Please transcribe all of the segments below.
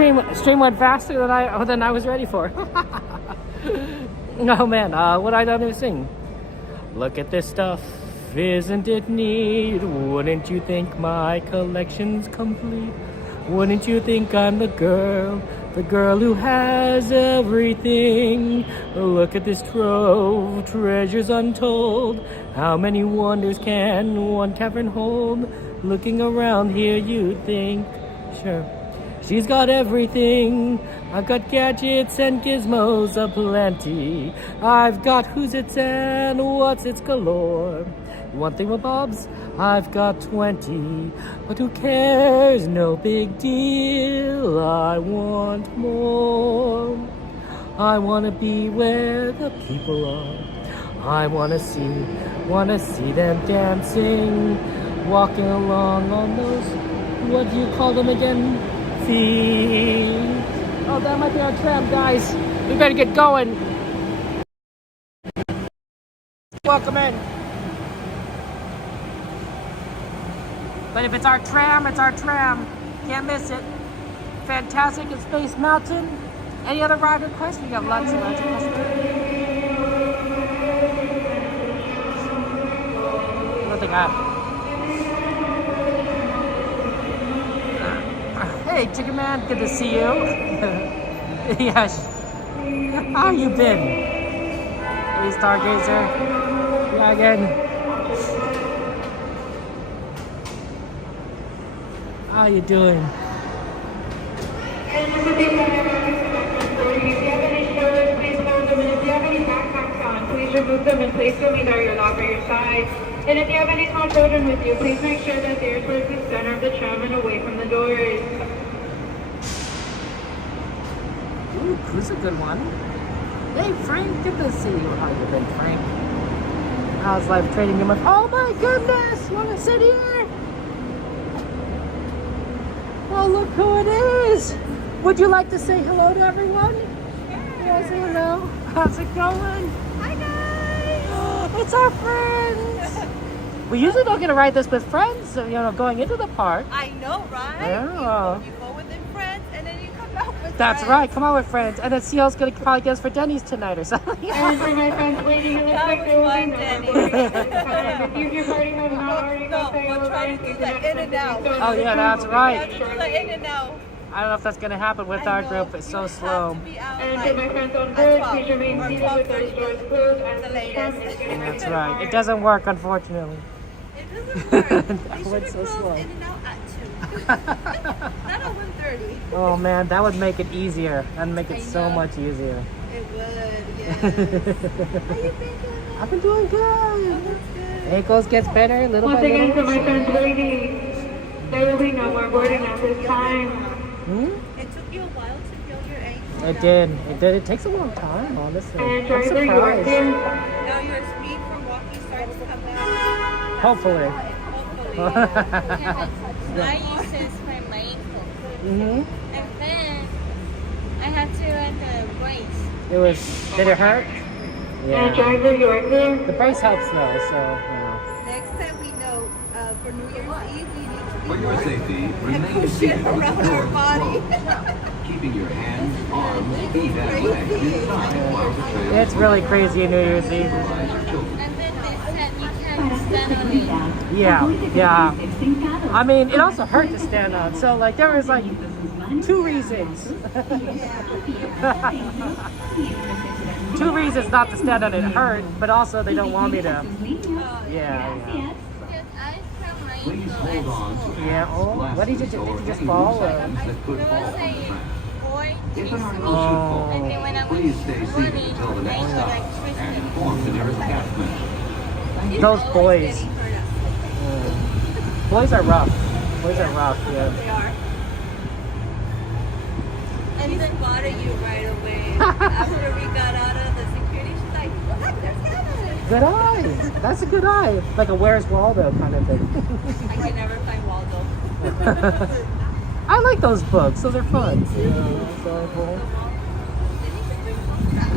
stream went faster than I was ready for. Oh man, what I don't even sing. Look at this stuff, isn't it neat? Wouldn't you think my collection's complete? Wouldn't you think I'm the girl who has everything? Look at this trove, treasures untold. How many wonders can one cavern hold? Looking around here, you'd think, sure, she's got everything. I've got gadgets and gizmos aplenty. I've got who's its and what's its galore. One thing with Bob's, I've got 20, but who cares? No big deal. I want more. I want to be where the people are. I want to see them dancing, walking along on those, what do you call them again? Feet. Oh, that might be our tram, guys. We better get going. Welcome in. But if it's our tram, it's our tram. Can't miss it. Fantastic and Space Mountain. Any other ride requests? We have lots of rides requests. Nothing up. Hey, Chicken Man, good to see you. Yes. How you been? Hey, Stargazer. Yeah, again. How you doing? And just a big one, if you have any shirts, please hold them. And if you have any backpacks on, please remove them and place them either your locker or your side. And if you have any small children with you, please make sure that they're towards the center of the tram and away from the doors. Ooh, who's a good one? Hey, Frank, good to see you. How you been, Frank? How's life treating you? Oh my goodness! You wanna sit here? Oh, look who it is! Would you like to say hello to everyone? Sure. Yeah, say hello. How's it going? Hi guys! It's our friends! We usually don't get to ride this with friends, you know, going into the park. I know, right? Yeah. You go with them friends and then you come out with That's friends. right, come on with friends. And then CL's gonna probably get us for Denny's tonight or something. And for my friends waiting, it looks That like was there will fun, be no Denny. If your party has not already No, got we'll try to do the in and out. Oh yeah, that's We right. have to do the in and out. I don't know if that's gonna happen with our group. It's so slow. And to my friends on board, please remain seated with those doors closed as the tram is getting ready That's to right. depart. It doesn't work, unfortunately. It doesn't work. That They went should so have slow. closed in and out at 2. Not at 1:30. Oh man, that would make it easier. That'd make it I so know. much easier. It would, yes. How you been doing? I've been doing Oh, good. that's good. Ankles gets better little Once by again, to little. my friends waiting, there will be no more boarding at this time. It took you a while to heal your ankle. It did. It did. It takes a long time, honestly. And I'm driver, you are surprised. clear. Now your speed from walking starts to come down. Hopefully. Hopefully. I used this for my ankle. Mhm. And then I had to add the brace. It was. Did it hurt? And Yeah. driver, you are clear. The brace helps though, so yeah. Next time we know, for New Year's Eve, we need to For be your more safety, and remain push it seated with around the our doors body. closed. Keeping your hands, arms, feet, and legs inside while the trail It's really crazy New Year's Eve. And then they said you can't stand on it. Yeah. I mean, it also hurt to stand on. So like there was like 2 reasons. 2 reasons not to stand on it. It hurt, but also they don't want me to. Yeah. Because I felt my Please ankle hold at on school. to Yeah. Oh, what did you do? Did you just fall? Or? that could There fall was from the a track. boy If chasing an me. article should fall, And then when I was please stay seated running, until the my next ankle stop like and twisted. inform the nearest castman. Those boys. getting hurt at Boys are rough. Boys are rough. Yeah. They are. And she spotted you right away. After we got out of the security, she's like, look, there's Kevin. Good eyes. That's a good eye. Like a Where's Waldo kind of thing. I can never find Waldo. I like those books. Those are fun.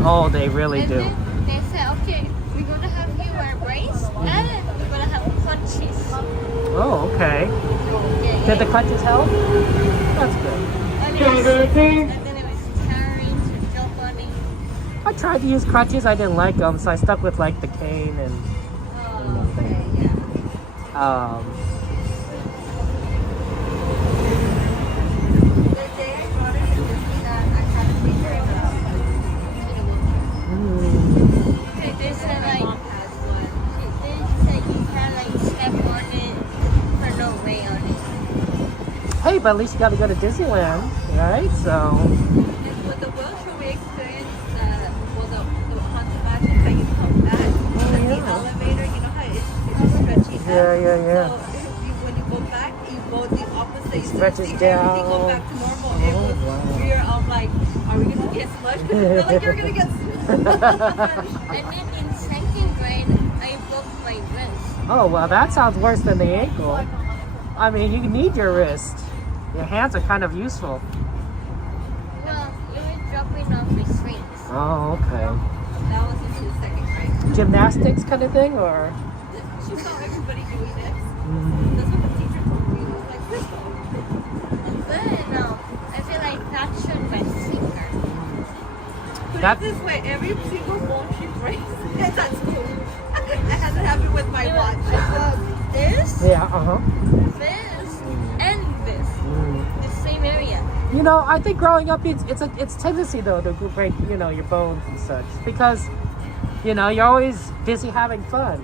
Oh, they really And do. then they said, okay, we're going to have you wear a brace and we're going to have clutches. Oh, okay. Yeah, Did the clutches help? That's good. And Driver clear. And then it was tiring to jump on it. I tried to use crutches. I didn't like them, so I stuck with like the cane and. Oh, okay, yeah. The day I brought it to Disneyland, I had a picture of it. They said like, they said you can like step on it for no weight on it. Hey, but at least you got to go to Disneyland, right? So. And with the wheelchair we experienced, well, the haunted magic that you come back, with the elevator, you know how it's stretchy up. Yeah. So when you go back, you go the opposite. You Stretches see down. everything go back to normal. It was weird. I'm like, are we gonna get smushed? Because I feel like you're gonna get smushed. And then in second grade, I broke my wrist. Oh, well, that sounds worse than the ankle. I mean, you need your wrist. Your hands are kind of useful. Well, you were dropping off the swings. Oh, okay. That was into second grade. Gymnastics kind of thing, or? She saw everybody doing this. That's what the teacher told me. It was like, Crystal. But I feel like that should be singer. Put That- it this way, every single bone she breaks is at school. It hasn't happened with my watch. This, Yeah, this, and this. The same area. You know, I think growing up, it's tendency though to break, you know, your bones and such, because, you know, you're always busy having fun,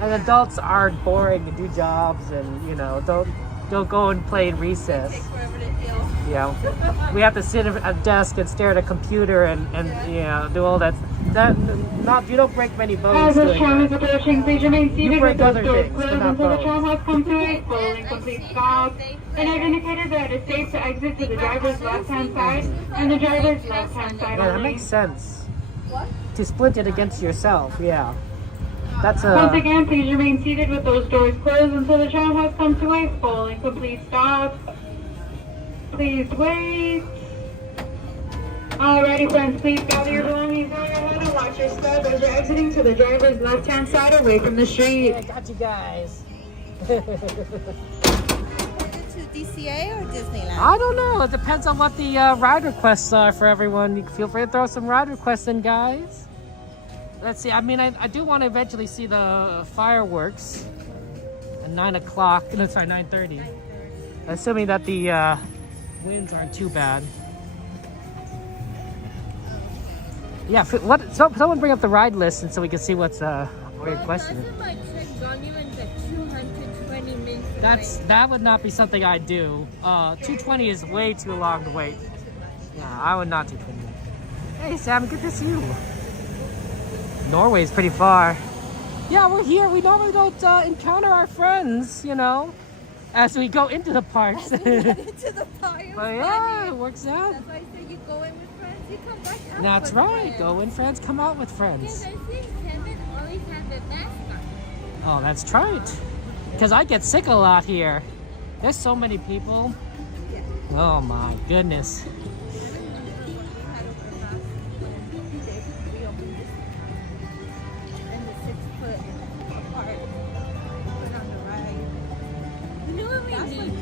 and adults are boring and do jobs, and you know, don't go and play in recess. Take forever to heal. Yeah, we have to sit at a desk and stare at a computer and you know, do all that. You don't break many bones As this doing tram is that. approaching, please remain seated break with those other doors things, closed but not until the bones. tram has come to a full and complete stop. And I've indicated that it's safe to exit to the driver's left-hand side and the driver's left-hand side Yeah, that only. makes sense. To split it against yourself, yeah. That's Once a. again, please remain seated with those doors closed until the tram has come to a full and complete stop. Please wait. Alrighty, friends, please gather your belongings on your head and watch your step as you're exiting to the driver's left-hand side away from the street. I got you guys. To DCA or Disneyland? I don't know. It depends on what the ride requests are for everyone. You can feel free to throw some ride requests in, guys. Let's see. I mean, I do want to eventually see the fireworks at 9 o'clock. No, sorry, 9:30. Assuming that the winds aren't too bad. Yeah. Someone bring up the ride list, and so we can see what's requested. That would not be something I'd do. 220 is way too long to wait. Yeah, I would not do 20. Hey Sam, good to see you. Norway's pretty far. Yeah, we're here. We normally don't encounter our friends, you know, as we go into the parks. Into the fire. But yeah, it works out. That's why I said you go in with friends, you come back out. That's with right. friends. Go in friends, come out with Yes, friends. I think Kevin always has a mask on. Oh, that's right. Because I get sick a lot here. There's so many people. Oh my goodness. You know what we need?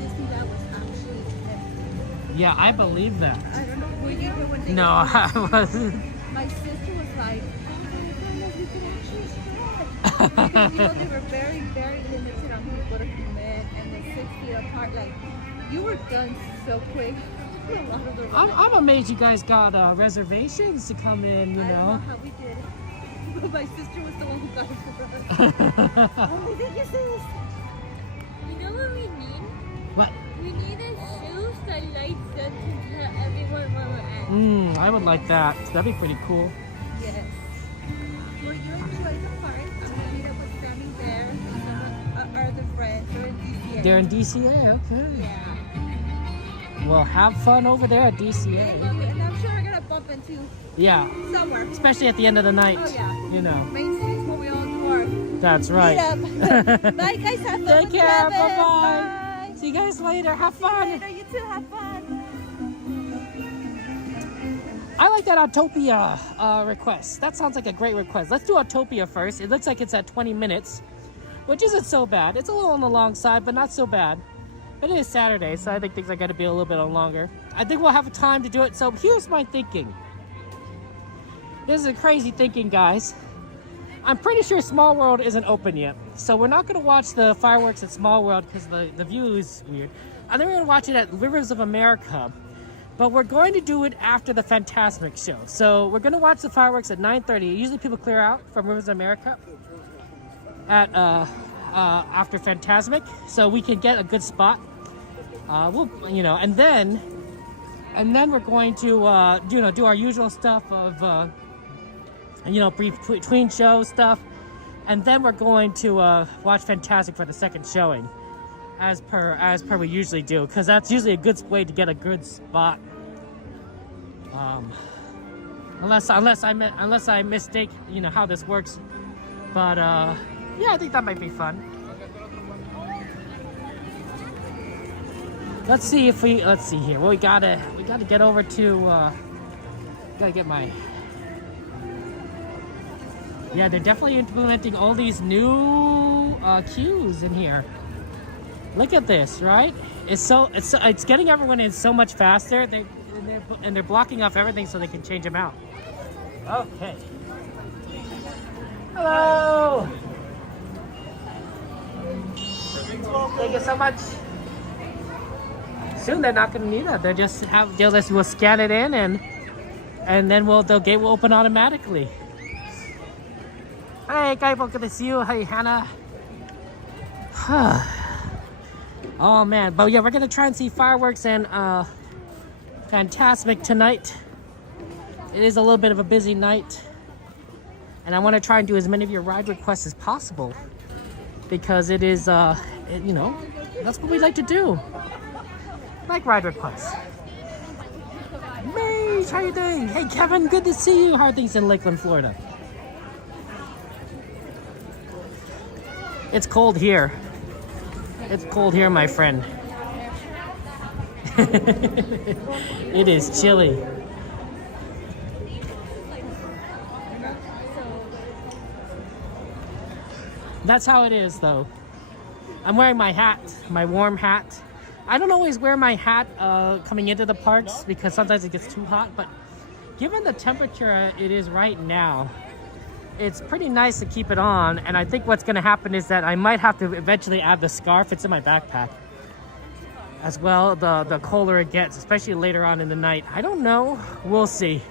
Yeah, I believe that. I don't know, were you here when they No, I wasn't. My sister was like, oh my goodness, we could actually stretch. Because, you know, they were very, very limited on people to come in, and the 6 feet apart, like, you were done so quick. A lot of the rides. I'm amazed you guys got reservations to come in, you I don't know know. how we did it. But my sister was the one who got it for us. Oh, we did, yes, sis. You know what we need? What? We need a shoes that lights up to tell everyone where we're at. I would like that. That'd be pretty cool. Yes. Well, you enjoy the park. I'm gonna meet up with Sammy there. And our other friends. They're in DCA. They're in DCA, okay. Yeah. Well, have fun over there at DCA. Well, and I'm sure we're gonna bump into Yeah, somewhere. especially at the end of the night. Oh, yeah. You know. Main Street's where we all do our That's right. meet up. Bye, guys. Have fun. Take with care. Kevin. Bye-bye. See you guys later. Have fun. Later, you too. Have fun. I like that Autopia request. That sounds like a great request. Let's do Autopia first. It looks like it's at 20 minutes, which isn't so bad. It's a little on the long side, but not so bad. But it is Saturday, so I think things are going to be a little bit longer. I think we'll have time to do it. So here's my thinking. This is crazy thinking, guys. I'm pretty sure Small World isn't open yet. So we're not going to watch the fireworks at Small World because the view is weird. I think we're going to watch it at Rivers of America. But we're going to do it after the Fantasmic show. So we're going to watch the fireworks at 9:30. Usually people clear out from Rivers of America at after Fantasmic, so we can get a good spot. We'll, and then we're going to do our usual stuff of between show stuff, and then we're going to watch Fantasmic for the second showing, as per we usually do, because that's usually a good way to get a good spot. Unless I mistake how this works, but yeah, I think that might be fun. Let's see here. Well, we gotta get over to gotta get my. Yeah, they're definitely implementing all these new queues in here. Look at this, right? It's getting everyone in so much faster. They're blocking off everything so they can change them out. Okay. Hello. Thank you so much. Soon they're not going to need that. We'll scan it in and then the gate will open automatically. Hey, Gable, good to see you. Hey, Hannah. Oh man, but yeah, we're gonna try and see fireworks and Fantasmic tonight. It is a little bit of a busy night, and I want to try and do as many of your ride requests as possible because it is, that's what we like to do. Like ride requests. Mage, how you doing? Hey, Kevin, good to see you. How are things in Lakeland, Florida? It's cold here. It's cold here, my friend. It is chilly. That's how it is, though. I'm wearing my hat, my warm hat. I don't always wear my hat coming into the parks because sometimes it gets too hot, but given the temperature it is right now, it's pretty nice to keep it on. And I think what's going to happen is that I might have to eventually add the scarf. It's in my backpack as well. The colder it gets, especially later on in the night. I don't know. We'll see.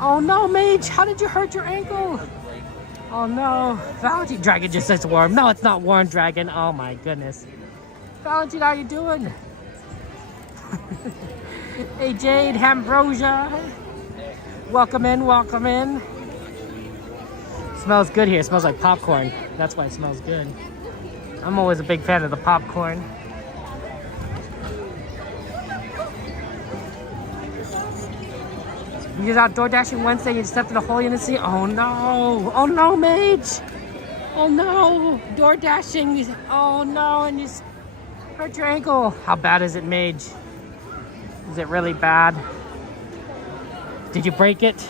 Oh no, Mage, how did you hurt your ankle? Oh no, Valentine. Dragon just says warm. No, it's not warm, Dragon. Oh my goodness. Valentine, how you doing? Hey, Jade, Ambrosia. Welcome in, welcome in. Smells good here. It smells like popcorn. That's why it smells good. I'm always a big fan of the popcorn. You was out door dashing Wednesday, you stepped in a hole in the sea. Oh no! Oh no, Mage! Oh no! Door dashing. Oh no! And you hurt your ankle. How bad is it, Mage? Is it really bad? Did you break it?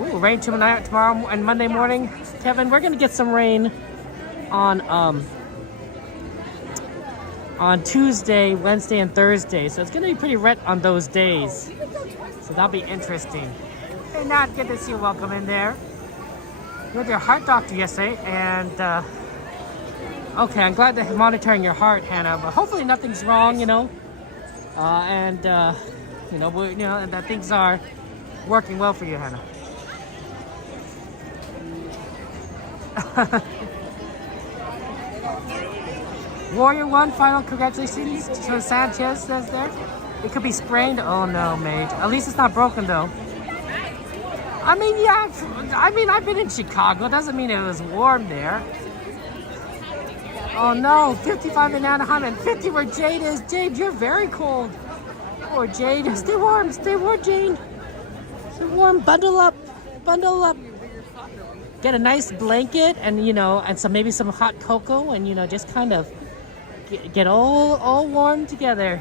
Ooh, rain tomorrow and Monday morning. Kevin, we're gonna get some rain on Tuesday, Wednesday, and Thursday. So it's going to be pretty wet on those days. So that'll be interesting. Hey, Nat, good to see you. Welcome in there. You went to your heart doctor yesterday, and okay, I'm glad they're monitoring your heart, Hannah. But hopefully nothing's wrong, and that things are working well for you, Hannah. Warrior 1, final congratulations to Sanchez, says there. It could be sprained. Oh no, Mage. At least it's not broken though. I mean, yeah, I've been in Chicago. Doesn't mean it was warm there. Oh no, 55 in Anaheim and 50 where Jade is. Jade, you're very cold. Poor Jade. Stay warm, Jade. Stay warm, bundle up. Get a nice blanket and, and maybe some hot cocoa and, just kind of get all warm together.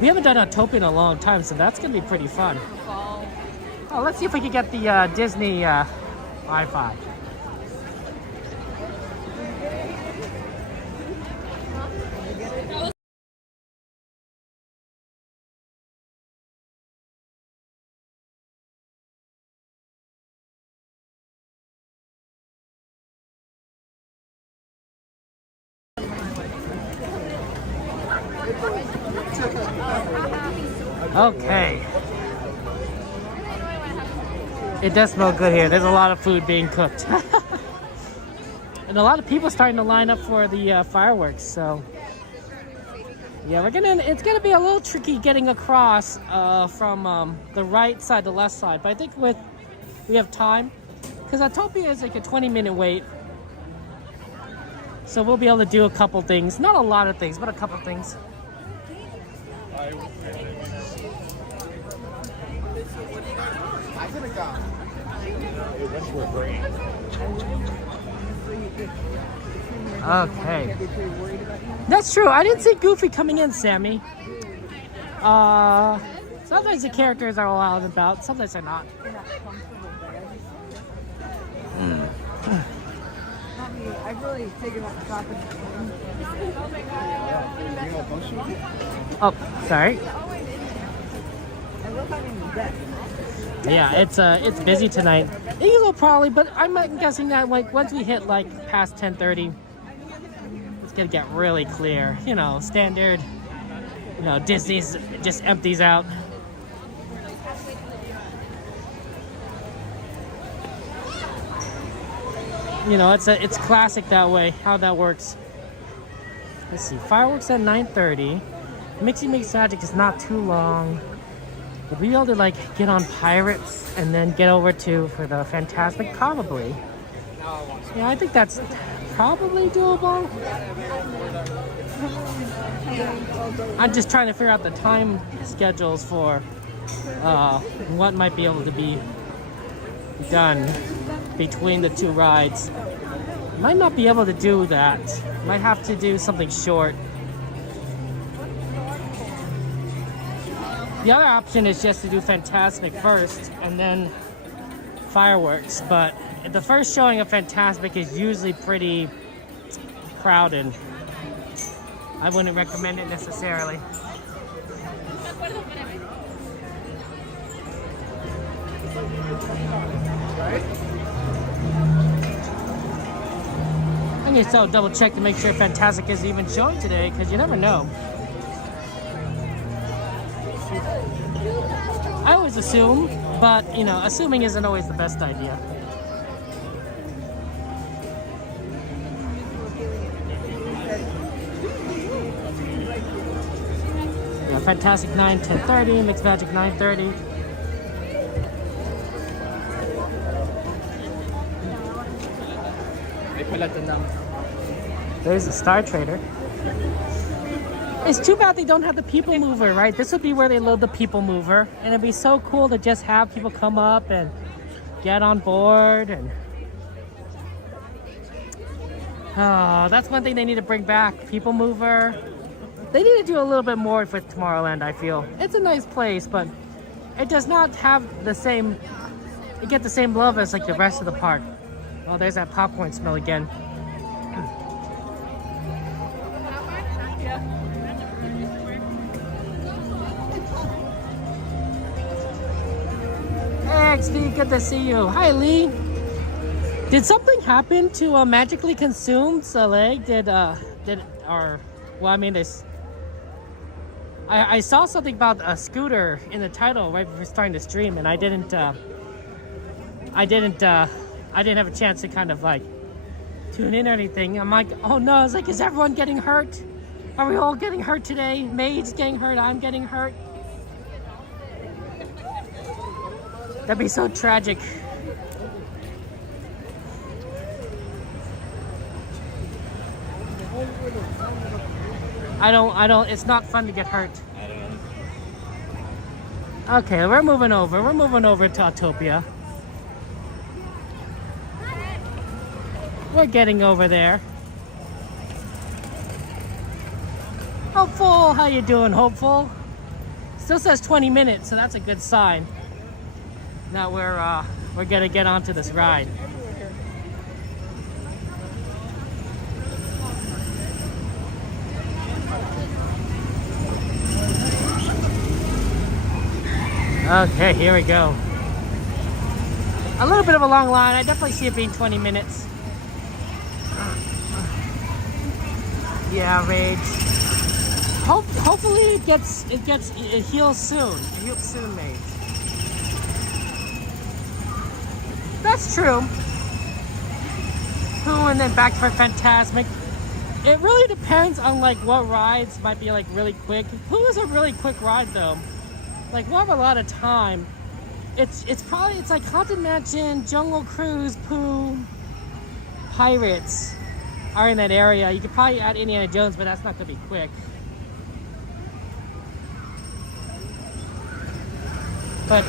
We haven't done Autopia in a long time, so that's gonna be pretty fun. Oh, let's see if we can get the Disney Wi-Fi. Okay. It does smell good here. There's a lot of food being cooked. And a lot of people starting to line up for the fireworks, so yeah, it's gonna be a little tricky getting across from the right side to left side, but I think we have time because Autopia is like a 20-minute wait, so we'll be able to do a couple things. Not a lot of things, but a couple things. Okay. That's true. I didn't see Goofy coming in, Sammy. Sometimes the characters are all out and about, sometimes they're not. I've really taken up shopping. Oh, sorry. Yeah, it's busy tonight. You will probably, but I'm guessing that like once we hit like past 10:30, it's gonna get really clear. You know, standard. You know, Disney's just empties out. You know, it's classic that way. How that works. Let's see, fireworks at 9:30. Mixie Mix Magic is not too long. Would we be able to like get on Pirates and then get over for the Fantasmic? Probably. Yeah, I think that's probably doable. I'm just trying to figure out the time schedules for what might be able to be done between the two rides. Might not be able to do that. Might have to do something short. The other option is just to do Fantasmic first and then fireworks, but the first showing of Fantasmic is usually pretty crowded. I wouldn't recommend it necessarily. I need to double check to make sure Fantasmic is even showing today, because you never know. I always assume, but you know, assuming isn't always the best idea. Yeah, Fantastic 9, 10:30, Mixed Magic 9:30. There's a Star Trader. It's too bad they don't have the people mover, right? This would be where they load the people mover, and it'd be so cool to just have people come up and get on board. And that's one thing they need to bring back, people mover. They need to do a little bit more with Tomorrowland, I feel. It's a nice place, but it does not have the same, it get the same love as like the rest of the park. Oh, there's that popcorn smell again. Hey, XD, good to see you. Hi, Lee. Did something happen to Magically Consumed Soleil? Well, I mean, this. I saw something about a scooter in the title right before starting to stream, and I didn't have a chance to kind of like tune in or anything. I'm like, oh no, I was like, is everyone getting hurt? Are we all getting hurt today? Maid's getting hurt, I'm getting hurt. That'd be so tragic. I don't, it's not fun to get hurt. Okay, we're moving over. We're moving over to Autopia. We're getting over there. Hopeful, how you doing, Hopeful? still says 20 minutes, so that's a good sign that we're gonna get onto this ride. Okay, here we go. A little bit of a long line. I definitely see it being 20 minutes. Yeah, Rage. Hopefully it heals soon. It heals soon, mate. That's true. Oh, and then back for Fantasmic. It really depends on like what rides might be like really quick. Pooh is a really quick ride though. Like we'll have a lot of time. It's like Haunted Mansion, Jungle Cruise, Pooh, Pirates are in that area. You could probably add Indiana Jones, but that's not gonna be quick. But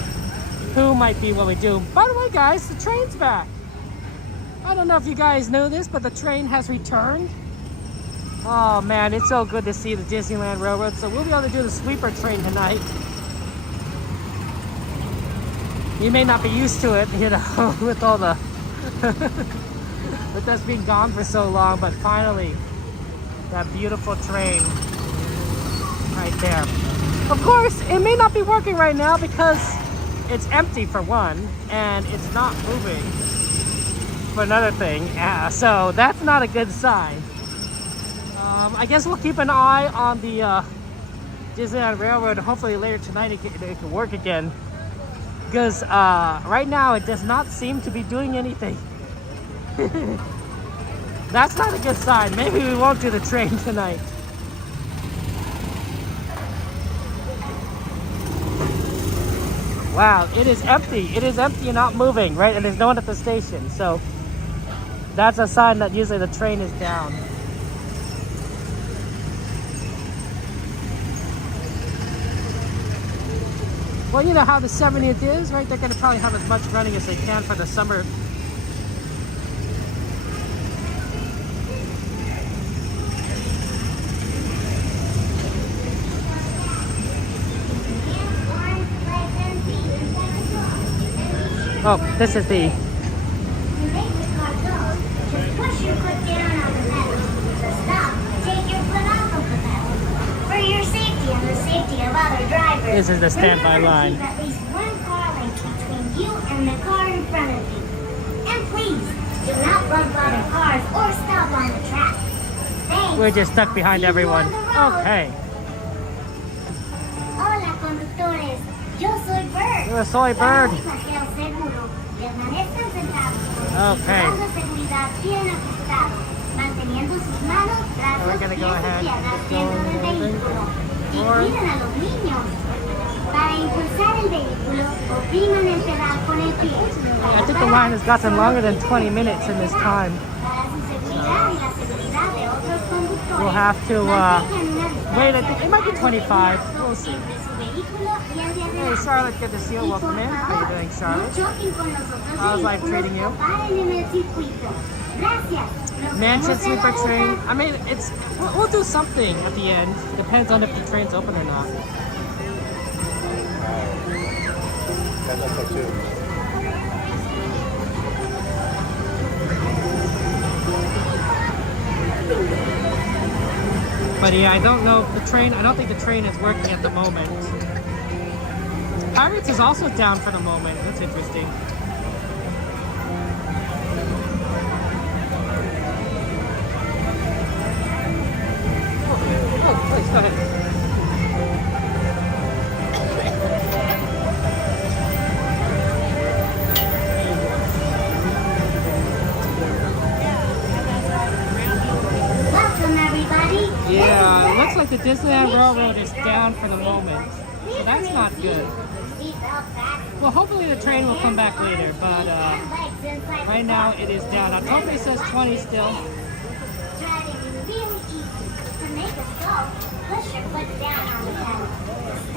Pooh might be what we do. By the way, guys, the train's back. I don't know if you guys know this, but the train has returned. Oh man, it's so good to see the Disneyland Railroad. So we'll be able to do the sleeper train tonight. You may not be used to it, you know, with all the with us being gone for so long, but finally, that beautiful train right there. Of course, it may not be working right now because it's empty for one, and it's not moving for another thing. So that's not a good sign. I guess we'll keep an eye on the Disneyland Railroad. Hopefully later tonight it can work again. Because right now it does not seem to be doing anything. That's not a good sign. Maybe we won't do the train tonight. Wow, it is empty. It is empty and not moving, right? And there's no one at the station. So that's a sign that usually the train is down. Well, you know how the 70th is, right? They're going to probably have as much running as they can for the summer. Oh, this is the... Push your foot down on the pedal. So stop and take your foot off of the pedal. For your safety and the safety of other drivers. This is the standby line. Keep at least one car length between you and the car in front of you. And please, do not bump other cars or stop on the track. Thanks. We're just stuck behind See you everyone. on the road. Okay. Hola, conductores. Yo soy Bird. Yo soy Bird. Demasiado seguro. Permanezcan sentados. Okay. Con de seguridad bien ajustados. Manteniendo sus manos, brazos, We're gonna go pies y ahead. piernas dentro del vehículo. Y cuiden a los niños. Para impulsar el vehículo, opriman el pedal con el pie. I think the line has gotten longer than 20 minutes in this time. Para su seguridad y la seguridad de otros conductores. We'll have to mantengan una distancia wait. I think it might be 25. We'll see. entre su vehículo y el de Hey, adelante. Charlotte, good to see you. Y Welcome por in. How you favor, doing, no Charlotte? choquen con los otros How's life vehículos treating you? o paren en el circuito. Gracias. Nos Mansion vemos en la sleeper train. ruta. I mean, we'll do something at the end. Depends on if the train's open or not. But yeah, I don't know if the train. I don't think the train is working at the moment. Pirates is also down for the moment. That's interesting. Oh, please go ahead. Welcome, everybody. Yeah, it looks like the Disneyland Railroad is down for the moment. So that's not good. Well, hopefully the train will come back later, but right now it is down. Autopia says 20 still.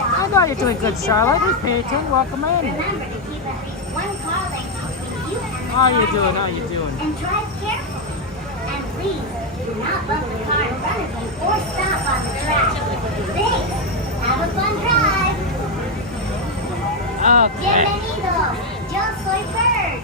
I know you're doing good, Charlotte. Hey, Peyton, welcome in. Remember to keep at least one car length between you and the How you car doing? in How front you of you. doing? And drive carefully. And please, do not bump the car in front of you or stop on the track. Thanks. Have a fun drive. Okay. Bienvenido, yo soy Bird.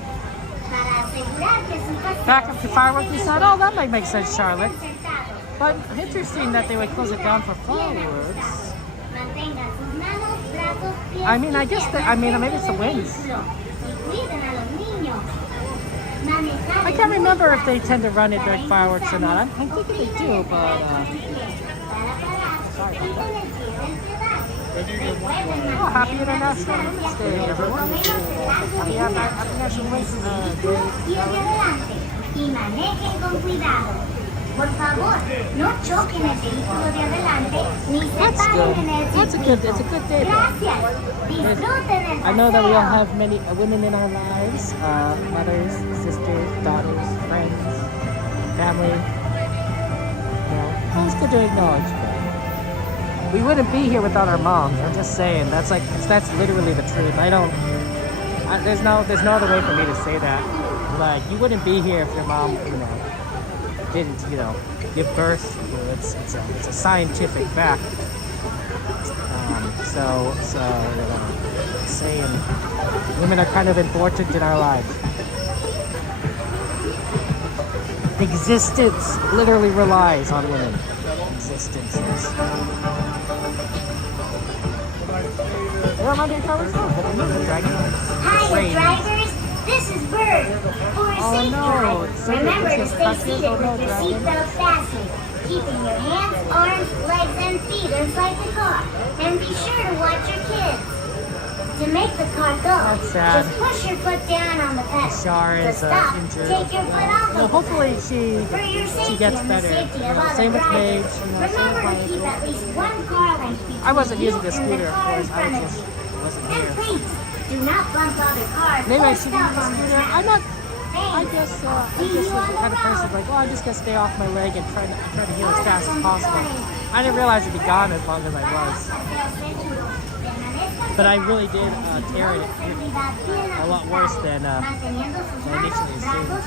Para asegurar que su paseo Back up to sea fireworks seguro, inside. Oh, that might make sense, Charlotte. concertado. But interesting that they would close it down for fireworks. Mantengan sus manos, brazos, pies I mean, I y guess that, piernas I mean, maybe dentro it's the del winds. vehículo. Y cuiden a los niños. Manejar I es can't muy remember if they importante. tend to run it during Para fireworks or not. I'm impulsarnos, thinking they opriman do, el but pedal con el pie. Para parar, sorry quiten about el pie del pedal. Recuerden oh, happy mantener la International distancia Women's Day, por everyone. lo menos el largo de Yeah, un happy National Women's vehículo y hacia Day. adelante. Y manejen con cuidado. Por favor, no choquen el vehículo de adelante ni se That's paren good. en el That's a good. It's a good day. Though. Gracias. Disfruten el I know that we all paseo. have many women in our lives, mothers, sisters, daughters, friends, family. Well, it's good to acknowledge. But we wouldn't be here without our moms. I'm just saying. That's literally the truth. There's no other way for me to say that. Like, you wouldn't be here if your mom, didn't, give birth. It's a scientific fact. So saying women are kind of important in our lives. Existence literally relies on women. Existences. Well, Monday Powers Dragon. Hiya, Trains. drivers. This is Bird. For a Oh, safe no. drive, It's so remember to good. stay It's seated so with good, your Dragon. seatbelt fastened, keeping your hands, arms, legs, and feet inside the car. And be sure to watch your kids. To make the car go, That's sad. just push your foot down on the pedal. Shar To is stop, injured. take your foot off Well, of hopefully the For your safety she gets and better. the safety of other Same with drivers. Paige. Same Remember to with keep Paige. at least one car length between I wasn't you using the and scooter, of car in course. I front of just you. wasn't And here. please, do not bump other cars Maybe or I should use stop the on the scooter. track. I'm not. I Thanks. guess was the kind of person like, I'm just gonna stay off my leg and try to heal as fast as possible. I didn't realize it'd be gone as long as I was. But I really did tear it a lot worse than initially assumed.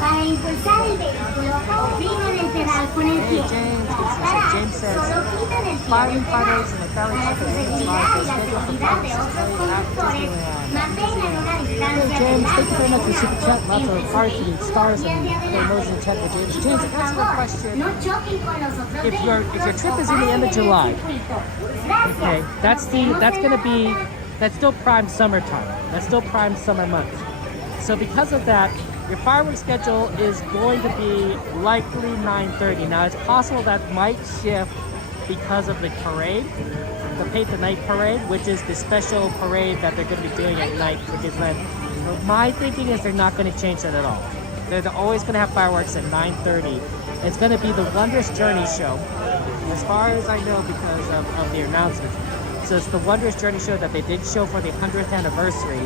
Para impulsar el vehículo, opriman el pedal con el pie. Para parar, James says, solo quiten el pie del pedal. firefighters and the Para fire su company seguridad y la seguridad de otros conductores, mantengan una distancia Hey James, thank you very much for entre super chat. Lots of ellos hearts and stars y and hacia adelante. emoji chat with James. Y James, por answer the favor, question. no choquen con los otros If your vehículos trip o is in the end of paren en el July, circuito. Gracias. okay, that's gonna be still prime summertime. That's still prime summer month. So because of that, your fireworks schedule is going to be likely 9:30. Now it's possible that might shift because of the parade, the Paint the Night parade, which is the special parade that they're going to be doing at night for Disneyland. So my thinking is they're not going to change that at all. They're always going to have fireworks at 9:30. It's going to be the Wondrous Journey show, as far as I know, because of the announcement. So it's the Wondrous Journey show that they did show for the 100th anniversary.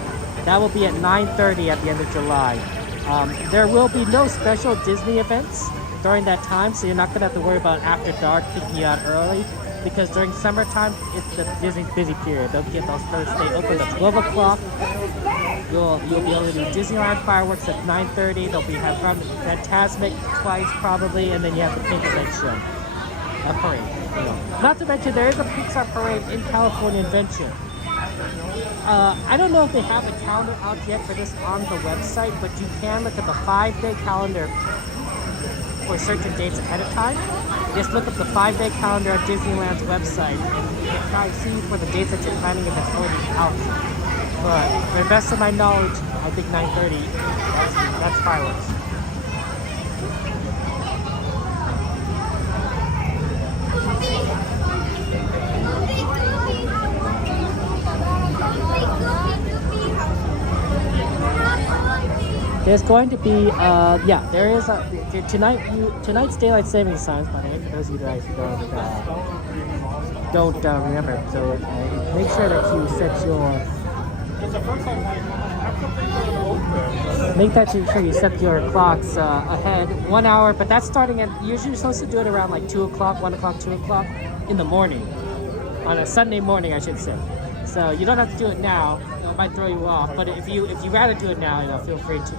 That will be at 9:30 at the end of July. There will be no special Disney events during that time, so you're not going to have to worry about after dark kicking you out early, because during summertime, it's the Disney's busy period. They'll stay open at 12 o'clock. You'll be able to do Disneyland fireworks at 9:30. They'll have Fantasmic twice probably, and then you have the Paint the Night show, a parade. Not to mention, there is a Pixar parade in California Adventure. I don't know if they have a calendar out yet for this on the website, but you can look at the 5-day calendar for certain dates ahead of time. Just look up the 5-day calendar at Disneyland's website and you can try to see for the dates that you're planning if it's already out. But to the best of my knowledge, I think 9:30, that's fireworks. There's going to be, there is tonight's daylight savings times. By the way, for those of you guys who don't remember, so make sure that you set sure you set your clocks ahead 1 hour. But that's starting at usually you're supposed to do it around like 2 o'clock, 1 o'clock, 2 o'clock in the morning, on a Sunday morning, I should say. So you don't have to do it now. It might throw you off, but if you rather do it now, feel free to.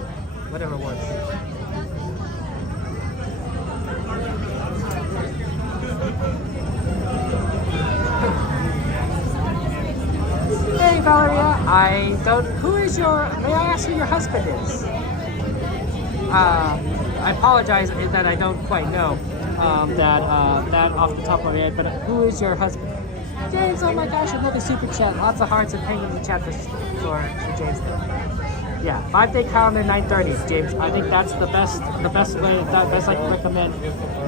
Whatever works. I don't. Who is your? May I ask who your husband is? I apologize that I don't quite know that off the top of my head. But who is your husband? James. Oh my gosh! Another super chat. Lots of hearts and penguins in the chat for James. Yeah, 5-day calendar, 9:30, James. I think that's the best way, the best I can recommend.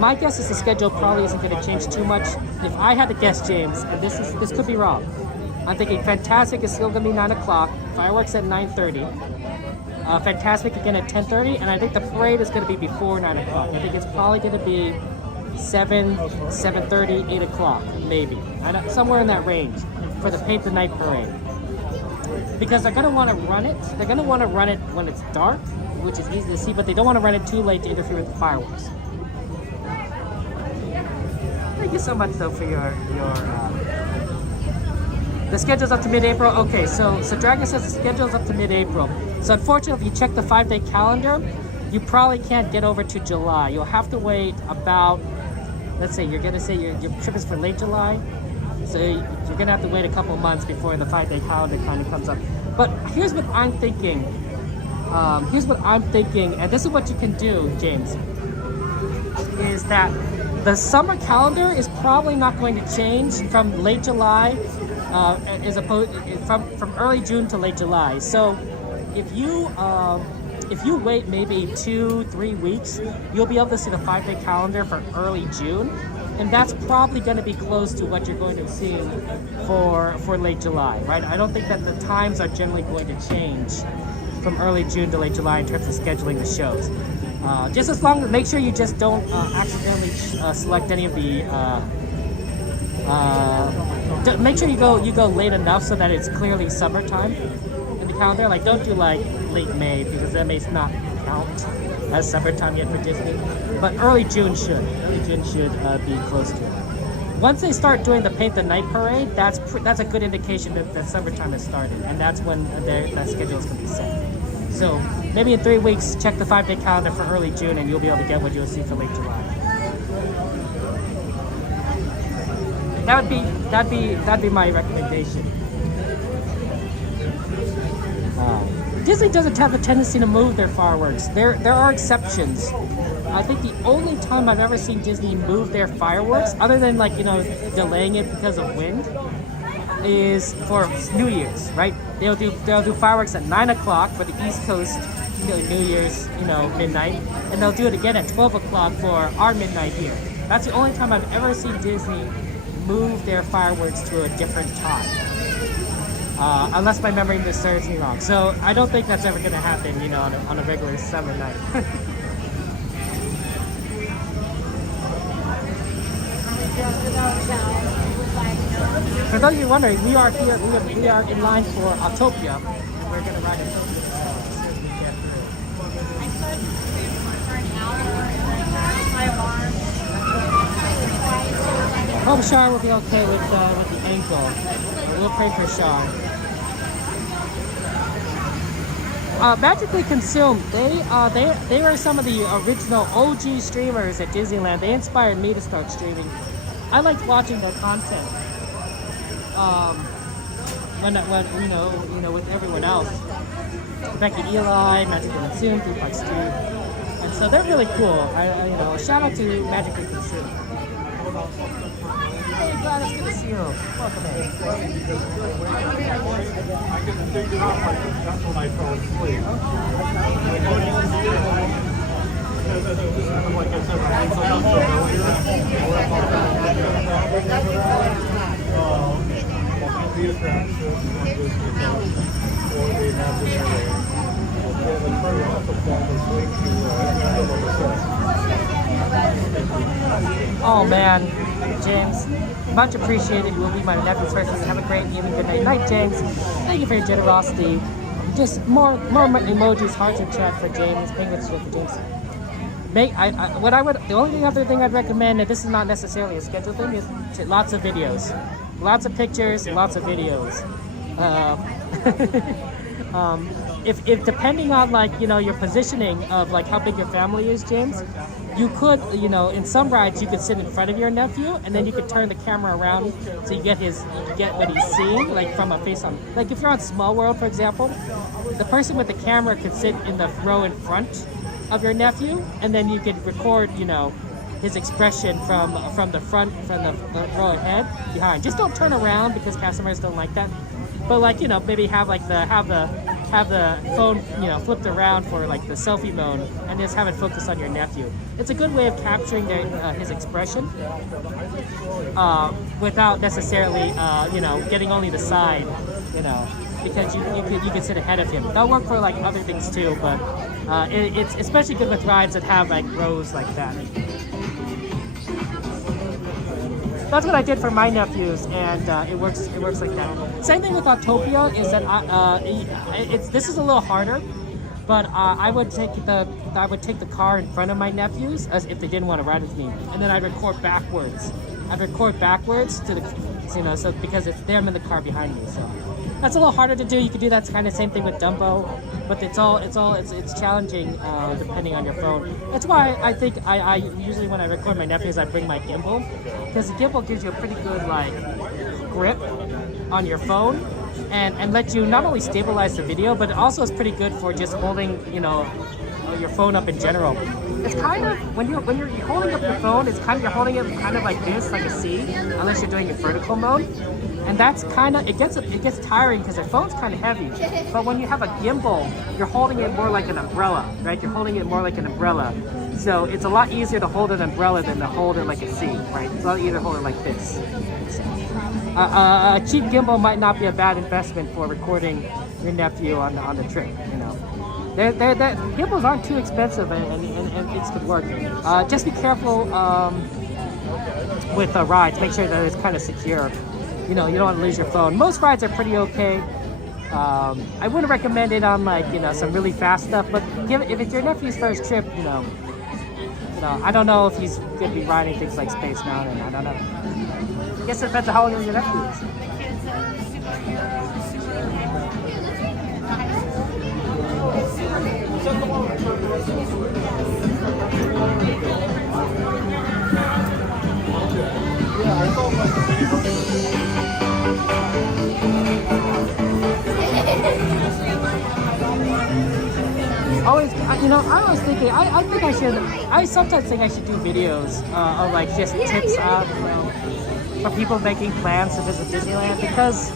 My guess is the schedule probably isn't going to change too much. If I had to guess, James, and this could be wrong, I'm thinking Fantasmic is still going to be 9 o'clock, fireworks at 9:30, Fantasmic again at 10:30, and I think the parade is going to be before 9 o'clock. I think it's probably going to be 7:30, 8 o'clock, maybe. Somewhere in that range for the Paint the Night parade. Because they're going to want to run it. They're going to want to run it when it's dark, which is easy to see, but they don't want to run it too late to interfere with the fireworks. Thank you so much, though, for your the schedule's up to mid-April. Okay, so Dragon says the schedule's up to mid-April. So unfortunately, if you check the 5-day calendar, you probably can't get over to July. You'll have to wait about, let's say, you're going to say your trip is for late July. So you're going to have to wait a couple months before the 5-day calendar kind of comes up. But here's what I'm thinking. And this is what you can do, James, is that the summer calendar is probably not going to change from late July as opposed from early June to late July. So if you wait maybe 2-3 weeks, you'll be able to see the 5-day calendar for early June. And that's probably going to be close to what you're going to see for late July, right? I don't think that the times are generally going to change from early June to late July in terms of scheduling the shows. Just as long as make sure you just don't accidentally select any of the. Make sure you go late enough so that it's clearly summertime in the calendar. Like don't do like late May because that may not count as summertime yet for Disney. But early June should be close to it. Once they start doing the Paint the Night parade, that's a good indication that summertime has started, and that's when that schedule is going to be set. So maybe in 3 weeks, check the 5-day calendar for early June, and you'll be able to get what you'll see for late July. That'd be my recommendation. Disney doesn't have a tendency to move their fireworks. There are exceptions. I think the only time I've ever seen Disney move their fireworks, other than delaying it because of wind, is for New Year's, right? They'll do fireworks at 9 o'clock for the East Coast, New Year's, midnight, and they'll do it again at 12 o'clock for our midnight here. That's the only time I've ever seen Disney move their fireworks to a different time. Unless my memory serves me wrong. So I don't think that's ever going to happen, on a regular summer night. For those of you wondering, we are here. We are in line for Autopia, and we're going to ride Autopia as soon as we get through. I hope Sean will be okay with the ankle. We'll pray for Sean. Magically Consumed, they were some of the original OG streamers at Disneyland. They inspired me to start streaming. I liked watching their content. When with everyone else. Becky Eli, Magically Consumed, Blue Park Steve. And so they're really cool. Shout out to Magically Consumed. Hey, glad it's good to see you. Welcome in. I get figured out that's when I fell asleep. Like I said, I was up the attraction, or they have the turn off the Oh man, James, much appreciated. You will be my nephew's person. Have a great evening. Good night, James. Thank you for your generosity. Just more emojis, hearts in chat for James. Penguins for James. The only other thing I'd recommend, and this is not necessarily a scheduled thing, is lots of videos, lots of pictures, lots of videos. If depending on your positioning of how big your family is, James, you could, you know, in some rides you could sit in front of your nephew, and then you could turn the camera around so you get what he's seeing, like from a face on. Like if you're on Small World, for example, the person with the camera could sit in the row in front of your nephew, and then you could record, you know, his expression from the front, from the row ahead, behind. Just don't turn around because customers don't like that. But like, you know, maybe have the phone, you know, flipped around for like the selfie mode, and just have it focus on your nephew. It's a good way of capturing his expression without necessarily, you know, getting only the side, you know, because you could sit ahead of him. That'll work for like other things too, but it's especially good with rides that have like rows like that. That's what I did for my nephews, and it works like that. Same thing with Autopia is that this is a little harder, but I would take the car in front of my nephews as if they didn't want to ride with me, and then I'd record backwards. I'd record backwards to the, you know, so because it's them in the car behind me. So that's a little harder to do. You could do that kind of same thing with Dumbo, but it's challenging depending on your phone. That's why I think I usually when I record my nephews I bring my gimbal, because the gimbal gives you a pretty good like grip on your phone and let you not only stabilize the video, but it also is pretty good for just holding, you know, your phone up in general. It's kind of when you're holding up your phone, you're holding it kind of like this, like a C, unless you're doing it vertical mode. And that's kind of, it gets tiring because the phone's kind of heavy. But when you have a gimbal, you're holding it more like an umbrella, right? You're holding it more like an umbrella. So it's a lot easier to hold an umbrella than to hold it like a C, right? It's a lot easier to hold it like this. A cheap gimbal might not be a bad investment for recording your nephew on the trip, you know. Gimbals aren't too expensive and it's good work. Just be careful with rides. Make sure that it's kind of secure. You know, you don't want to lose your phone. Most rides are pretty okay. I wouldn't recommend it on like, you know, some really fast stuff, but if it's your nephew's first trip, you know, I don't know if he's going to be riding things like Space Mountain. I don't know. I guess it depends on how old your nephew is. Always, you know, I was thinking, I sometimes think I should do videos of like just tips you know, for people making plans to visit Disneyland, because,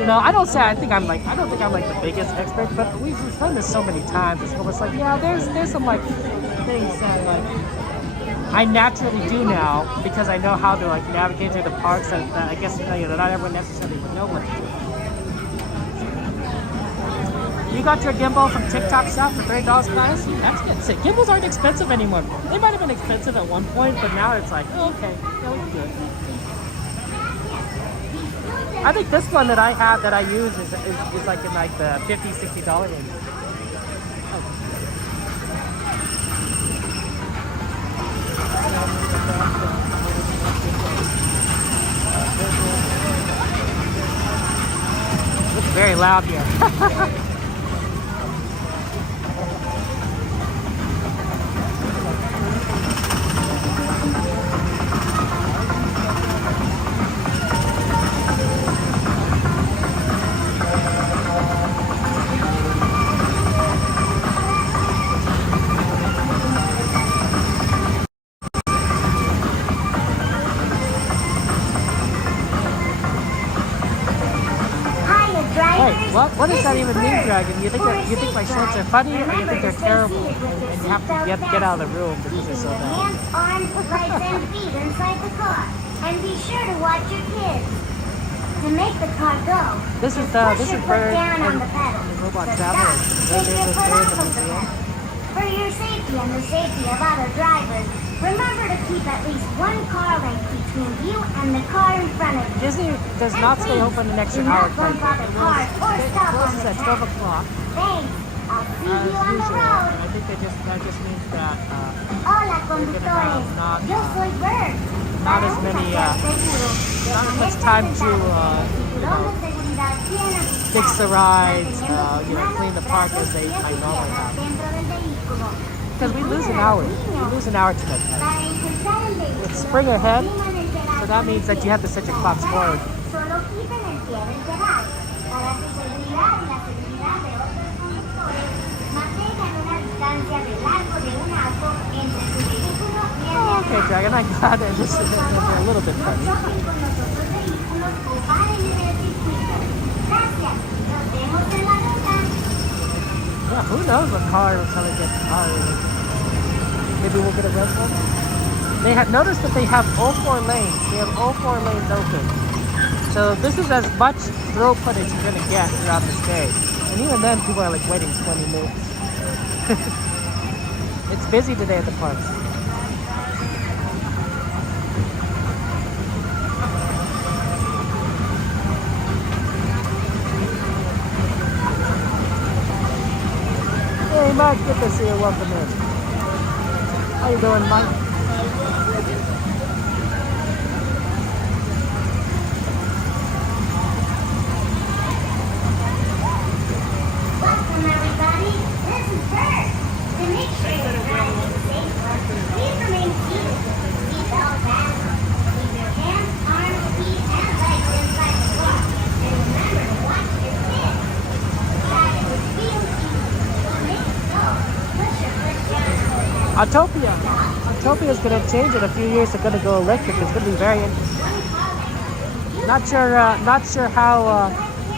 you know, I don't think I'm like the biggest expert, but we've done this so many times. It's almost like, yeah, there's some like things that like I naturally do now because I know how to like navigate through the parks that I guess, you know, not everyone necessarily would know what to do. You got your gimbal from TikTok shop for $3, guys? That's good. So, gimbals aren't expensive anymore. They might have been expensive at one point, but now it's like, oh, okay, that looks good. I think this one that I have that I use is like in like the $50, $60 range. It's very loud here. What does that even mean, Dragon? You think my shorts are funny, or you think they're terrible, and you have to get out of the room because they're so bad? Hands, arms, legs, and feet inside the car, and be sure to watch your kids. To make the car go, This is Bird and Robot Traveler. For your safety and the safety of other drivers, remember to keep at least one car length between you and the car in front of you. Disney does not stay open an extra hour. It closes at 12 o'clock. Thanks. I'll see you on the road. I think that just means that Hola, conductores. Yo soy Bird. not as much time to fix the rides, clean the park as they might normally have. because we lose an hour. We lose an hour to make that. Para impulsar el vehículo, It's spring ahead, opriman el pedal so that means that you have to set your clocks forward. Solo quiten el pie del pedal. Para su seguridad y la seguridad de otros conductores, mantengan una distancia de largo de un auto entre su vehículo y el de Okay, Dragon, I got it. This is a little bit no funny. choquen con los otros vehículos o paren en el circuito. Gracias. Nos vemos en la ruta. Yeah, who knows what car will probably get tired. Maybe we'll get a red one. They have noticed that they have all 4 lanes. They have all 4 lanes open. So this is as much throw footage you're gonna get throughout this day. And even then, people are like waiting 20 minutes. It's busy today at the parks. Hey Mike, good to see you. Welcome in. How you doing, Mike? Welcome everybody. This is Bert. To make sure you're driving safe, please remain seated. Seatbelt fastened. Keep your hands, arms, feet, and legs inside the car. And remember to watch your step. Drive it with real ease. So make it go. Push your foot down. Autopia. Autopia is going to change in a few years. They're going to go electric. It's going to be very interesting. Not sure how.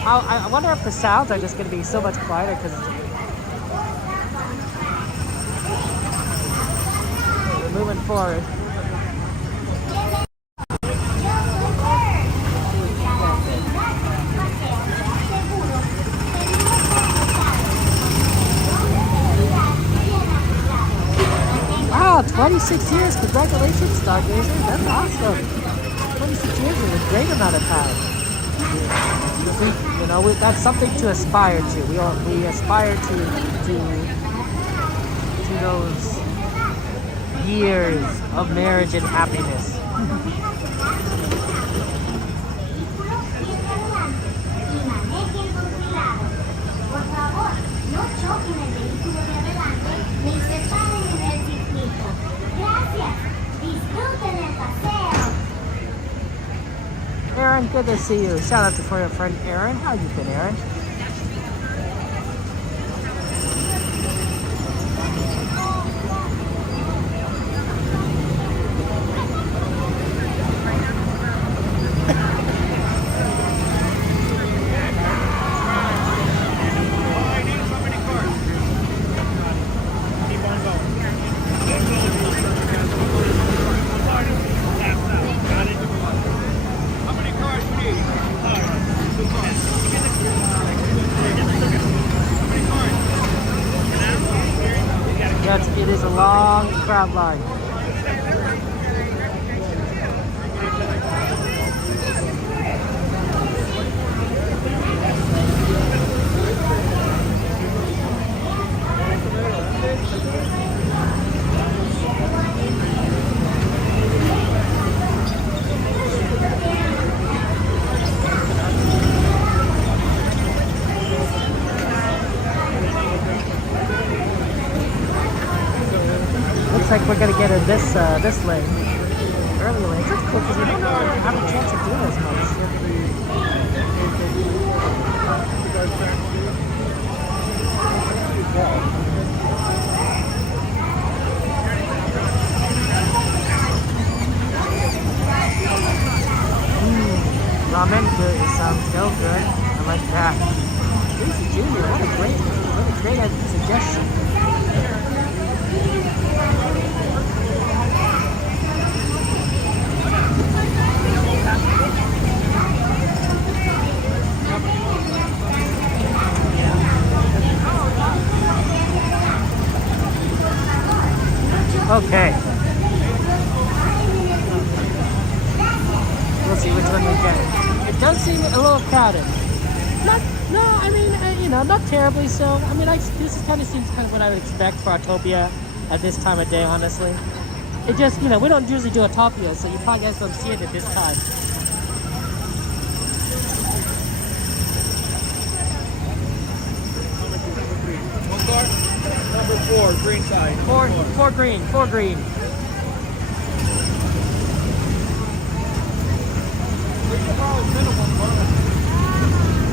I wonder if the sounds are just going to be so much quieter because we're moving forward. Wow, 26 years. Congratulations, Stargazer. That's awesome. 26 years is a great amount of time. You know, that's something to aspire to. We aspire to those years of marriage and happiness. Por favor, no choquen el vehículo de adelante ni se paren en el circuito. Gracias. Disfruten el paseo. Aaron, good to see you. Shout out for your friend Aaron. How you been, Aaron? Yes, it is a long crowd line. Looks like we're gonna get in this lane, early lane. That's cool because we don't have a chance of doing as much. Ramen good. It sounds so good. I like that. Casey Jr. What a great suggestion. Okay. We'll see which one we get. It does seem a little crowded. Not terribly so. I mean, this kind of seems kind of what I would expect for Autopia at this time of day, honestly. It just, we don't usually do Autopia, so you probably guys don't see it at this time. Number 4, green side. Four green, 4 green.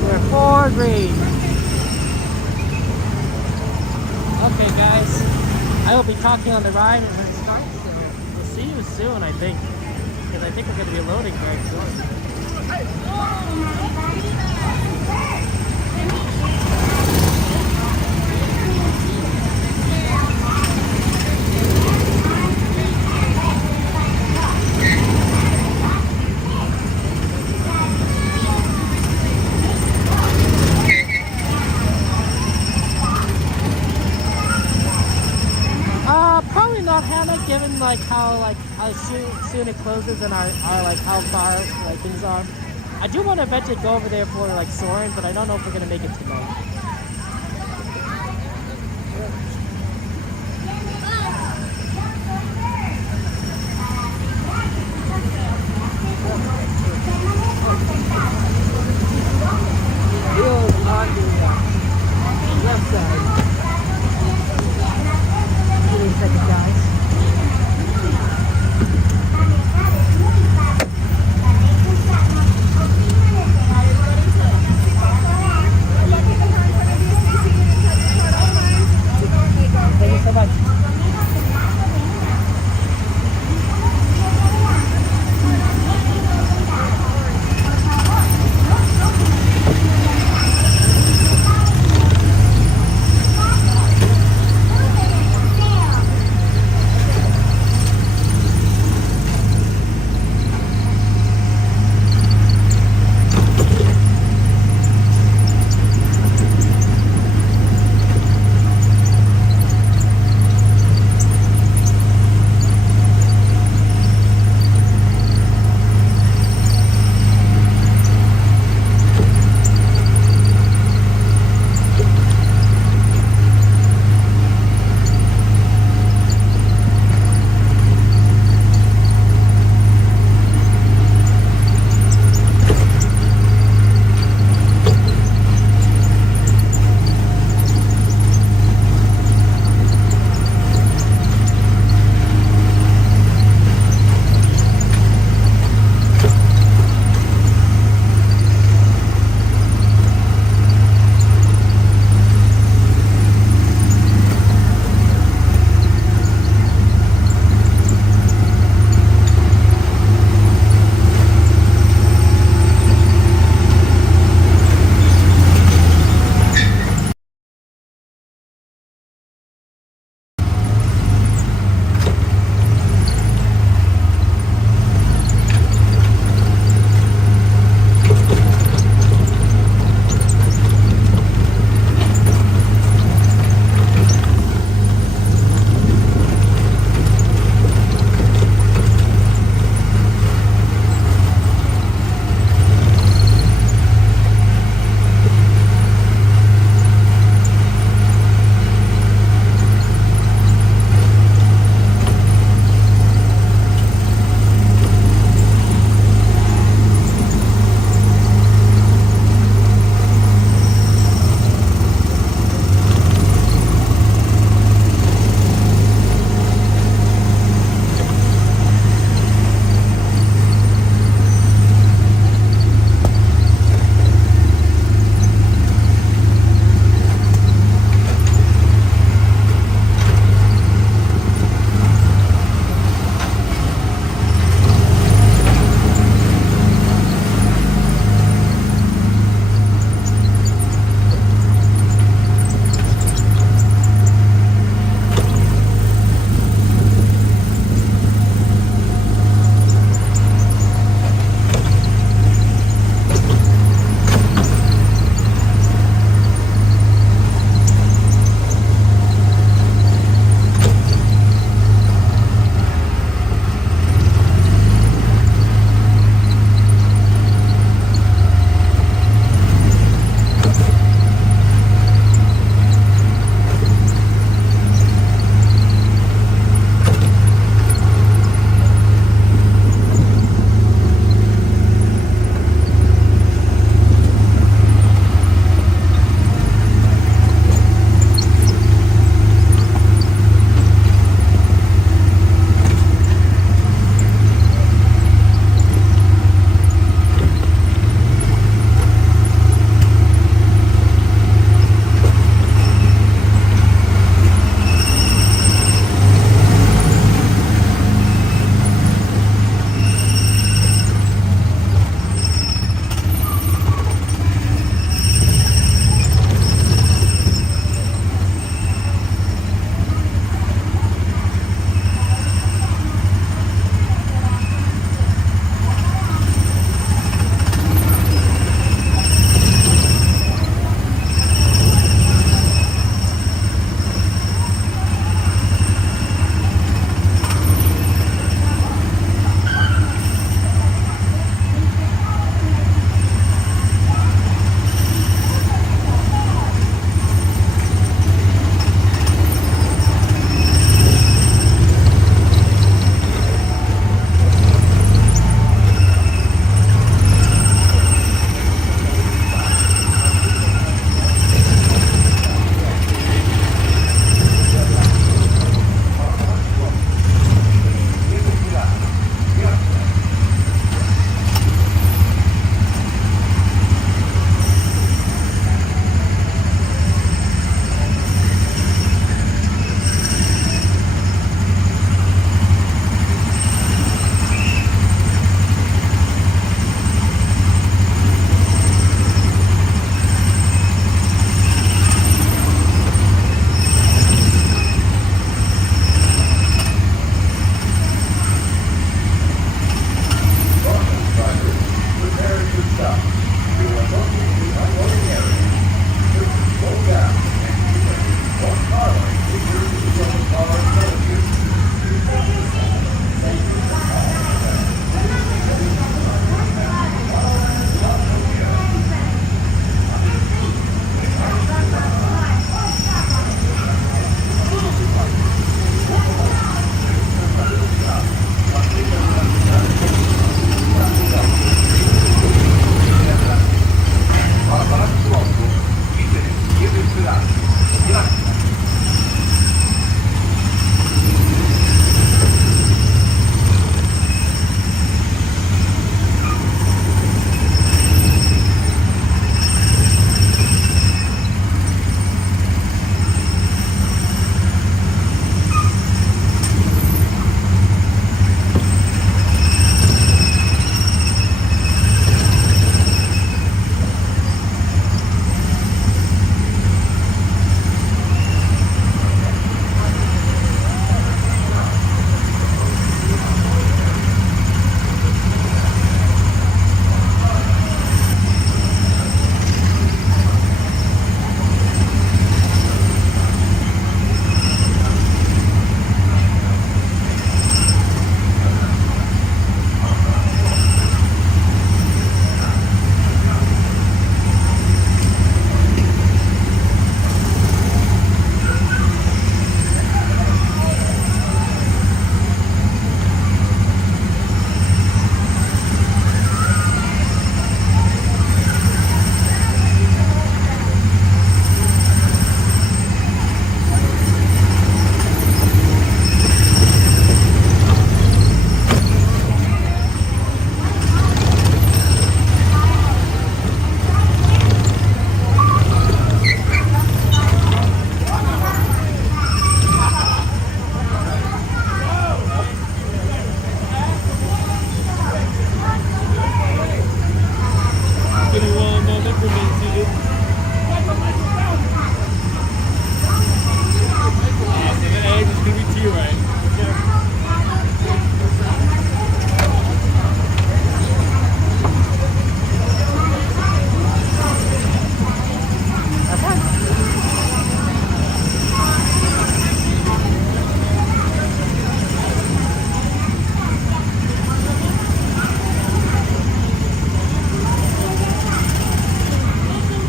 We're 4 green. Okay, guys. I will be talking on the ride and when it starts, so we'll see you soon, I think. Because I think we're going to be loading very soon. Probably not, Hannah, given like how soon it closes and our like how far like things are. I do want to eventually go over there for like Soarin', but I don't know if we're gonna make it tonight. Wheels on the left side. Give me a second, guys.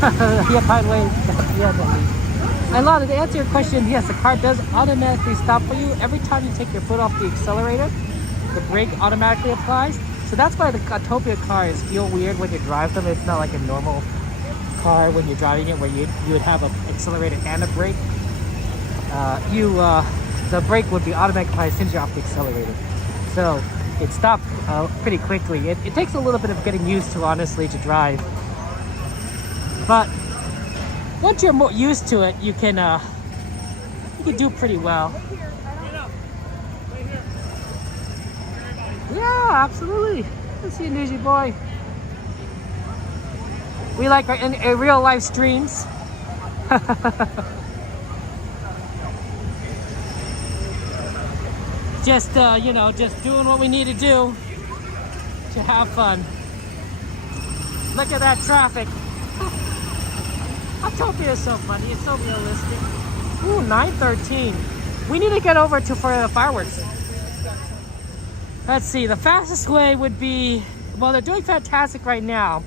Yeah, by the way, yeah, definitely. And Lana, to answer your question, yes, the car does automatically stop for you. Every time you take your foot off the accelerator, the brake automatically applies. So that's why the Autopia cars feel weird when you drive them. It's not like a normal car when you're driving it where you would have an accelerator and a brake. The brake would be automatically applied as soon as you're off the accelerator. So it stopped pretty quickly. It takes a little bit of getting used to, honestly, to drive. But once you're more used to it, you can do pretty well. Yeah, absolutely. Let's see, Newsy boy. We like our in real life streams. Just just doing what we need to do to have fun. Look at that traffic. Autopia is so funny. It's so realistic. Ooh, 9:13. We need to get over for the fireworks. Let's see. The fastest way would be, well, they're doing Fantastic right now,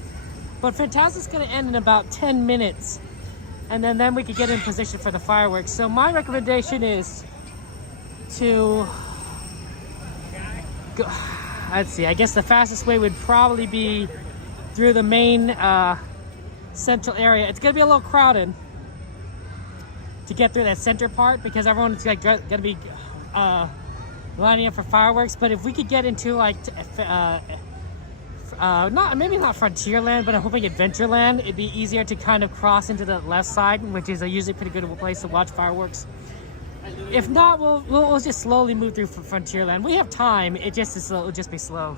but Fantastic's going to end in about 10 minutes, and then we could get in position for the fireworks. So my recommendation is to go. Let's see. I guess the fastest way would probably be through the main central area. It's gonna be a little crowded to get through that center part because everyone's like gonna be lining up for fireworks. But if we could get into like maybe not Frontierland, but I'm hoping Adventureland, it'd be easier to kind of cross into the left side, which is a usually pretty good place to watch fireworks. If not, we'll just slowly move through Frontierland. We have time. It'll just be slow.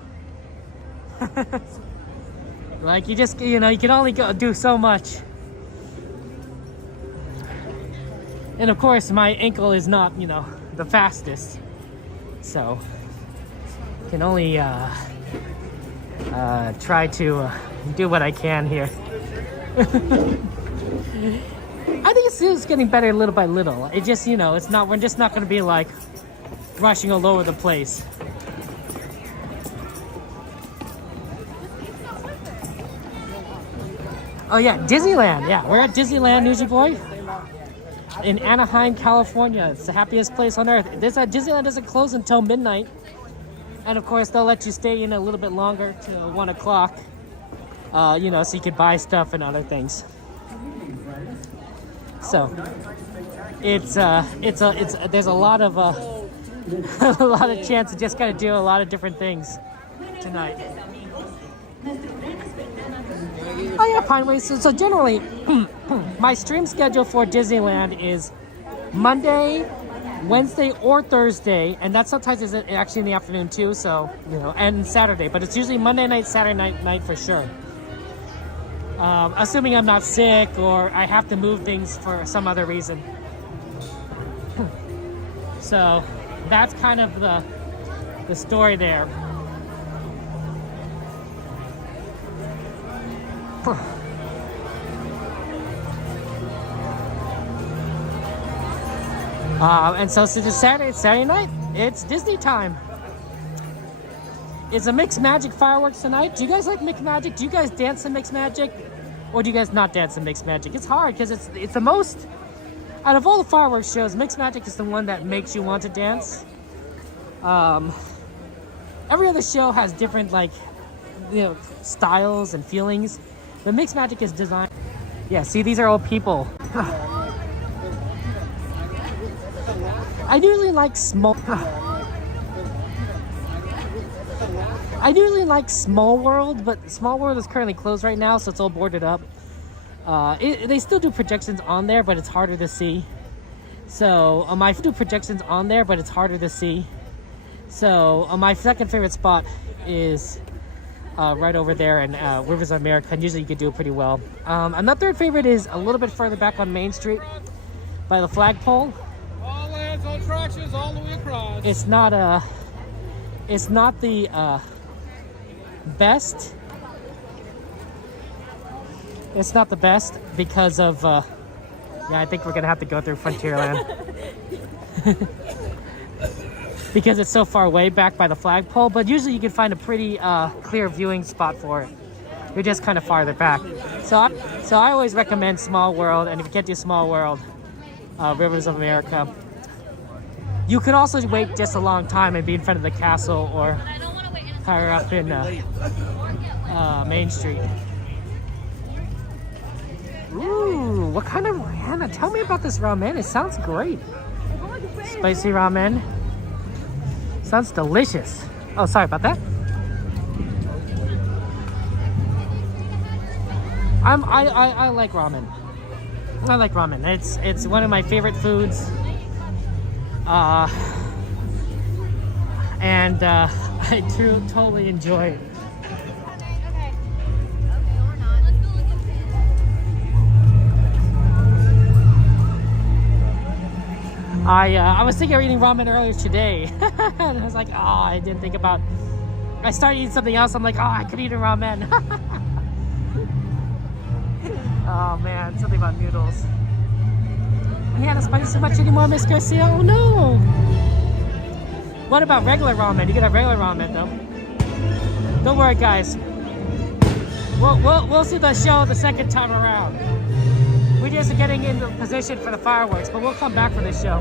Like you can only do so much. And of course, my ankle is not, the fastest. So, can only try to do what I can here. I think it's getting better little by little. It just, we're just not going to be like rushing all over the place. Oh yeah, Disneyland. Yeah, we're at Disneyland, Newsy boy, in Anaheim, California. It's the happiest place on earth. Disneyland doesn't close until midnight, and of course they'll let you stay in a little bit longer till 1 o'clock. So you could buy stuff and other things. So it's there's a lot of a lot of chance to just gotta do a lot of different things tonight. Oh yeah, Pineways. So generally, my stream schedule for Disneyland is Monday, Wednesday, or Thursday, and that sometimes is actually in the afternoon too. So and Saturday, but it's usually Monday night, Saturday night for sure. Assuming I'm not sick or I have to move things for some other reason. So that's kind of the story there. And so since it's Saturday night, it's Disney time. It's a Mixed Magic fireworks tonight. Do you guys like Mixed Magic? Do you guys dance in Mixed Magic? Or do you guys not dance in Mixed Magic? It's hard because it's the most, out of all the fireworks shows, Mixed Magic is the one that makes you want to dance. Every other show has different styles and feelings, but Mixed Magic is designed. Yeah, see, these are all people. I usually like Small World, but Small World is currently closed right now, so it's all boarded up. They still do projections on there, but it's harder to see. So my second favorite spot is right over there in Rivers of America, and usually you can do it pretty well. And my third favorite is a little bit further back on Main Street by the flagpole. All lands, all attractions, all the way across. It's not the best. It's not the best because of I think we're gonna have to go through Frontierland. Because it's so far away back by the flagpole, but usually you can find a pretty clear viewing spot for it. You're just kind of farther back. So So I always recommend Small World, and if you can't do Small World, Rivers of America. You could also wait just a long time and be in front of the castle or higher up in Main Street. Ooh, what kind of ramen? Tell me about this ramen. It sounds great. Spicy ramen. Sounds delicious. Oh, sorry about that. I like ramen. I like ramen. It's one of my favorite foods. And I do totally enjoy it. I was thinking of eating ramen earlier today, and I was like, oh, I didn't think about. I started eating something else. I'm like, oh, I could eat a ramen. Oh man, something about noodles. You can't spice too much anymore, Miss Garcia. Oh no. What about regular ramen? You can have regular ramen though. Don't worry, guys. We'll see the show the second time around. We're just getting into position for the fireworks, but we'll come back for this show.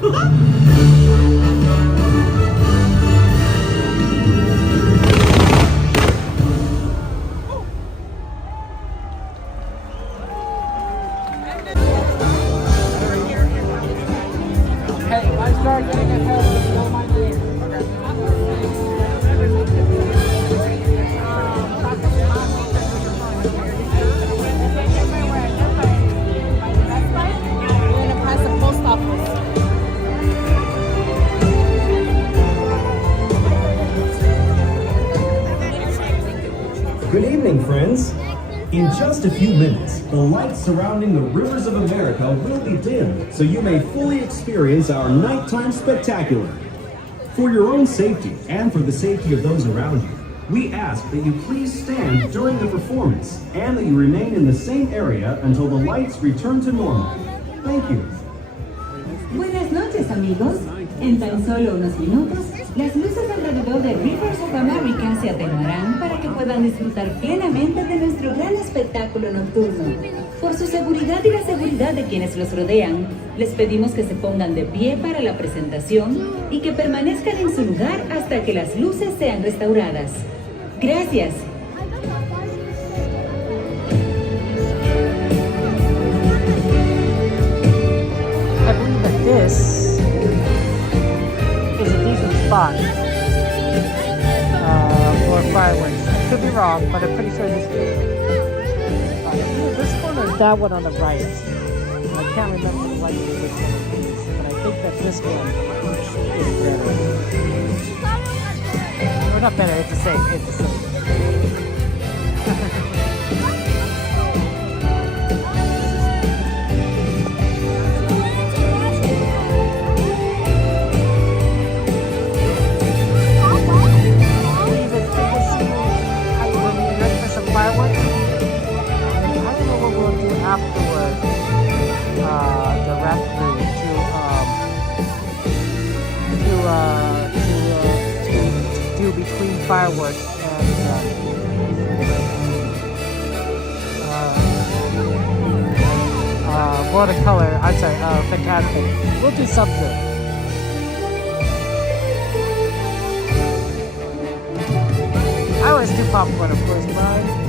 Hey, if I start getting ahead, you don't mind me. Good evening, friends. In just a few minutes, the lights surrounding the rivers of America will be dimmed, so you may fully experience our nighttime spectacular. For your own safety and for the safety of those around you, we ask that you please stand during the performance and that you remain in the same area until the lights return to normal. Thank you. Buenas noches, amigos. En tan solo unos minutos, las luces alrededor de Rivers of America se atenuarán para que puedan disfrutar plenamente de nuestro gran espectáculo nocturno. Por su seguridad y la seguridad de quienes los rodean, les pedimos que se pongan de pie para la presentación y que permanezcan en su lugar hasta que las luces sean restauradas. Gracias. I believe that this is a decent spot for fireworks. I could be wrong, but I'm pretty sure this is. Either this one or that one on the right. I can't remember the light which one it is, but I think that this one is better. Or not better, it's the same. It's the same. Afterwards, directly to do between fireworks and watercolor. I'm sorry, Fantasmic. We'll do something. I always do popcorn, of course, but I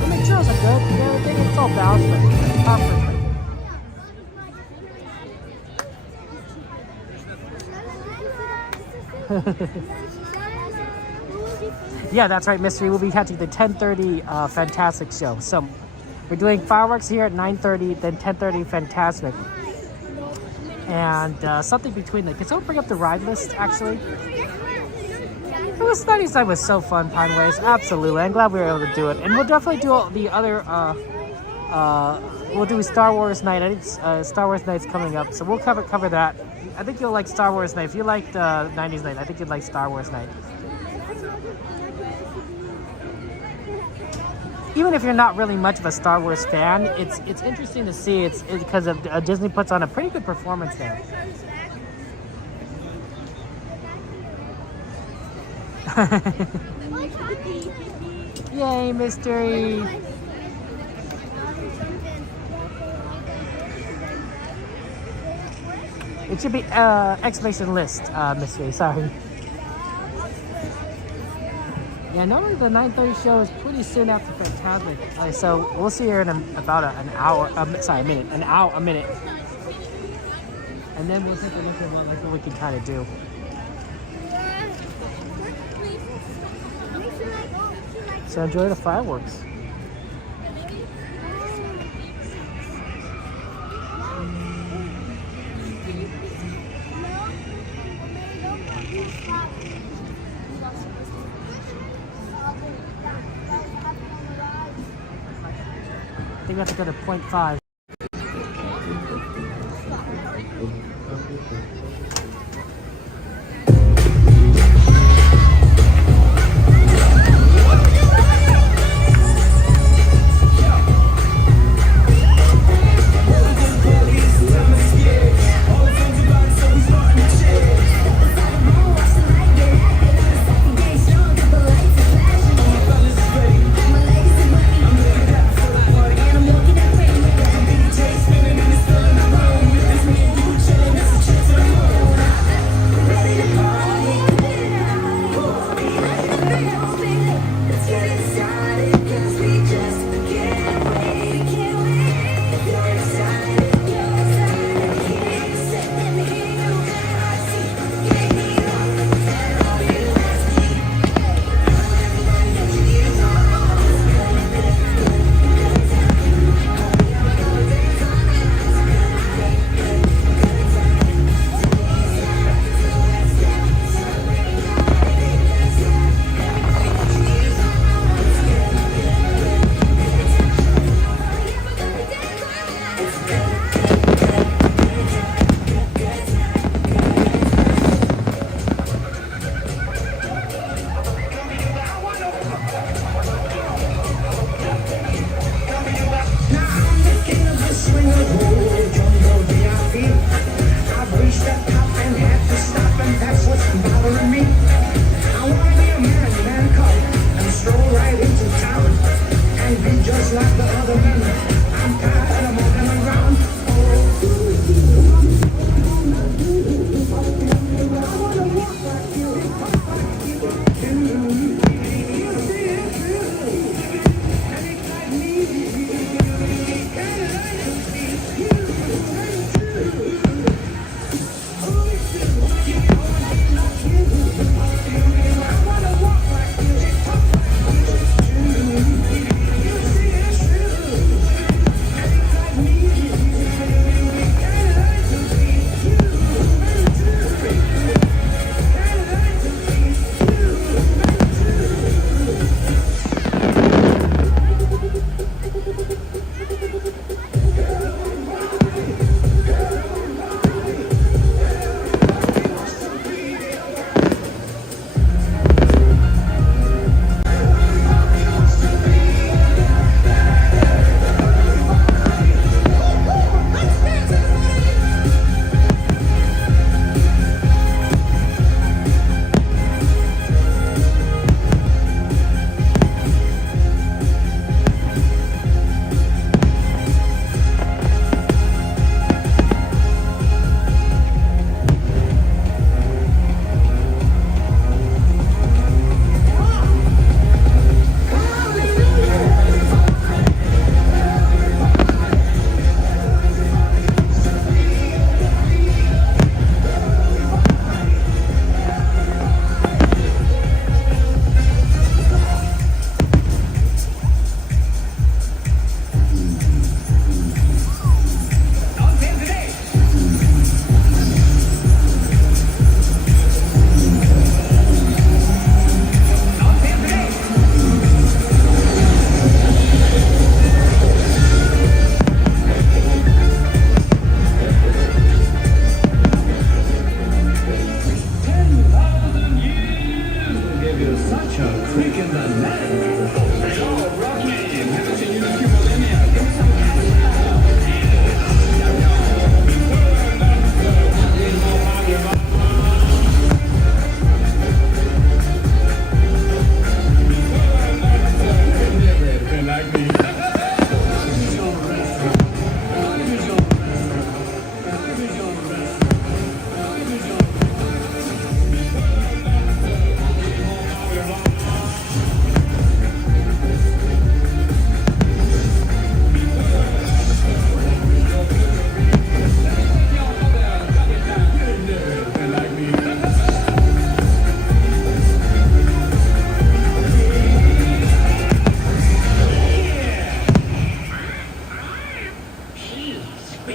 mean, churros are good. Yeah, I think it's all balanced, but popcorn. Yeah, that's right, Mystery. We'll be catching the 10:30 Fantasmic show. So we're doing fireworks here at 9:30, then 10:30 Fantasmic. And something between them. Can someone bring up the ride list, actually? It was 99 was so fun, Pineways. Absolutely. I'm glad we were able to do it. And we'll definitely do all the other we'll do Star Wars night. I think Star Wars night's coming up, so we'll cover that. I think you'll like Star Wars night. If you liked 90s night, I think you'd like Star Wars night. Even if you're not really much of a Star Wars fan, it's interesting to see. It's because of Disney puts on a pretty good performance there. Yay, Mystery! It should be exclamation list, Mystery. Sorry. Yeah, normally the 9:30 show is pretty soon after Fantasmic. So we'll see here in about an hour. A minute. A minute. And then we'll take a look at what we can kind of do. So enjoy the fireworks. I think we have to go to 0.5.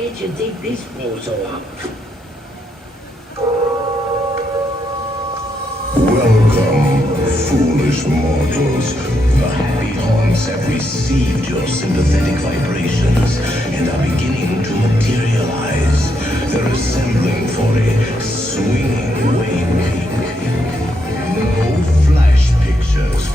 did you dig this photo up? Welcome, foolish mortals. The happy haunts have received your sympathetic vibrations and are beginning to materialize. They're assembling for a swinging wake. No flash pictures,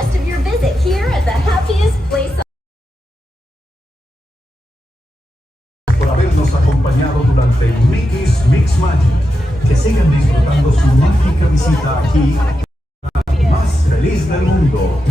rest of your visit here at the happiest place on por habernos acompañado durante Mickey's Mix Magic. Que sigan disfrutando su mágica visita aquí, la más feliz del mundo.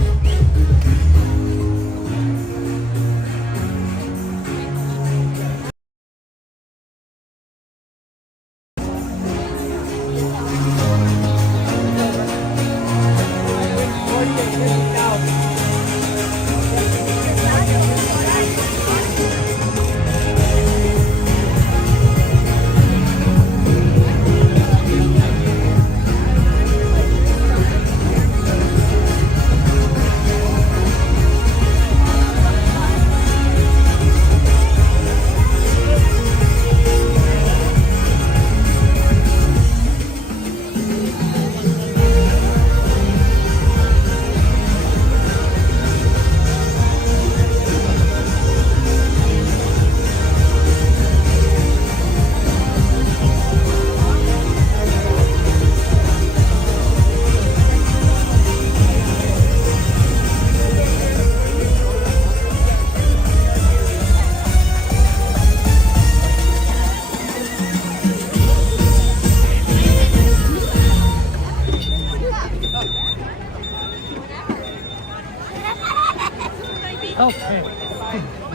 Okay.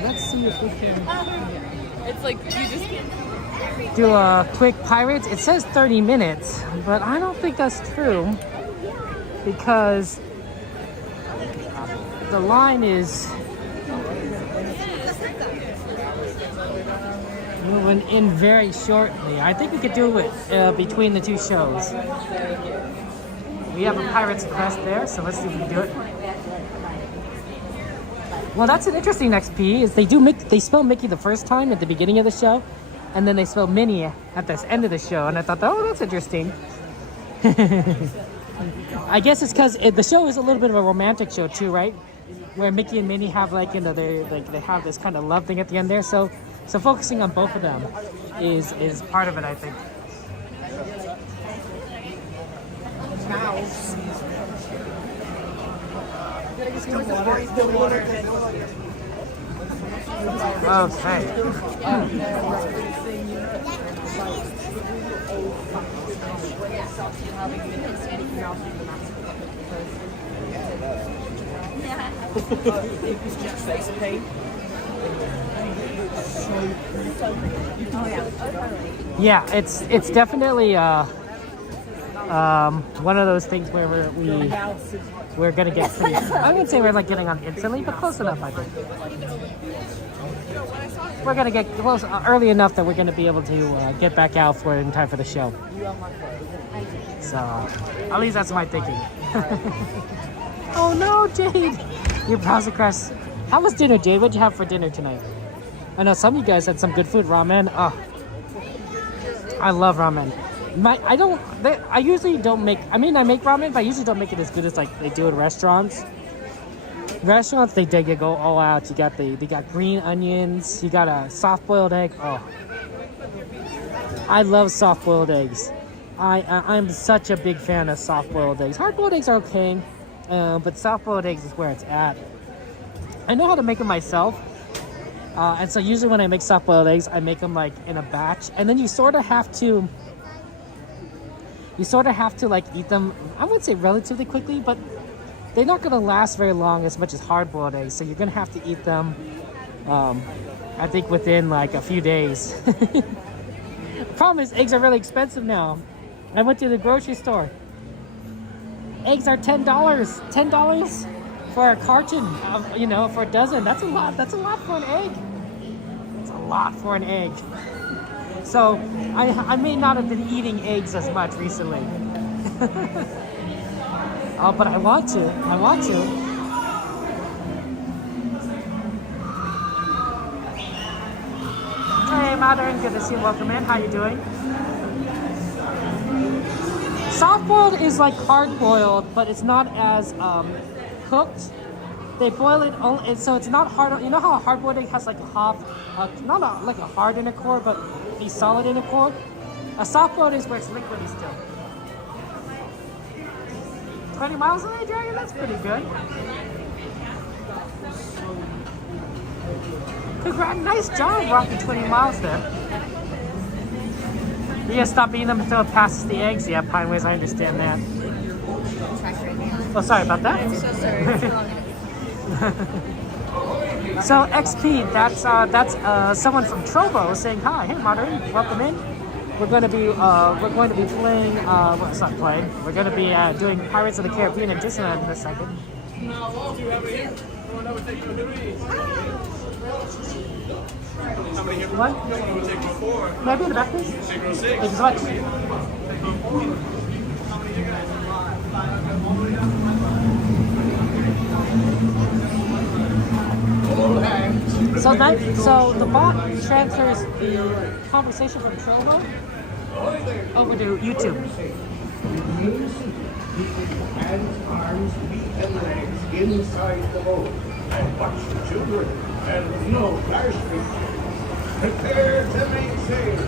Let's see if we can It's like you just do a quick Pirates. It says 30 minutes, but I don't think that's true because the line is moving in very shortly. I think we could do it between the two shows. We have a Pirates Crest there, so let's see if we can do it. Well, that's an interesting XP. Is they spell Mickey the first time at the beginning of the show, and then they spell Minnie at the end of the show. And I thought, oh, that's interesting. I guess it's because the show is a little bit of a romantic show too, right? Where Mickey and Minnie have they have this kind of love thing at the end there. So focusing on both of them is part of it, I think. Yeah, it's definitely one of those things where we're gonna get pretty. I wouldn't say we're like getting on instantly, but close enough, I think. We're gonna get close early enough that we're gonna be able to get back out for it in time for the show. So, at least that's my thinking. Oh no, Jade! Your browser crashed. How was dinner, Jade? What'd you have for dinner tonight? I know some of you guys had some good food. Ramen. Oh, I love ramen. I usually don't make. I mean, I make ramen, but I usually don't make it as good as like they do in restaurants. Restaurants, they go all out. They got green onions. You got a soft-boiled egg. Oh, I love soft-boiled eggs. I'm such a big fan of soft-boiled eggs. Hard-boiled eggs are okay, but soft-boiled eggs is where it's at. I know how to make them myself, and so usually when I make soft-boiled eggs, I make them like in a batch, and then you sort of have to like eat them. I would say relatively quickly, but they're not gonna last very long as much as hard-boiled eggs. So you're gonna have to eat them, I think, within like a few days. Problem is, eggs are really expensive now. I went to the grocery store. Eggs are $10. $10 for a carton, for a dozen. That's a lot. That's a lot for an egg. It's a lot for an egg. So I may not have been eating eggs as much recently. But I want to. Hey, Modern, good to see you. Welcome in. How you doing? Soft-boiled is like hard-boiled, but it's not as cooked. They boil it only, so it's not hard. You know how a hard-boiled egg has like like a hard inner core, but a solid inner core? A soft-boiled is where it's liquidy still. 20 miles away, Dragon? That's pretty good. Congrats, nice job walking 20 miles there. You gotta stop eating them until it passes the eggs. Yeah, Pineways, I understand that. Oh, sorry about that. I'm so sorry. So XP, that's someone from Trovo saying hi. Hey, Modern, welcome in. We're going to be playing. Well, it's not playing. We're going to be doing Pirates of the Caribbean at Disneyland in a second. What? Maybe in the back, please. Thank you so much. So the bot transfers the conversation from Trovo over to YouTube. Hands, arms, feet, and legs inside the boat. And watch the children. And no flash pictures. Prepare to make sail.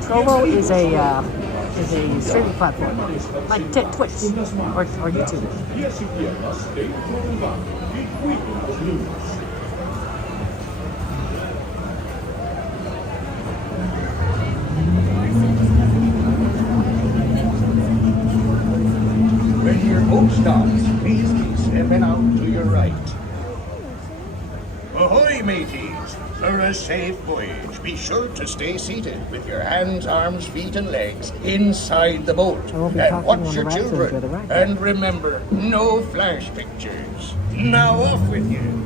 Trovo is a streaming platform like Twitch or YouTube. Yes, you must stay tuned up. Between the news. When your boat stops, please keep stepping out to your right. Ahoy, mateys! For a safe voyage, be sure to stay seated with your hands, arms, feet, and legs inside the boat. And watch your children. And remember, no flash pictures. Now off with you.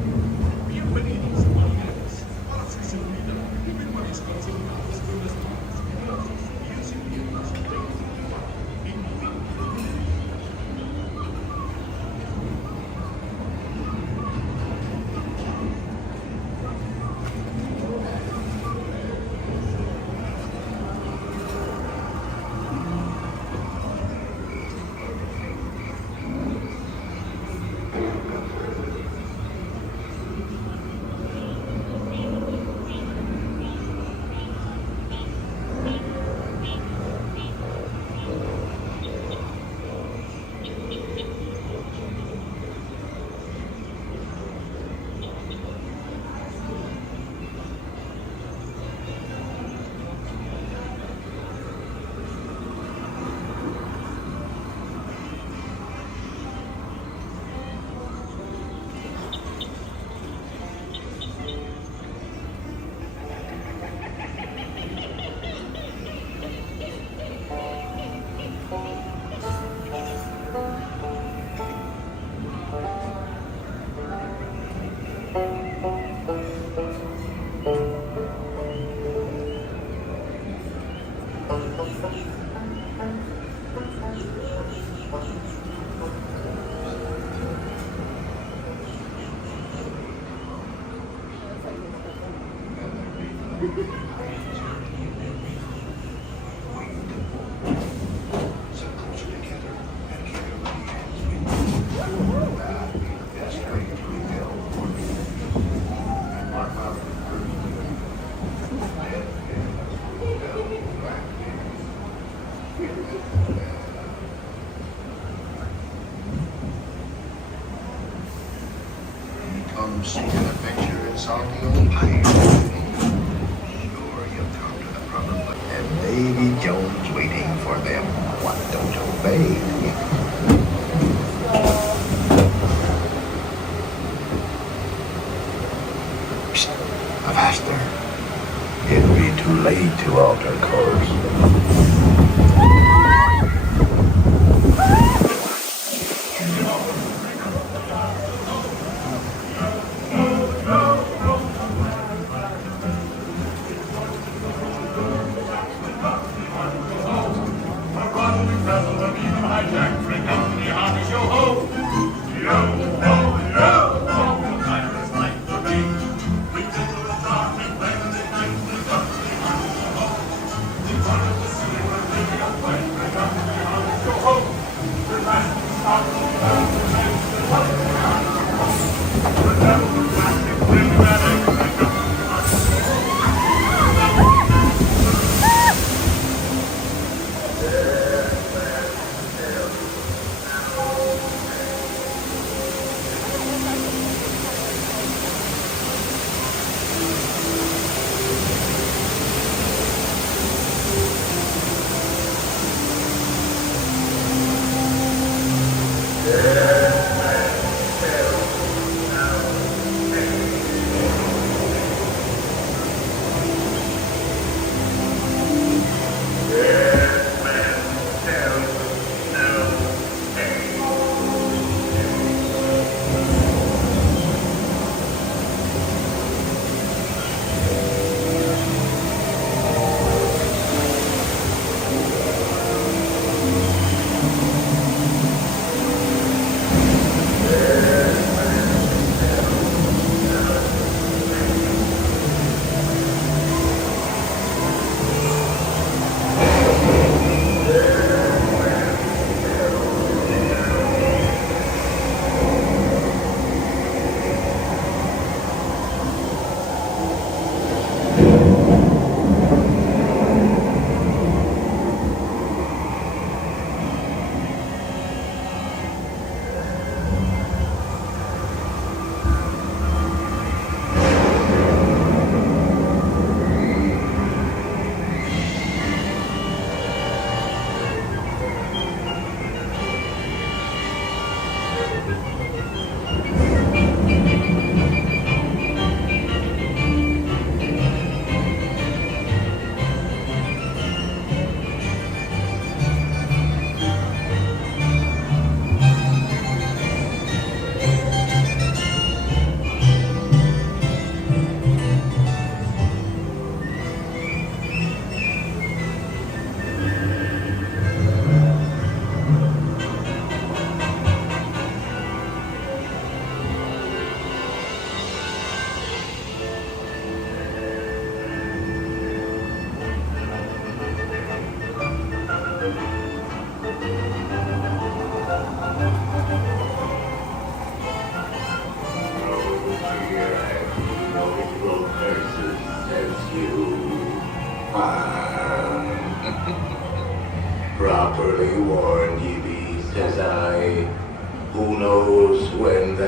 Come seek an adventure in salty old pirates. Sure, you've come to the proper place. And Davy Jones waiting for them. What don't obey? Psst, faster. It'll be too late to alter course. One of the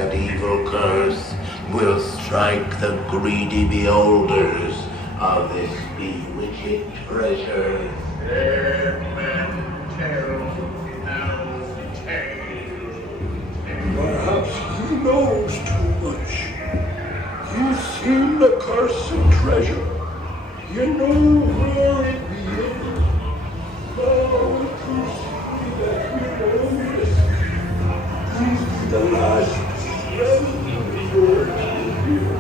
that evil curse will strike the greedy beholders of this bewitched treasure. Perhaps he knows too much. He's seen the cursed treasure. You know where it is. Now to see that you know this. Please be the last friend of yours here.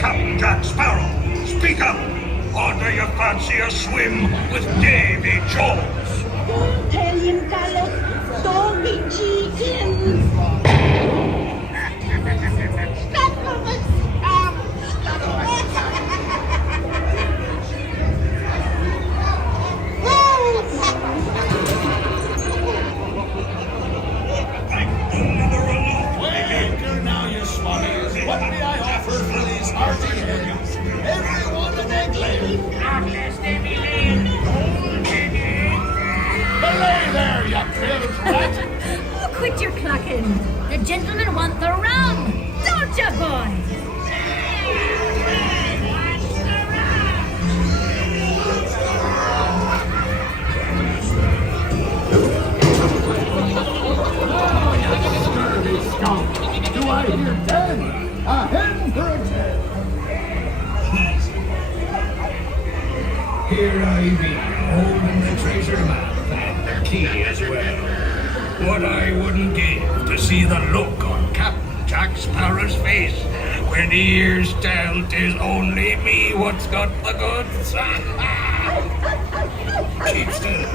Captain Jack Sparrow, speak up! Or do you fancy a swim with Davy Jones? Don't tell him, Carlos. Don't be cheating. Now, you swabbies, what may I offer for these hearty eggs? Everyone an egg layer. Belay there, you priv rat! Oh, quit your clucking. The gentlemen want the rum, don't you, boys? Do I hear 10? A hen for a 10. Here I be, holding the treasure map and the key as well. What I wouldn't give to see the look on Captain Jack Sparrow's face when he hears tell 'tis only me what's got the goods. Keep still.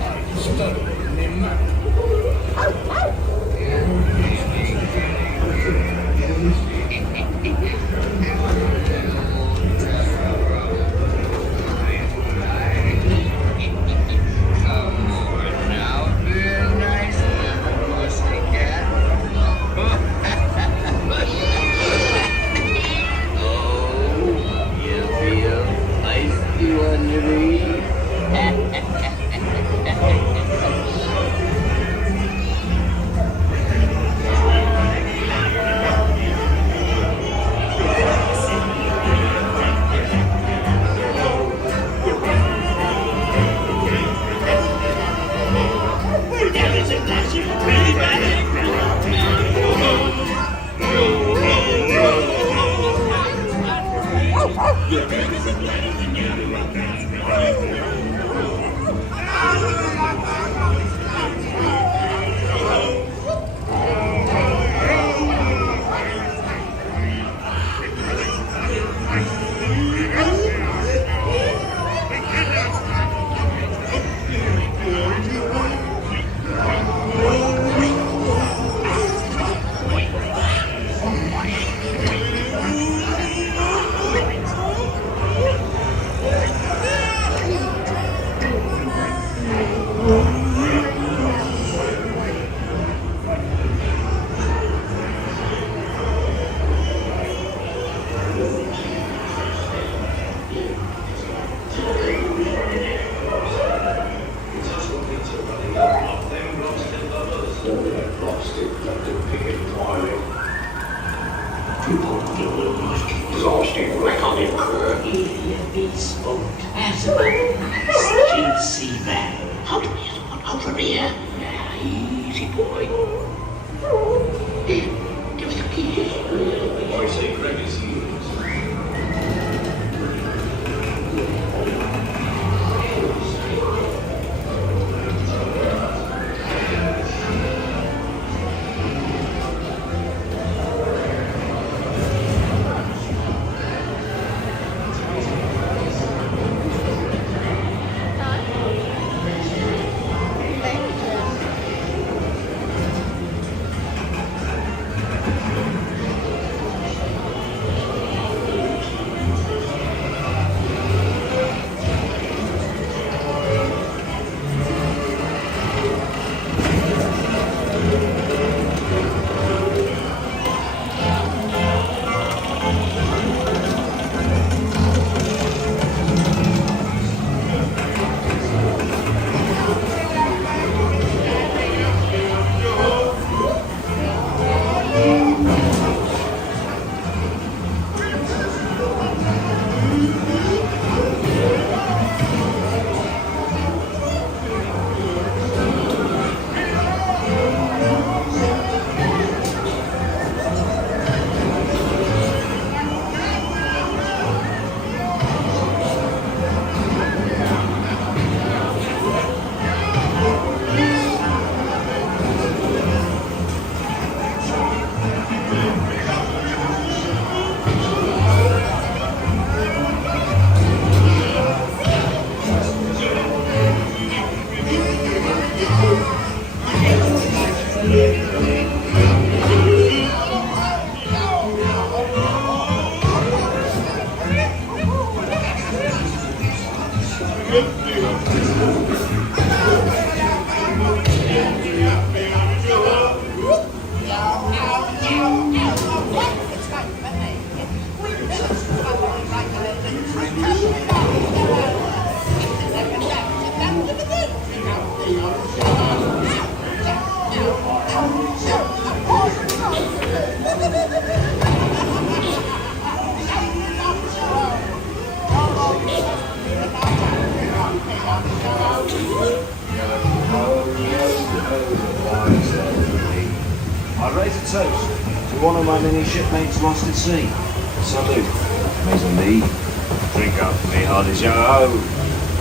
I'm studying the map. this phantasmal, juicy man. Hold me over here. Easy boy. Here, give us the keys. I say grab his heels. I raise a toast to one of my many shipmates lost at sea. Salute, mes amis. Drink up, me hearties, yo-ho.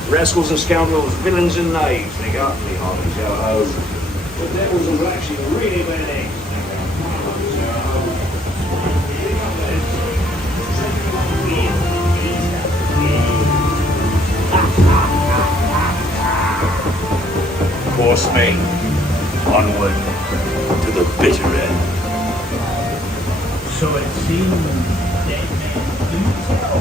Rascals and scoundrels, villains and knaves. Drink up, me hearties, yo-ho. The devils are actually really bad eggs. Drink up, me hearties, yo-ho. Force me onward to the bitter end. So it seems dead man do tell.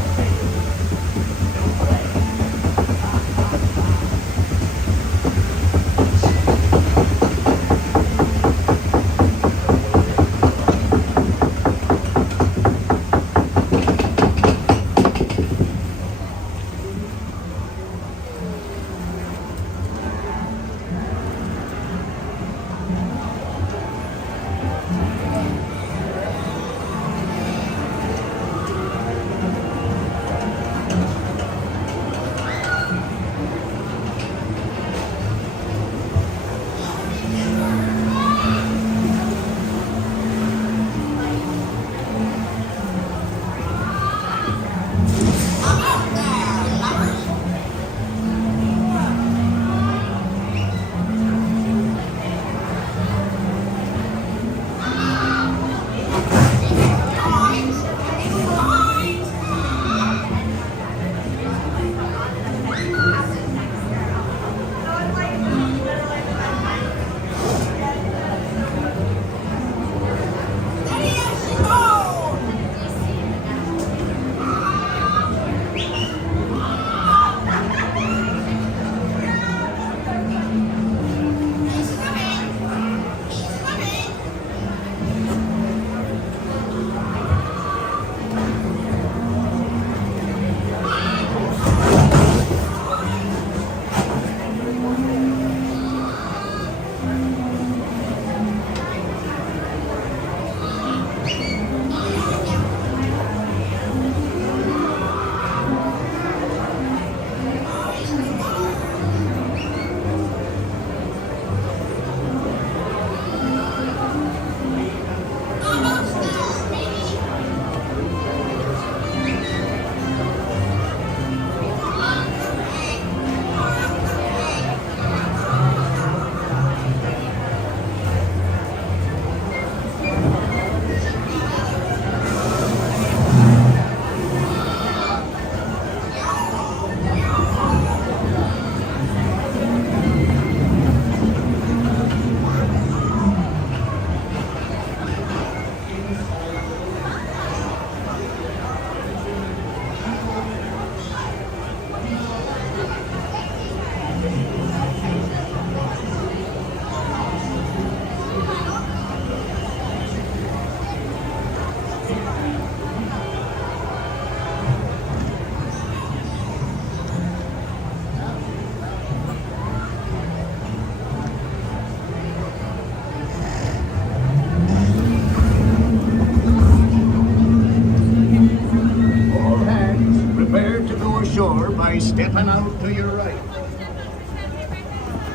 pan out to your right.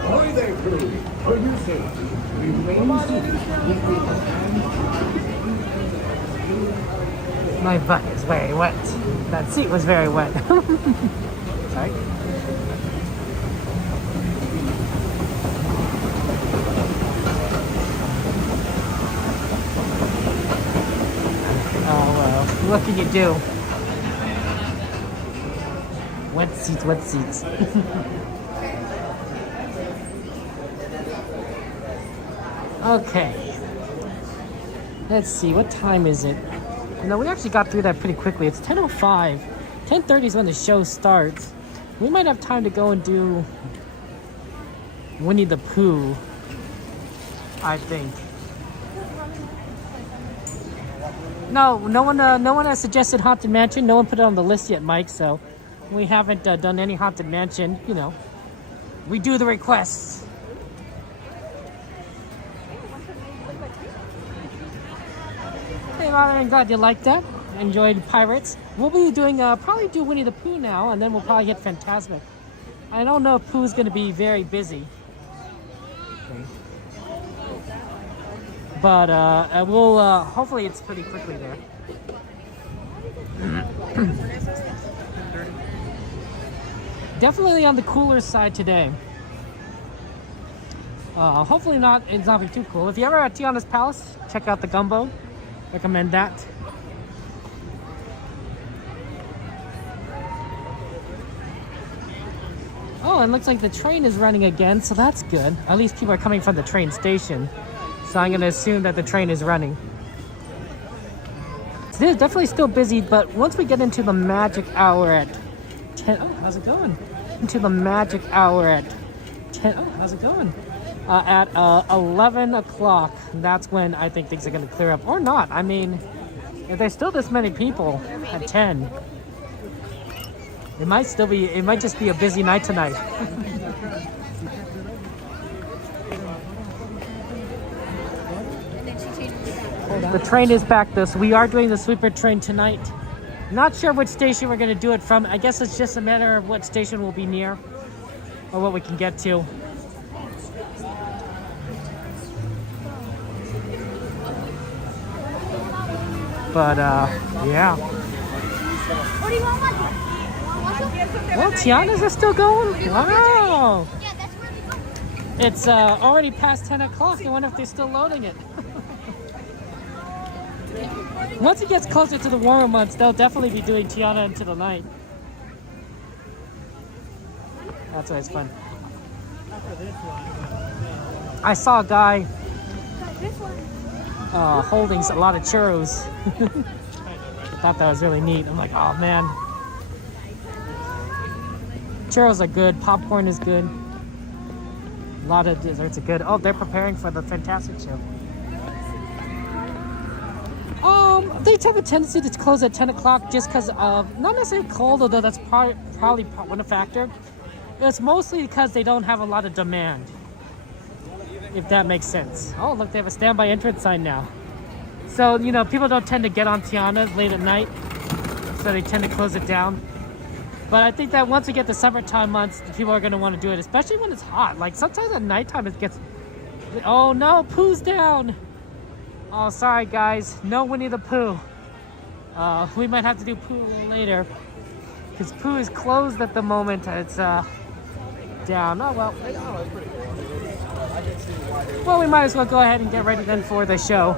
Ahoy there, crew. For your safety, remain seated with your hands. My butt is very wet. That seat was very wet. Sorry. Oh well, what can you do? Wet seats, wet seats. Okay. Let's see, what time is it? No, we actually got through that pretty quickly. It's 10:05. 10:30 is when the show starts. We might have time to go and do Winnie the Pooh, I think. No one has suggested Haunted Mansion. No one put it on the list yet, Mike, so we haven't done any Haunted Mansion. You know, we do the requests. Hey, Robin, I'm glad you liked that. Enjoyed Pirates. We'll be doing, probably do Winnie the Pooh now, and then we'll probably hit Fantasmic. I don't know if Pooh's going to be very busy. Okay. But we'll, hopefully it's pretty quickly there. Definitely on the cooler side today. Hopefully it's not be too cool. If you're ever at Tiana's Palace, check out the gumbo. Recommend that. Oh, and it looks like the train is running again, so that's good. At least people are coming from the train station. So I'm gonna assume that the train is running. It is definitely still busy, but once we get into the magic hour at 10, oh, how's it going? Into the magic hour at 10, oh, how's it going? At 11 o'clock, that's when I think things are gonna clear up, or not. I mean, if there's still this many people at 10, it might just be a busy night tonight. The train is back though, so we are doing the sweeper train tonight. Not sure which station we're gonna do it from. I guess it's just a matter of what station we'll be near or what we can get to. But yeah. What do you want? Well, Tiana's are still going? Wow. It's already past 10 o'clock. I wonder if they're still loading it. Once it gets closer to the warmer months, they'll definitely be doing Tiana into the night. That's always fun. I saw a guy holding a lot of churros. I thought that was really neat. I'm like, oh man. Churros are good. Popcorn is good. A lot of desserts are good. Oh, they're preparing for the Fantasmic show. They have a tendency to close at 10 o'clock just because of, not necessarily cold, although that's probably one factor. It's mostly because they don't have a lot of demand, if that makes sense. Oh, look, they have a standby entrance sign now. So, you know, people don't tend to get on Tiana's late at night, so they tend to close it down. But I think that once we get the summertime months, people are going to want to do it, especially when it's hot. Like, sometimes at nighttime it gets... Oh, no, Pooh's down! Oh, sorry, guys. No Winnie the Pooh. We might have to do Pooh a little later, because Pooh is closed at the moment. It's down. Oh, well. Well, we might as well go ahead and get ready then for the show.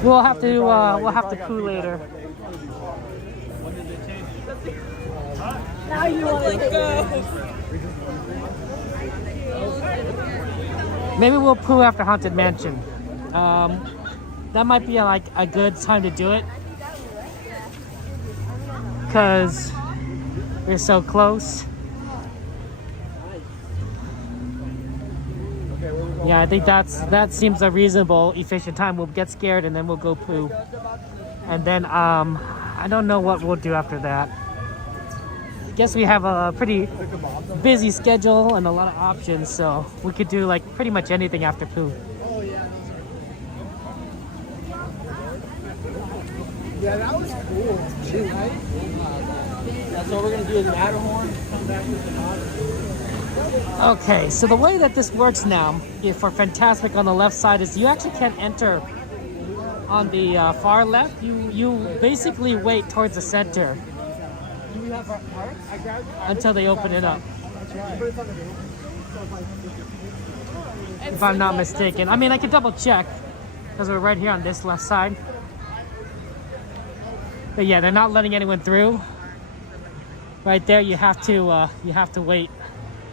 We'll have to Pooh later. Now you want to go. Maybe we'll Pooh after Haunted Mansion. That might be like a good time to do it, because we're so close. Yeah, I think that seems a reasonable, efficient time. We'll get scared and then we'll go Pooh, and then I don't know what we'll do after that. guess we have a pretty busy schedule and a lot of options, so we could do like pretty much anything after Pooh. Yeah, that was cool. Right? That's what we're gonna do is Matterhorn. Come back with the Matterhorn. Okay, so the way that this works now for Fantasmic on the left side is you actually can't enter on the far left. You basically wait towards the center. Do we have our art? I grabbed until they open it up. That's right. If I'm not mistaken. I mean, I could double check because we're right here on this left side. But yeah, they're not letting anyone through. Right there, you have to wait,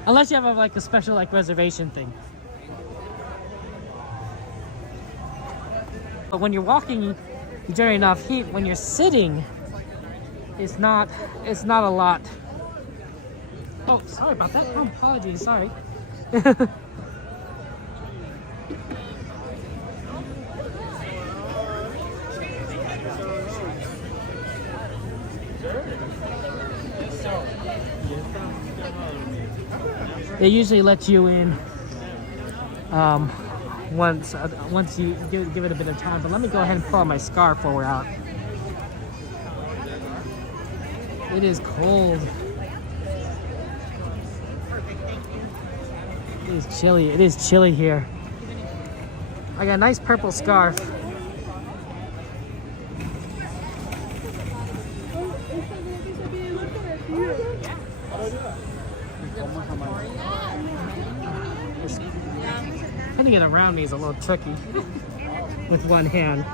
unless you have like a special like reservation thing. But when you're walking, you generate enough heat. When you're sitting, it's not a lot. Oh, sorry about that. Oh, apologies. Sorry. They usually let you in once you give it a bit of time. But let me go ahead and pull out my scarf while we're out. It is cold. It is chilly. It is chilly here. I got a nice purple scarf. Trying to get around me is a little tricky with one hand.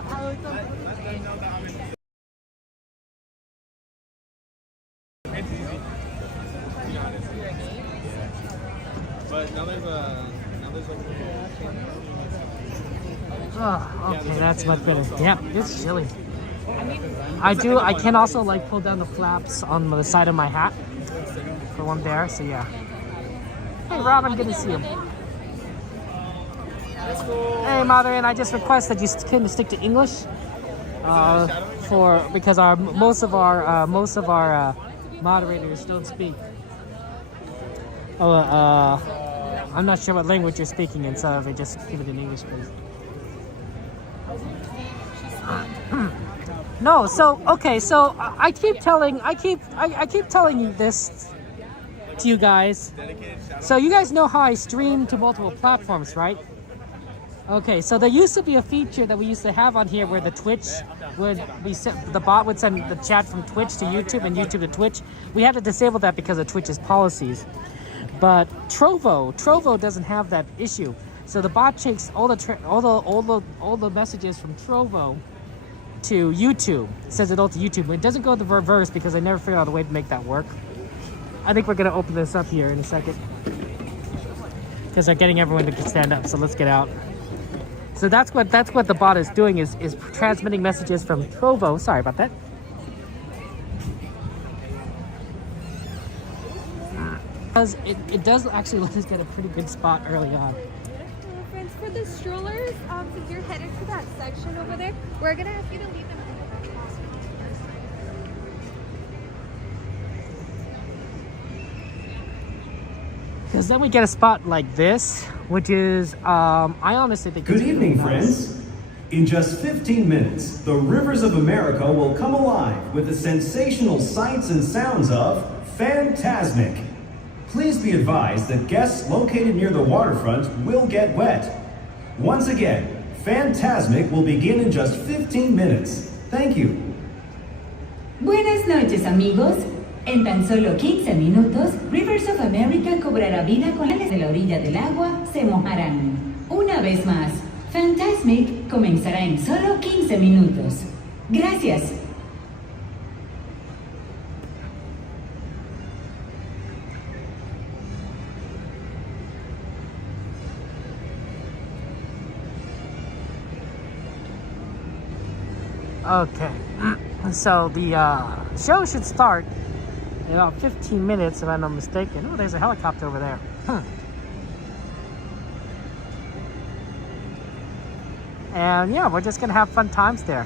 Oh, okay, that's much better. Yeah, it's chilly. I can also like pull down the flaps on the side of my hat for one there, so yeah. Hey Robin, good to see you. Hey Mother, and I just request that you can stick to English because most of our moderators don't speak. I'm not sure what language you're speaking in, so if they just keep it in English, please. No, so okay, so I keep telling you this to you guys. So you guys know how I stream to multiple platforms, right? Okay, so there used to be a feature that we used to have on here where the bot would send the chat from Twitch to YouTube and YouTube to Twitch. We had to disable that because of Twitch's policies. But Trovo doesn't have that issue. So the bot takes all the messages from Trovo to YouTube. It sends it all to YouTube. It doesn't go the reverse because I never figured out a way to make that work. I think we're gonna open this up here in a second because they're getting everyone to stand up. So let's get out. So that's what the bot is doing is transmitting messages from Trovo. Sorry about that. Because it does actually let us get a pretty good spot early on. Friends, for the strollers, if you're headed to that section over there, we're gonna ask you to leave them. Because then we get a spot like this, which is, I honestly think. Good evening, friends. In just 15 minutes, the rivers of America will come alive with the sensational sights and sounds of Fantasmic. Please be advised that guests located near the waterfront will get wet. Once again, Fantasmic will begin in just 15 minutes. Thank you. Buenas noches, amigos. En tan solo 15 minutos, Rivers of America cobrará vida con las de la orilla del agua se mojarán. Una vez más, Fantasmic comenzará en solo 15 minutos. Gracias. Okay, so the show should start in about 15 minutes, if I'm not mistaken. Oh, there's a helicopter over there. And yeah, we're just gonna have fun times there.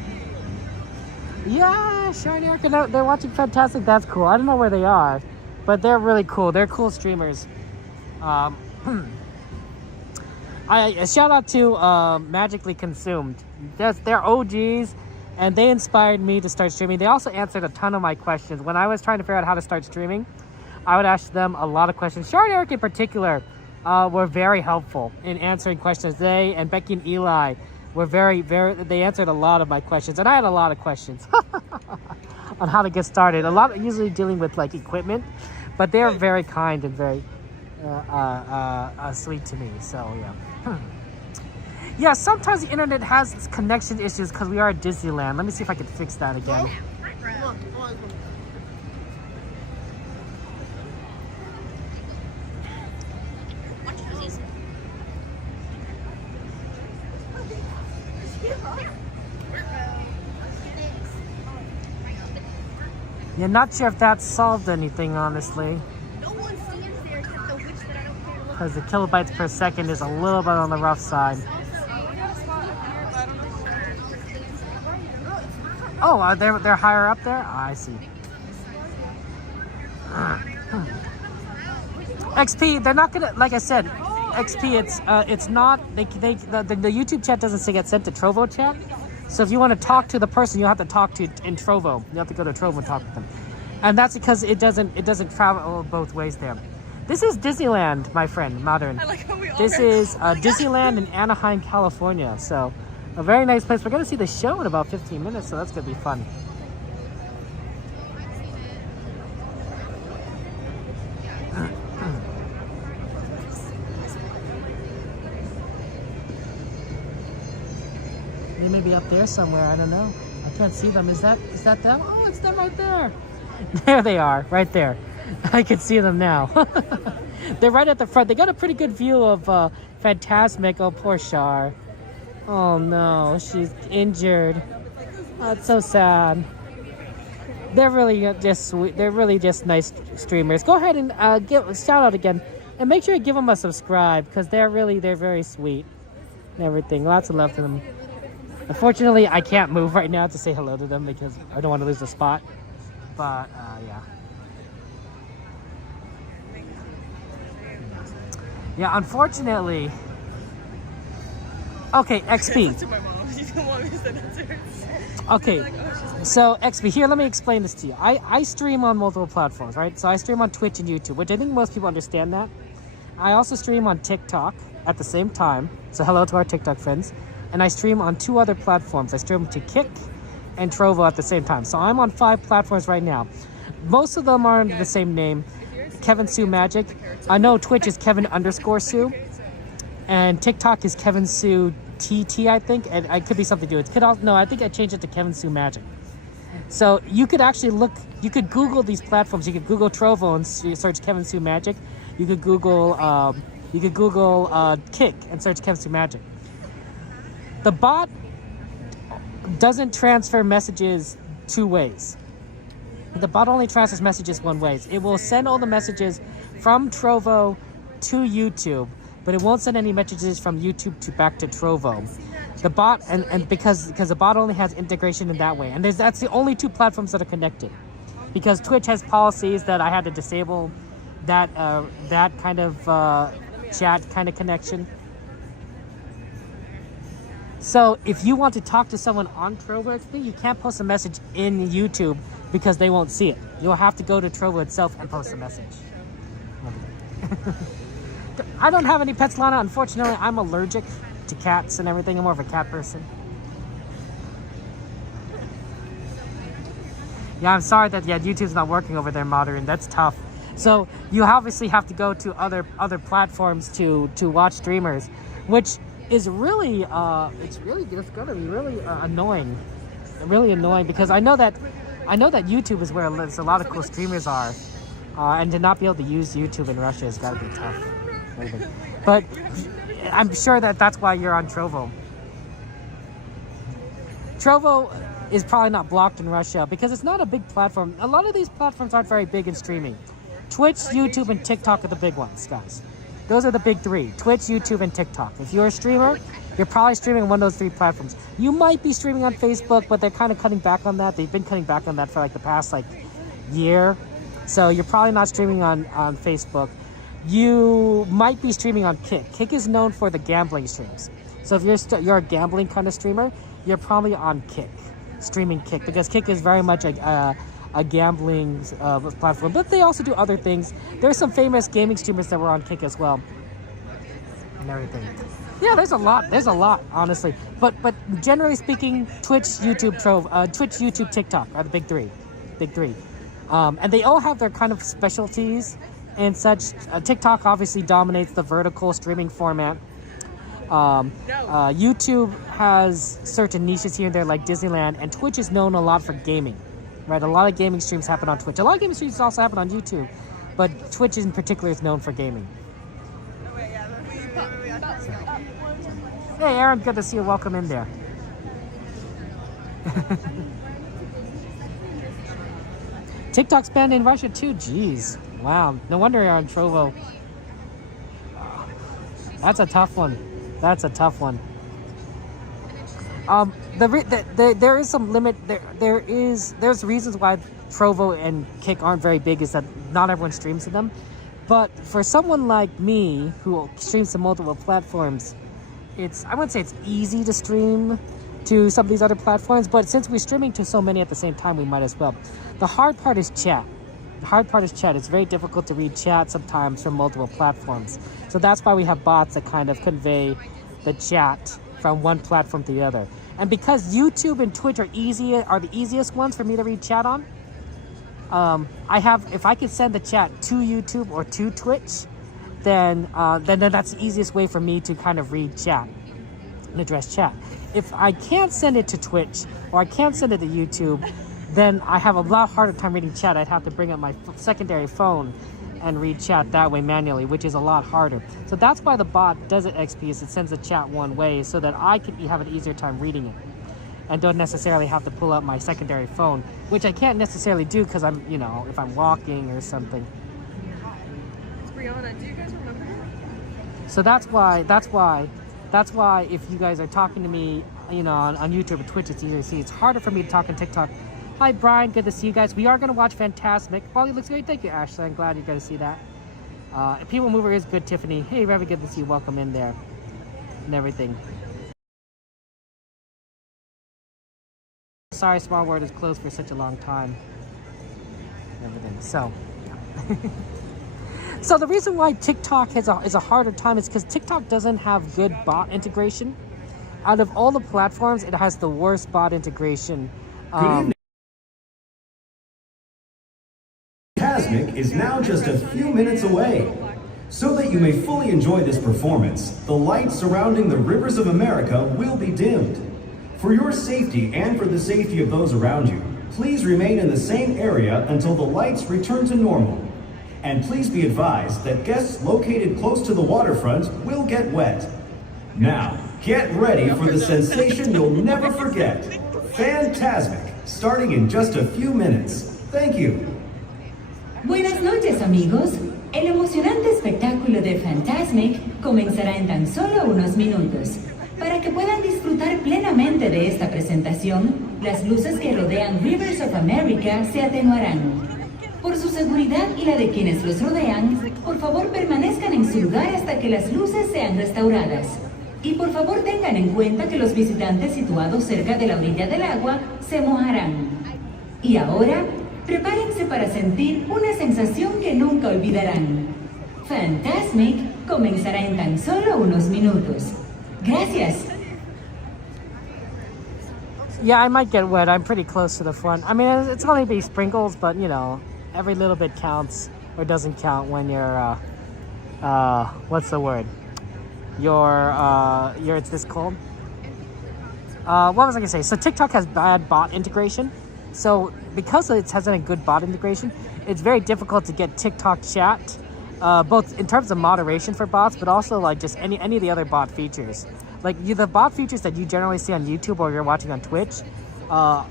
Yeah, Shiny Arca, they're watching Fantastic. That's cool. I don't know where they are. but they're really cool. They're cool streamers. A shout out to Magically Consumed. They're OGs, and they inspired me to start streaming. They also answered a ton of my questions. When I was trying to figure out how to start streaming, I would ask them a lot of questions. Shar and Eric in particular were very helpful in answering questions. They and Becky and Eli were they answered a lot of my questions, and I had a lot of questions on how to get started. A lot usually dealing with like equipment, but they're very kind and very sweet to me. So yeah. Yeah, sometimes the internet has connection issues because we are at Disneyland. Let me see if I can fix that again. Yeah, not sure if that solved anything, honestly. Because the kilobytes per second is a little bit on the rough side. Oh, they're higher up there? Oh, I see. XP, they're not gonna, like I said, XP, it's not, the YouTube chat doesn't get sent to Trovo chat. So if you want to talk to the person, you have to talk to in Trovo. You have to go to Trovo and talk to them. And that's because it doesn't travel both ways there. This is Disneyland, my friend, Modern. This is Disneyland in Anaheim, California. So a very nice place. We're going to see the show in about 15 minutes, so that's going to be fun. They may be up there somewhere. I don't know. I can't see them. Is that them? Oh, it's them right there. There they are, right there. I can see them now. They're right at the front. They got a pretty good view of Fantasmic. Oh, poor Char. Oh no, she's injured. Oh, it's so sad. They're really just sweet. They're really just nice streamers. Go ahead and give a shout out again, and make sure you give them a subscribe because they're very sweet and everything. Lots of love to them. Unfortunately, I can't move right now to say hello to them because I don't want to lose the spot. But yeah. Yeah, unfortunately. Okay, XP. Okay, so XP, here, let me explain this to you. I stream on multiple platforms, right? So I stream on Twitch and YouTube, which I think most people understand that. I also stream on TikTok at the same time. So hello to our TikTok friends. And I stream on 2 other platforms. I stream to Kick and Trovo at the same time. So I'm on 5 platforms right now. Most of them are under the same name, Kevin Sue Magic. I know Twitch is Kevin_Sue, and TikTok is Kevin Sue TT, I think. And it could be something to do. It could also, no, I think I changed it to Kevin Sue Magic. So you could actually you could Google these platforms. You could Google Trovo and search Kevin Sue Magic. You could Google Kick and search Kevin Sue Magic. The bot doesn't transfer messages 2 ways. The bot only transfers messages 1 way. It will send all the messages from Trovo to YouTube, but it won't send any messages from YouTube back to Trovo. The bot, and because the bot only has integration in that way, and that's the only 2 platforms that are connected. Because Twitch has policies that I had to disable that kind of chat kind of connection. So if you want to talk to someone on Trovo XP, you can't post a message in YouTube because they won't see it. You'll have to go to Trovo itself and post a message. I don't have any pets, Lana. Unfortunately, I'm allergic to cats and everything. I'm more of a cat person. Yeah, I'm sorry that YouTube's not working over there, Modern. That's tough. So you obviously have to go to other platforms to watch streamers, which is really it's gonna be really annoying, because I know that YouTube is where a lot of cool streamers are, and to not be able to use YouTube in Russia has got to be tough. But I'm sure that's why you're on Trovo. Trovo is probably not blocked in Russia because it's not a big platform. A lot of these platforms aren't very big in streaming. Twitch, YouTube, and TikTok are the big ones, guys. Those are the big 3, Twitch, YouTube, and TikTok. If you're a streamer, you're probably streaming on one of those 3 platforms. You might be streaming on Facebook, but they're kind of cutting back on that. They've been cutting back on that for like the past year. So you're probably not streaming on Facebook. You might be streaming on Kick. Kick is known for the gambling streams. So if you're a gambling kind of streamer, you're probably on Kick, streaming Kick, because Kick is very much a gambling platform. But they also do other things. There's some famous gaming streamers that were on Kick as well, and everything. Yeah, there's a lot, honestly. But generally speaking, Twitch, YouTube, TikTok are the big three. And they all have their kind of specialties and such. TikTok obviously dominates the vertical streaming format. YouTube has certain niches here and there, like Disneyland, and Twitch is known a lot for gaming, right? A lot of gaming streams happen on Twitch. A lot of gaming streams also happen on YouTube, but Twitch in particular is known for gaming. Hey, Aaron, good to see you. Welcome in there. TikTok's banned in Russia too. Jeez. Wow. No wonder you're on Trovo. That's a tough one. There is some limit. There's reasons why Trovo and Kick aren't very big, is that not everyone streams to them. But for someone like me who streams to multiple platforms, I wouldn't say it's easy to stream to some of these other platforms, but since we're streaming to so many at the same time, we might as well. The hard part is chat. It's very difficult to read chat sometimes from multiple platforms. So that's why we have bots that kind of convey the chat from one platform to the other. And because YouTube and Twitch are the easiest ones for me to read chat on, if I could send the chat to YouTube or to Twitch, then that's the easiest way for me to kind of read chat and address chat. If I can't send it to Twitch or I can't send it to YouTube, then I have a lot harder time reading chat. I'd have to bring up my secondary phone and read chat that way manually, which is a lot harder. So that's why the bot does it XP, is it sends the chat one way so that I can have an easier time reading it and don't necessarily have to pull up my secondary phone, which I can't necessarily do because I'm, if I'm walking or something. Brianna, do you guys remember her? So that's why if you guys are talking to me, on YouTube or Twitch, it's easier to see. It's harder for me to talk on TikTok. Hi, Brian. Good to see you guys. We are going to watch Fantasmic. Quality looks great. Thank you, Ashley. I'm glad you're going to see that. People Mover is good, Tiffany. Hey, very good to see you. Welcome in there and everything. Sorry, Small World is closed for such a long time. Everything. So, so the reason why TikTok is a harder time is because TikTok doesn't have good bot integration. Out of all the platforms, it has the worst bot integration. Fantasmic is now just a few minutes away. So that you may fully enjoy this performance, the lights surrounding the rivers of America will be dimmed. For your safety and for the safety of those around you, please remain in the same area until the lights return to normal. And please be advised that guests located close to the waterfront will get wet. Now, get ready for the sensation you'll never forget. Fantasmic, starting in just a few minutes. Thank you. Buenas noches, amigos. El emocionante espectáculo de Fantasmic comenzará en tan solo unos minutos. Para que puedan disfrutar plenamente de esta presentación, las luces que rodean Rivers of America se atenuarán. Por su seguridad y la de quienes los rodean, por favor permanezcan en su lugar hasta que las luces sean restauradas. Y por favor tengan en cuenta que los visitantes situados cerca de la orilla del agua se mojarán. Y ahora, prepárense para sentir una sensación que nunca olvidarán. Fantasmic comenzará en tan solo unos minutos. Gracias. Yeah, I might get wet. I'm pretty close to the front. I mean, it's only be sprinkles, but every little bit counts or doesn't count when you're, what's the word? It's this cold. What was I gonna say? So TikTok has bad bot integration. So because it hasn't a good bot integration, it's very difficult to get TikTok chat, both in terms of moderation for bots, but also like just any of the other bot features. Like the bot features that you generally see on YouTube or you're watching on Twitch, are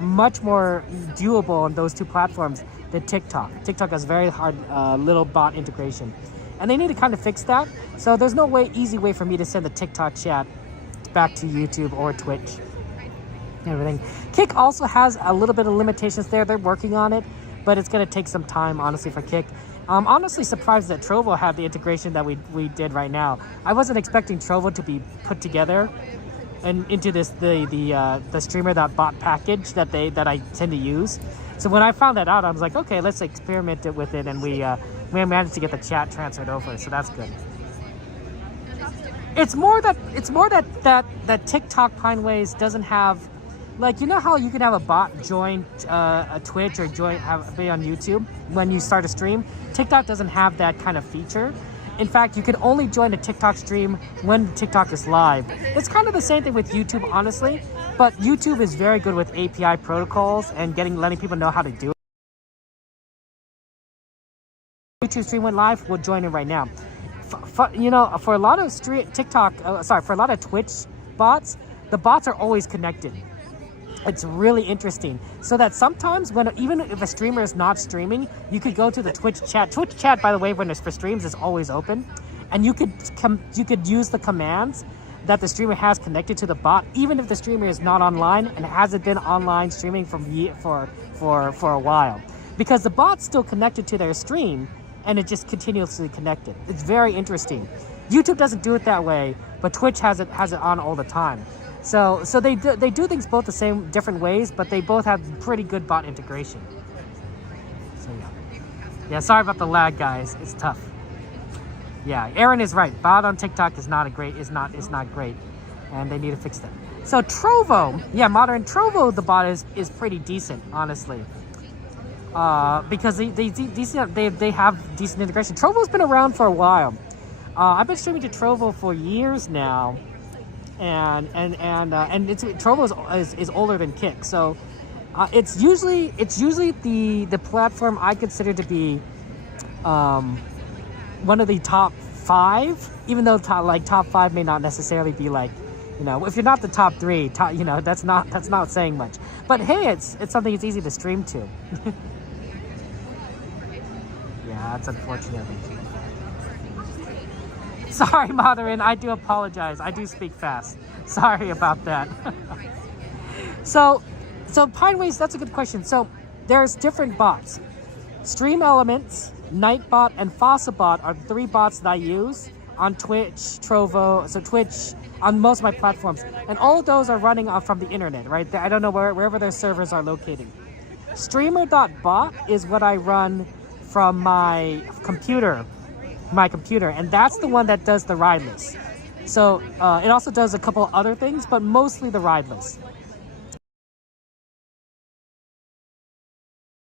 much more doable on those two platforms than TikTok. TikTok has very hard little bot integration, and they need to kind of fix that. So there's no easy way for me to send the TikTok chat back to YouTube or Twitch. and everything. Kick also has a little bit of limitations there. They're working on it, but it's going to take some time, honestly, for Kick. I'm honestly surprised that Trovo had the integration that we did right now. I wasn't expecting Trovo to be put together and into this the streamer.bot package that I tend to use. So when I found that out, I was like, okay, let's experiment with it, and we managed to get the chat transferred over, so that's good. It's more that TikTok Pineways doesn't have, like, you know how you can have a bot join a Twitch or be on YouTube when you start a stream? TikTok doesn't have that kind of feature. In fact, you can only join a TikTok stream when TikTok is live. It's kind of the same thing with YouTube, honestly, but YouTube is very good with API protocols and letting people know how to do it. YouTube stream went live, we'll join it right now. You know, for a lot of for a lot of Twitch bots, the bots are always connected. It's really interesting. So that sometimes even if a streamer is not streaming, you could go to the Twitch chat. Twitch chat, by the way, when it's for streams, is always open, and you could use the commands that the streamer has connected to the bot, even if the streamer is not online and hasn't been online streaming for a while, because the bot's still connected to their stream and it just continuously connected. It's very interesting. YouTube doesn't do it that way, but Twitch has it on all the time. So they do things both the same, different ways, but they both have pretty good bot integration. So yeah, sorry about the lag, guys. It's tough. Yeah, Aaron is right. Bot on TikTok is not great, and they need to fix that. So Trovo, yeah, modern Trovo, the bot is pretty decent, honestly, because they have decent integration. Trovo's been around for a while. I've been streaming to Trovo for years now. And Trovo is older than Kick, so it's usually the platform I consider to be one of the top 5, even though top 5 may not necessarily be, like, you know, if you're not the top 3, you know, that's not saying much. But hey, it's something it's easy to stream to. Yeah, that's unfortunate. Sorry, Modern, I do apologize. I do speak fast. Sorry about that. So Pineways, that's a good question. So there's different bots. Stream Elements, Nightbot, and Fossabot are the 3 bots that I use on Twitch, Trovo, so Twitch, on most of my platforms. And all of those are running from the internet, right? I don't know wherever their servers are located. Streamer.bot is what I run from my computer, and that's the one that does the ride list. So it also does a couple other things, but mostly the ride list.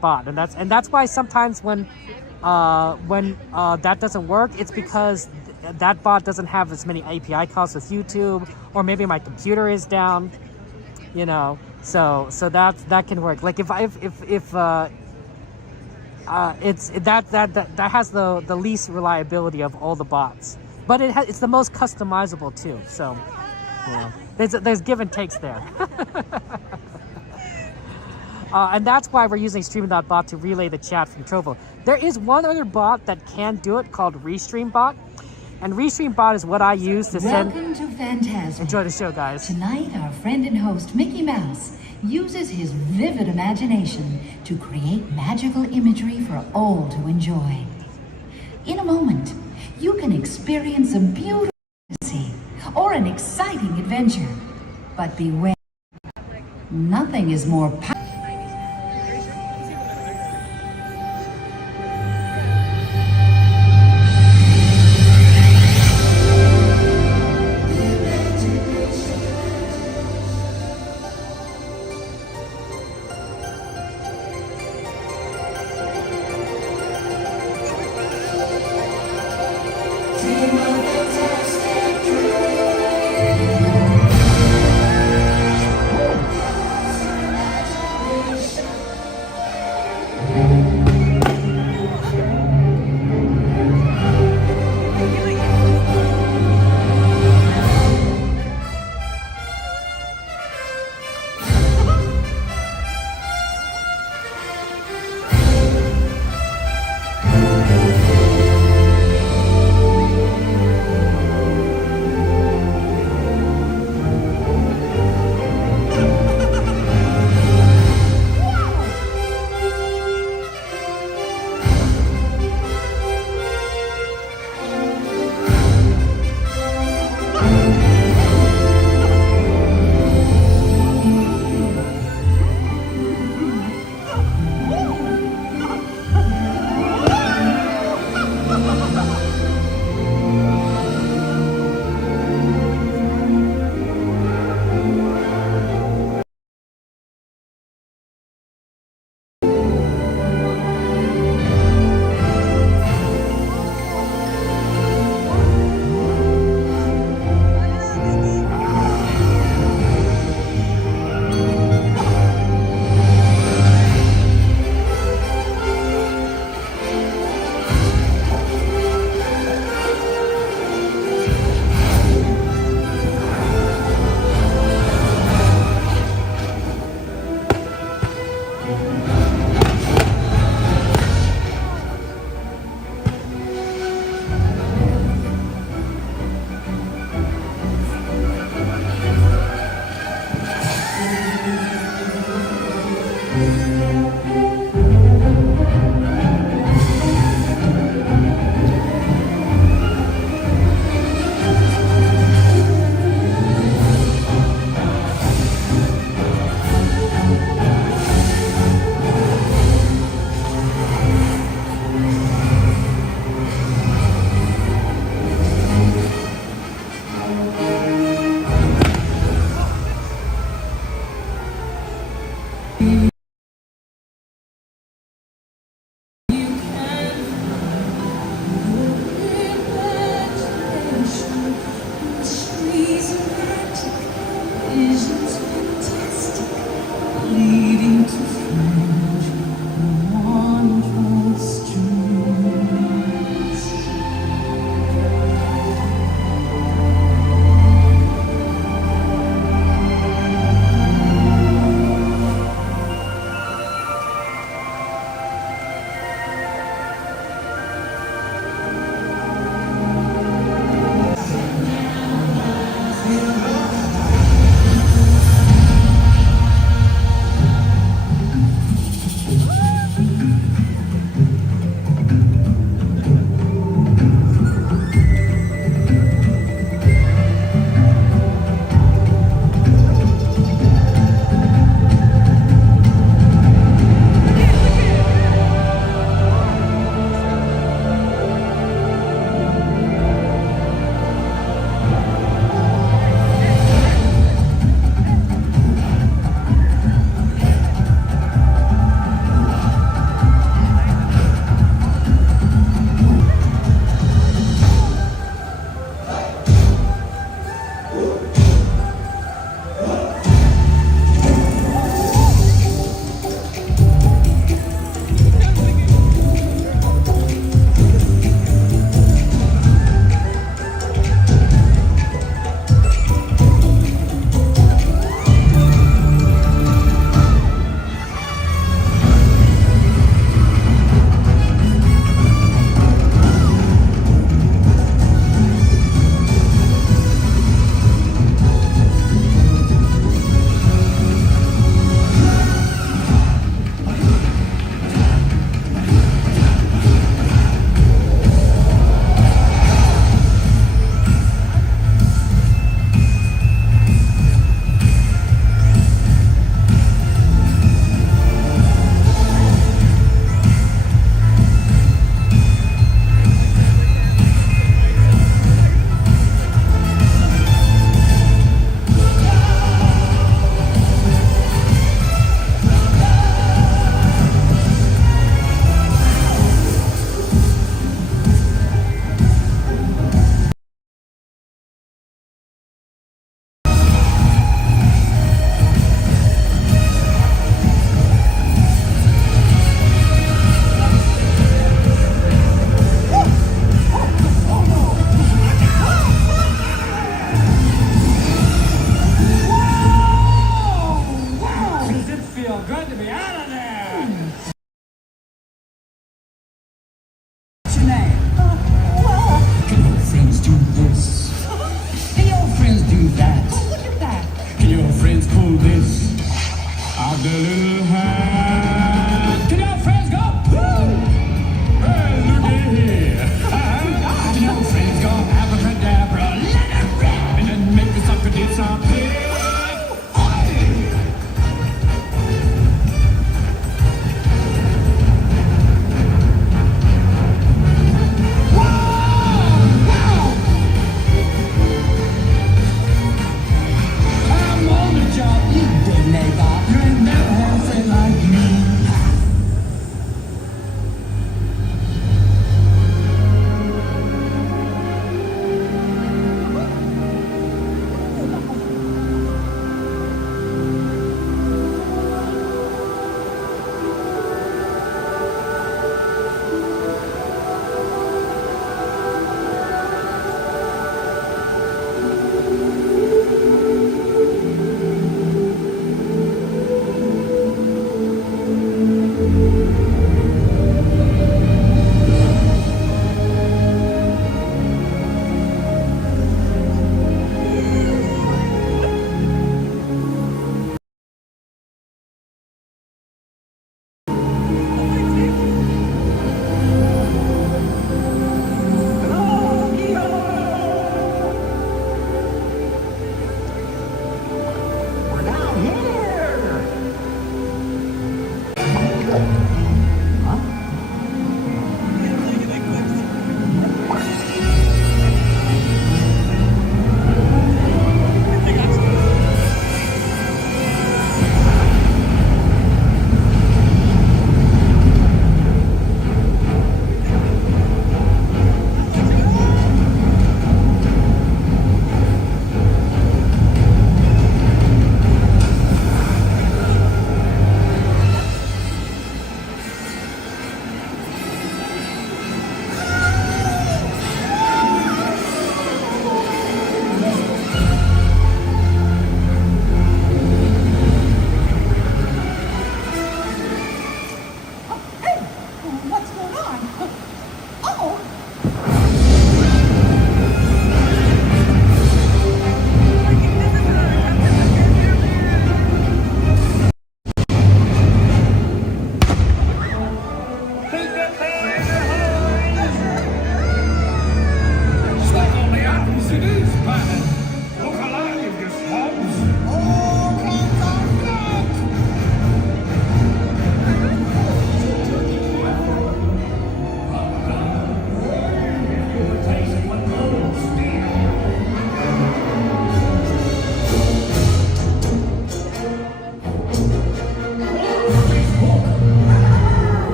Bot, and that's why sometimes when that doesn't work, it's because that bot doesn't have as many API calls with YouTube, or maybe my computer is down, you know. So that can work. Like if it's that has the least reliability of all the bots, but it's the most customizable too. So, you know, there's give and takes there. And that's why we're using Stream.bot to relay the chat from Trovo. There is one other bot that can do it called ReStreamBot, and ReStreamBot is what I use to send. Welcome to Fantasmic. Enjoy the show, guys. Tonight, our friend and host Mickey Mouse uses his vivid imagination to create magical imagery for all to enjoy. In a moment, you can experience a beautiful fantasy or an exciting adventure. But beware, nothing is more powerful.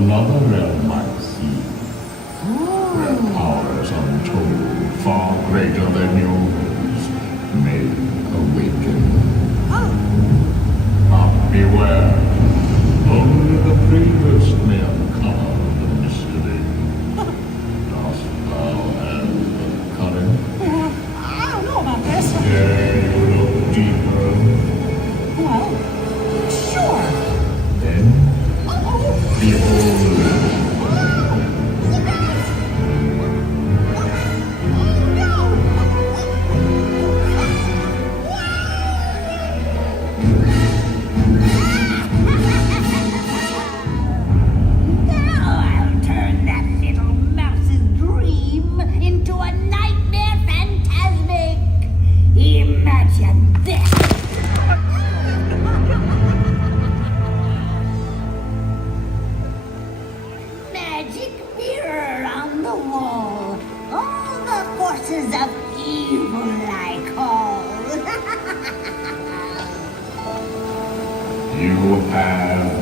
another realm I see, where powers untold, far greater than yours, may awaken. But beware, only the bravest may uncover the mystery. Dost thou have the courage? I don't know about this. Dare you look deeper? Well, sure. Then, behold. Now I'll turn that little mouse's dream into a nightmare Fantasmic. Imagine this. Magic mirror on the wall. All the forces of evil I call. You have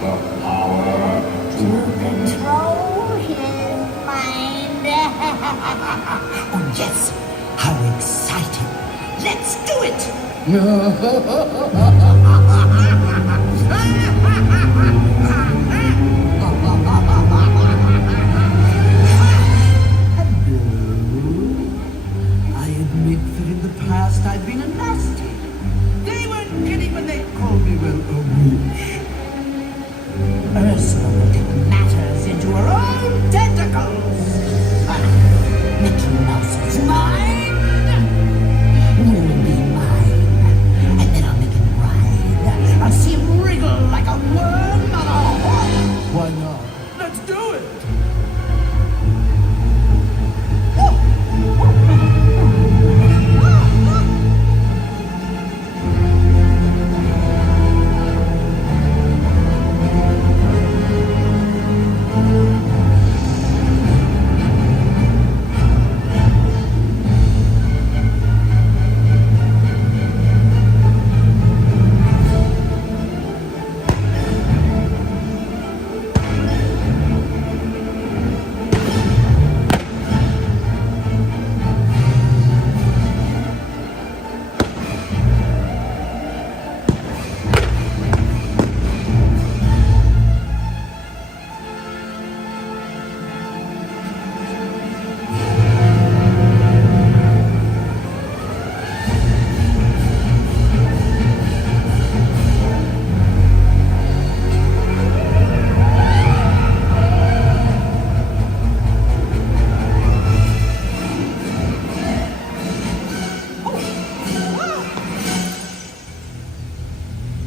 the power To control his mind. Oh, yes. How exciting. Let's do it. I admit that in the past I've been a nasty. They weren't kidding when they called me, well, a witch. Ursula will take matters into her own tentacles. Mickey Mouse is mine. Will be mine. And then I'll make him writhe. I'll see him wriggle like a worm on a horn. Why not? Let's do it.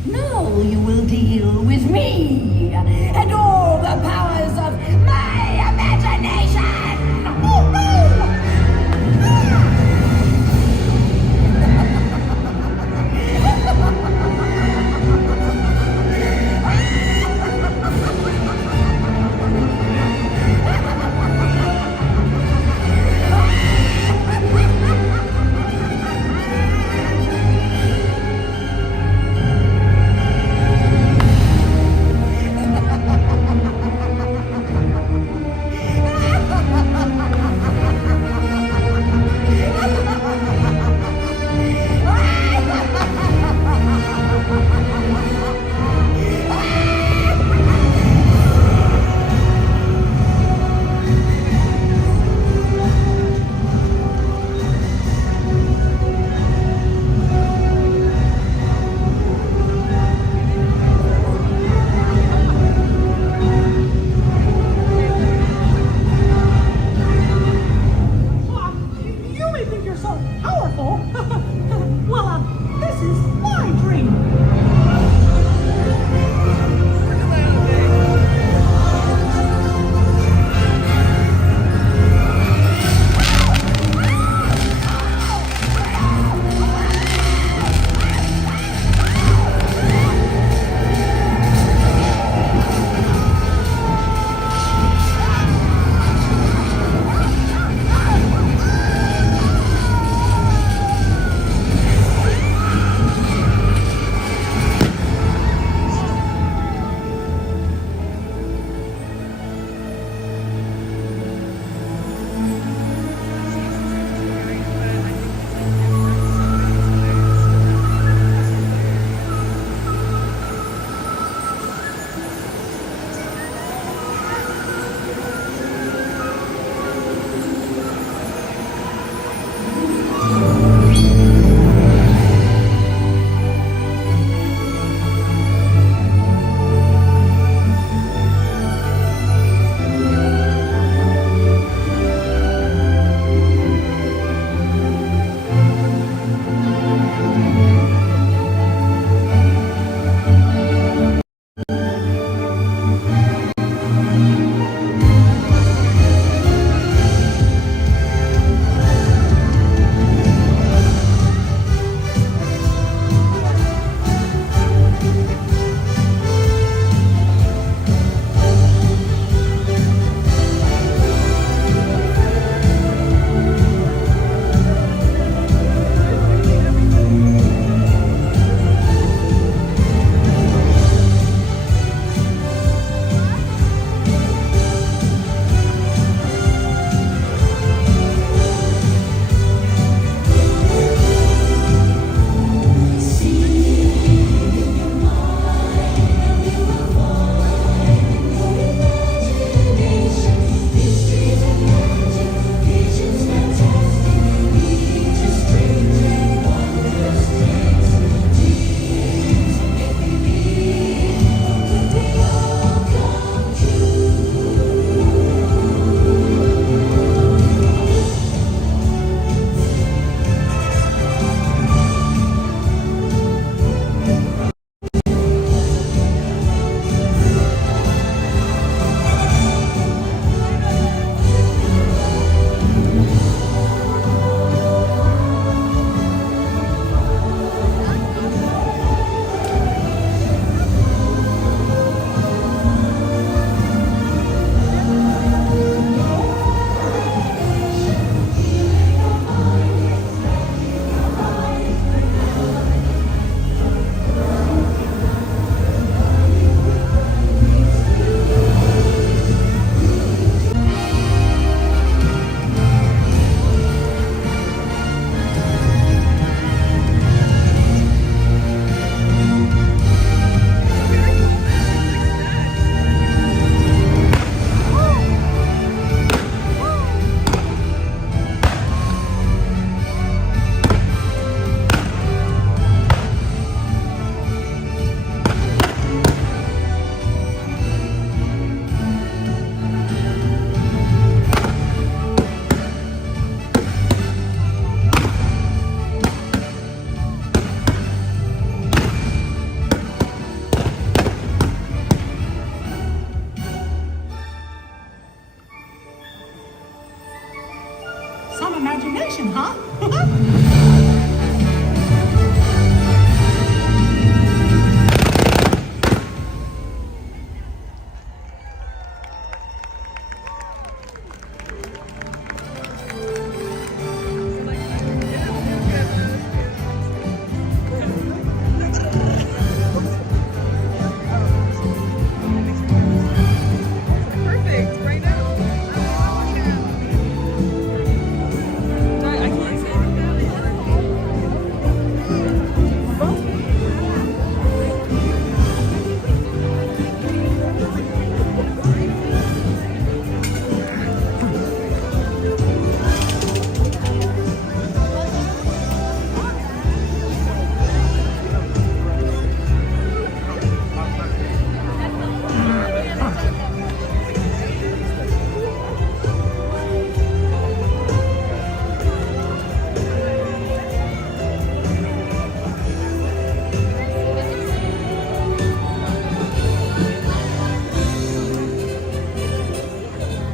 Now you will deal with me and all the powers of my imagination.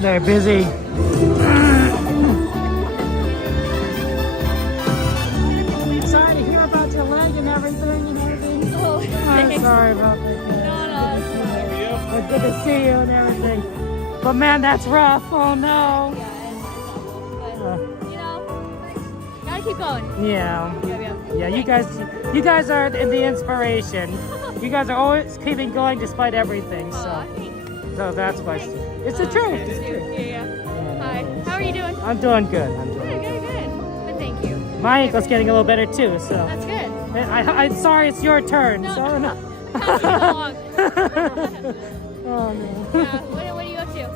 They're busy. Sorry to hear about your leg and everything and everything. Oh, I'm sorry about that. No, it's fine. But good to see you and everything. But man, that's rough. Oh no. But, you know, gotta keep going. Yeah. Yeah, you guys are the inspiration. You guys are always keeping going despite everything. So that's why it's the truth. It's true. Yeah. Hi. How are you doing? I'm doing good. I'm doing Good. But thank you. My ankle's getting a little better too. So That's good. I'm sorry, it's your turn. No, so no. Oh no. What are you up to?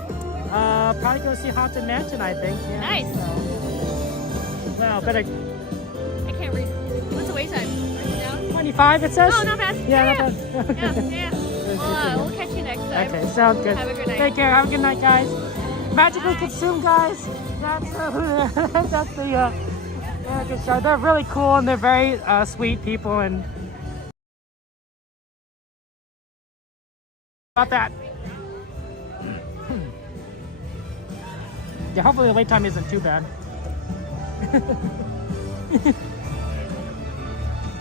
Probably go see Haunted Mansion, I think. Yeah. Nice. Well, better. I can't read. What's the wait time? 25, it says? Oh, not bad. Yeah, not bad. Yeah. We'll catch you next time. Okay, sounds good. Have a good night. Take care. Have a good night, guys. Magically Consume, guys. That's the good show. They're really cool and they're very sweet people and about that. Yeah, hopefully the wait time isn't too bad.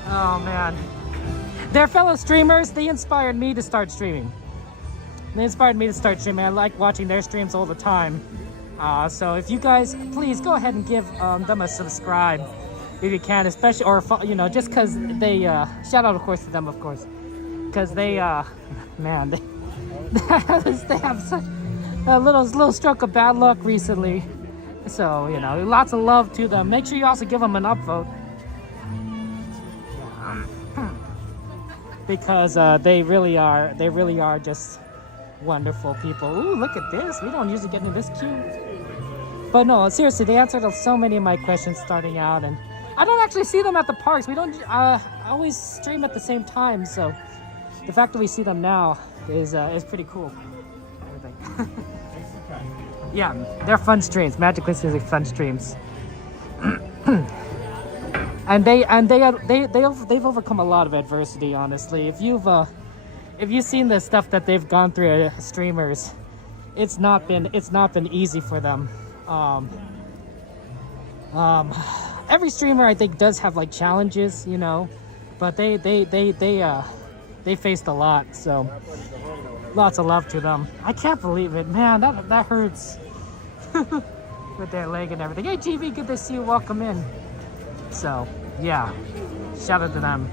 Oh man. They're fellow streamers. They inspired me to start streaming. I like watching their streams all the time. So if you guys, please go ahead and give them a subscribe if you can, especially, or just because they, shout out of course to them, of course. Because they, man, they have such a little stroke of bad luck recently. So, lots of love to them. Make sure you also give them an upvote. Because they really are just wonderful people. Ooh, look at this. We don't usually get into this cute. But no, seriously, they answered so many of my questions starting out, and I don't actually see them at the parks. We don't always stream at the same time, so the fact that we see them now is pretty cool. Yeah, they're fun streams. Magically seems like fun streams. And they've overcome a lot of adversity, honestly. If you've seen the stuff that they've gone through as streamers, it's not been easy for them. Every streamer I think does have like challenges, but they faced a lot, so lots of love to them. I can't believe it, man. That hurts. With their leg and everything. Hey TV, good to see you. Welcome in. So yeah, shout out to them.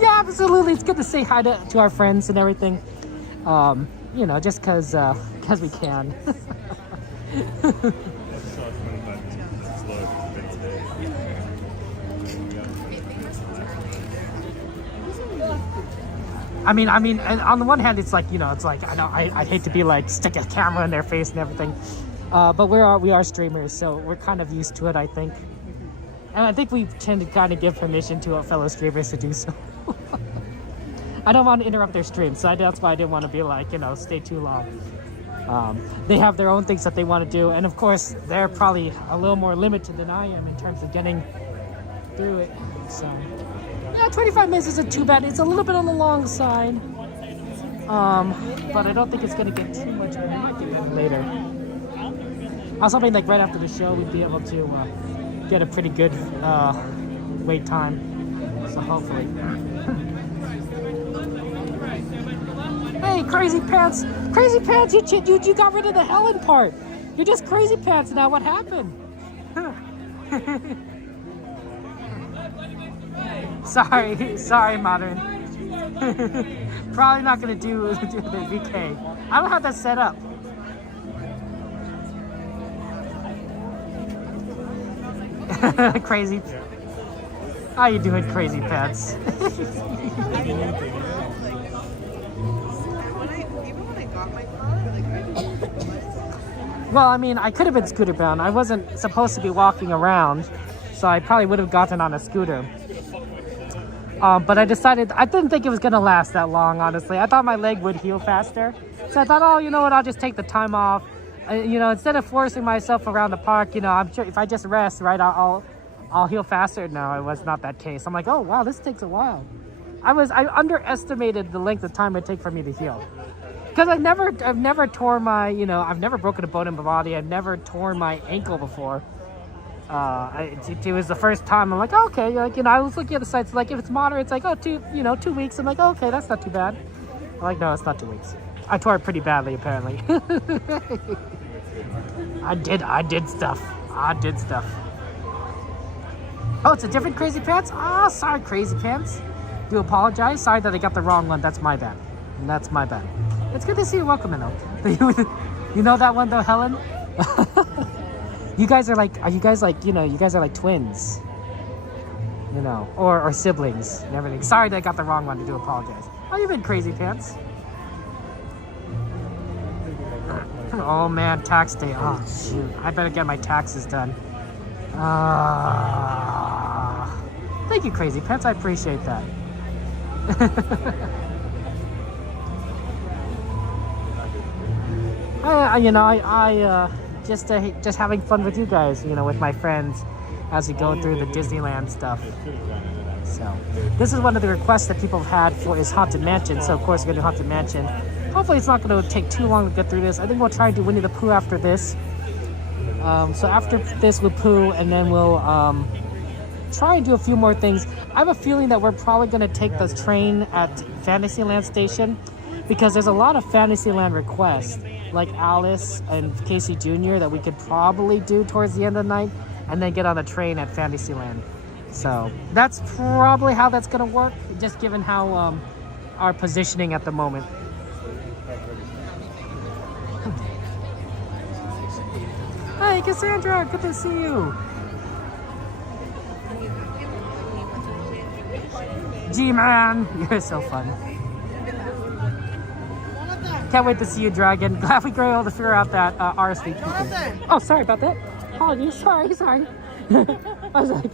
Yeah, absolutely. It's good to say hi to our friends and everything. Just because we can. I mean, on the one hand, it's like, I hate to be like stick a camera in their face and everything, but we are streamers, so we're kind of used to it, I think, and I think we tend to kind of give permission to our fellow streamers to do so. I don't want to interrupt their stream, so that's why I didn't want to be like, stay too long. They have their own things that they want to do, and of course, they're probably a little more limited than I am in terms of getting through it, so. Yeah, 25 minutes isn't too bad. It's a little bit on the long side. But I don't think it's going to get too much. I might get that later. I was hoping like right after the show we'd be able to get a pretty good wait time. So hopefully. Hey, Crazy Pants! Crazy Pants, you got rid of the Helen part. You're just Crazy Pants now. What happened? Sorry, Modern. Probably not gonna do the VK. I don't have that set up. Crazy. How you doing, Crazy Pets? Well, I mean, I could have been scooter bound. I wasn't supposed to be walking around, so I probably would have gotten on a scooter. But I didn't think it was going to last that long, honestly. I thought my leg would heal faster. So I thought, oh, you know what, I'll just take the time off. Instead of forcing myself around the park, I'm sure if I just rest, right, I'll heal faster. No, it was not that case. I'm like, oh, wow, this takes a while. I underestimated the length of time it would take for me to heal. Because I've never torn my, I've never broken a bone in my body. I've never torn my ankle before. It was the first time. I'm like, oh, okay, I was looking at the sites, like, if it's moderate, it's like, 2 weeks. I'm like, oh, okay, that's not too bad. I'm like, no, it's not 2 weeks. I tore it pretty badly, apparently. I did stuff. Oh, it's a different Crazy Pants? Oh, sorry, Crazy Pants. Do apologize. Sorry that I got the wrong one. That's my bad. That's my bad. It's good to see you. Welcome in, though. You know that one, though, Helen? You guys are like, you guys are like twins. Or siblings and everything. Sorry that I got the wrong one. I do apologize. How you been, Crazy Pants? Oh, man, tax day. Oh, shoot. I better get my taxes done. Thank you, Crazy Pants. I appreciate that. Just having fun with you guys, with my friends as we go through the Disneyland stuff. So this is one of the requests that people have had for is Haunted Mansion. So of course we're gonna do Haunted Mansion. Hopefully it's not gonna take too long to get through this. I think we'll try and do Winnie the Pooh after this. So after this we'll Pooh, and then we'll try and do a few more things. I have a feeling that we're probably gonna take the train at Fantasyland Station, because there's a lot of Fantasyland requests, like Alice and Casey Jr. that we could probably do towards the end of the night, and then get on the train at Fantasyland. So that's probably how that's gonna work, just given how our positioning at the moment. Hi, Cassandra, good to see you. G-Man, you're so fun. Can't wait to see you, Dragon. Glad we were able to figure out that RSVP. Oh, sorry about that. Apologies. Sorry. I was like,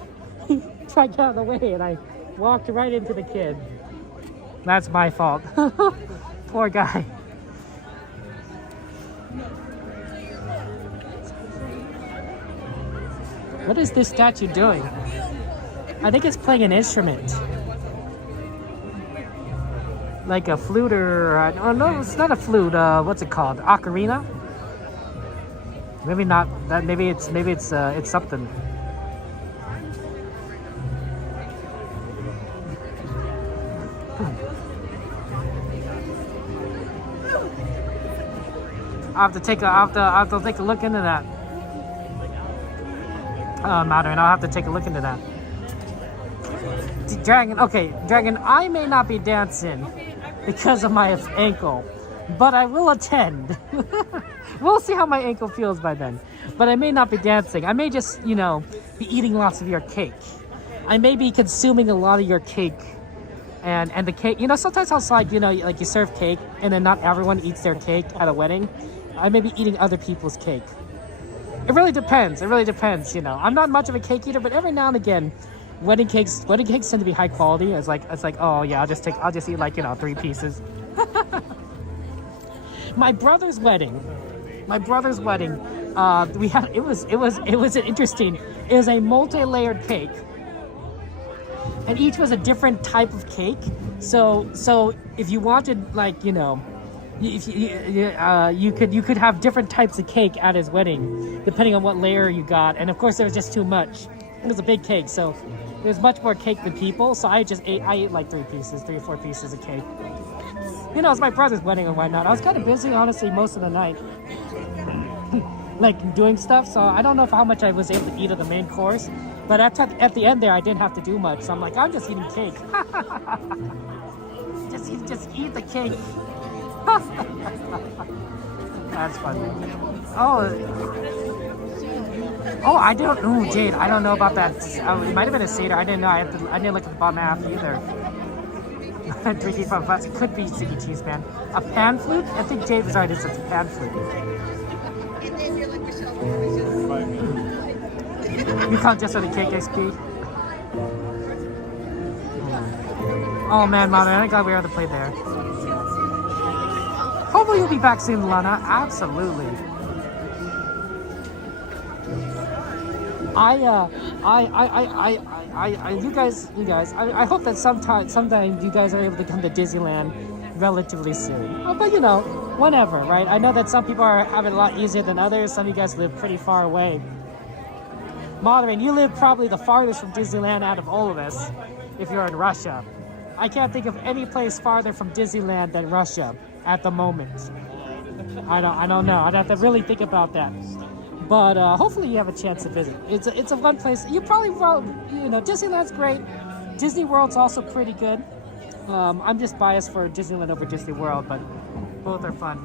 trying to get out of the way, and I walked right into the kid. That's my fault. Poor guy. What is this statue doing? I think it's playing an instrument. Like a flute or... oh, no, it's not a flute. What's it called? Ocarina? Maybe not. That. Maybe it's something. I'll have to take a look into that. Mandarin, I'll have to take a look into that. Dragon, I may not be dancing because of my ankle, but I will attend. We'll see how my ankle feels by then. But I may not be dancing. I may just, be eating lots of your cake. I may be consuming a lot of your cake. And the cake, sometimes it's like, like you serve cake and then not everyone eats their cake at a wedding. I may be eating other people's cake. It really depends. I'm not much of a cake eater, but every now and again, wedding cakes tend to be high quality. It's like, oh yeah, I'll just eat like 3 pieces. My brother's wedding. We had it was interesting. It was a multi-layered cake, and each was a different type of cake. So if you wanted if you could have different types of cake at his wedding, depending on what layer you got. And of course, there was just too much. It was a big cake, so there's much more cake than people. So I ate like 3 or 4 pieces of cake. It's my brother's wedding and whatnot. I was kind of busy, honestly, most of the night, like doing stuff. So I don't know how much I was able to eat of the main course. But at the end there, I didn't have to do much. So I'm like, I'm just eating cake. just eat the cake. That's funny. Oh, I don't know, Jade. I don't know about that. It might have been a Seder. I didn't know. I didn't look at the bottom half either. Drinking from butts. It could be Sticky Cheese Man. A pan flute? I think Jade was right. It's a pan flute. And then you're like Michelle. You count just for the cake XP? Oh man, Mother, I'm glad we were able to play there. Hopefully you'll be back soon, Lana. Absolutely. You guys, I hope that sometime you guys are able to come to Disneyland relatively soon. But whenever, right? I know that some people are having a lot easier than others. Some of you guys live pretty far away. Moderating, you live probably the farthest from Disneyland out of all of us if you're in Russia. I can't think of any place farther from Disneyland than Russia at the moment. I don't know. I'd have to really think about that. But hopefully you have a chance to visit. It's a fun place. You probably, you know, Disneyland's great. Disney World's also pretty good. I'm just biased for Disneyland over Disney World, but both are fun.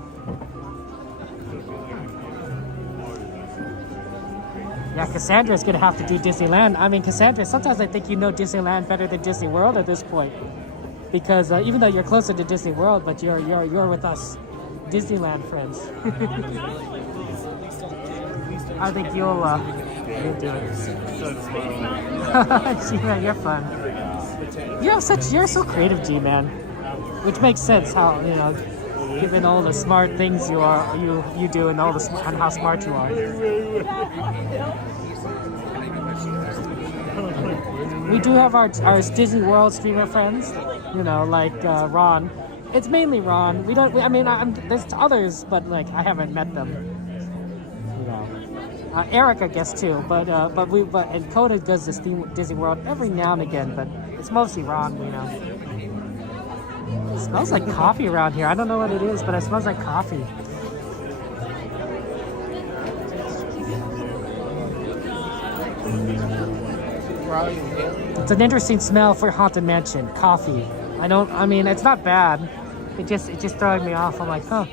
Yeah, Cassandra's gonna have to do Disneyland. I mean, Cassandra, sometimes I think you know Disneyland better than Disney World at this point, because even though you're closer to Disney World, but you're with us Disneyland friends. I think you'll do it. G-Man, you're fun. You're so creative, G-Man, which makes sense. How, you know, given all the smart things you do and all and how smart you are. We do have our Disney World streamer friends, you know, like Ron. It's mainly Ron. There's others, but like I haven't met them. You know, Eric, I guess too. But and Coda does this Disney World every now and again, but it's mostly Ron, you know. It smells like coffee around here. I don't know what it is, but it smells like coffee. It's an interesting smell for Haunted Mansion. Coffee. I mean, it's not bad. It just throwing me off. I'm like, huh.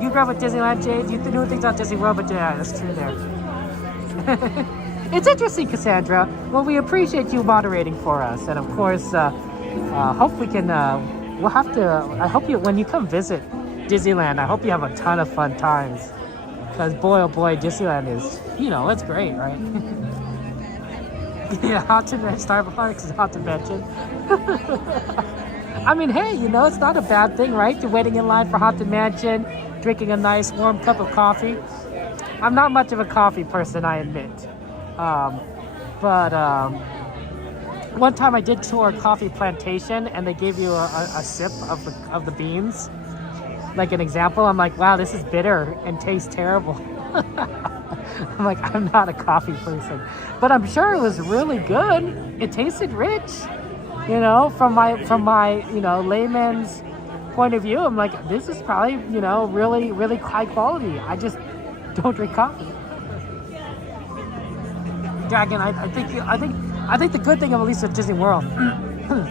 You grew up with Disneyland, Jade. You knew things about Disney World, but yeah, that's true there. It's interesting, Cassandra. Well, we appreciate you moderating for us, and of course, hope we can. We'll have to. I hope when you come visit Disneyland, I hope you have a ton of fun times. Because boy, oh boy, Disneyland is, you know, it's great, right? Yeah, Starbucks is Haunted Mansion. I mean, hey, you know, it's not a bad thing, right? You're waiting in line for Haunted Mansion, drinking a nice warm cup of coffee. I'm not much of a coffee person, I admit. But one time I did tour a coffee plantation, and they gave you a sip of the beans. Like an example, I'm like, wow, this is bitter and tastes terrible. I'm like, I'm not a coffee person, but I'm sure it was really good. It tasted rich, you know, from my you know, layman's point of view. I'm like, this is probably, you know, really, really high quality. I just don't drink coffee. Dragon, I think the good thing of at least with Disney World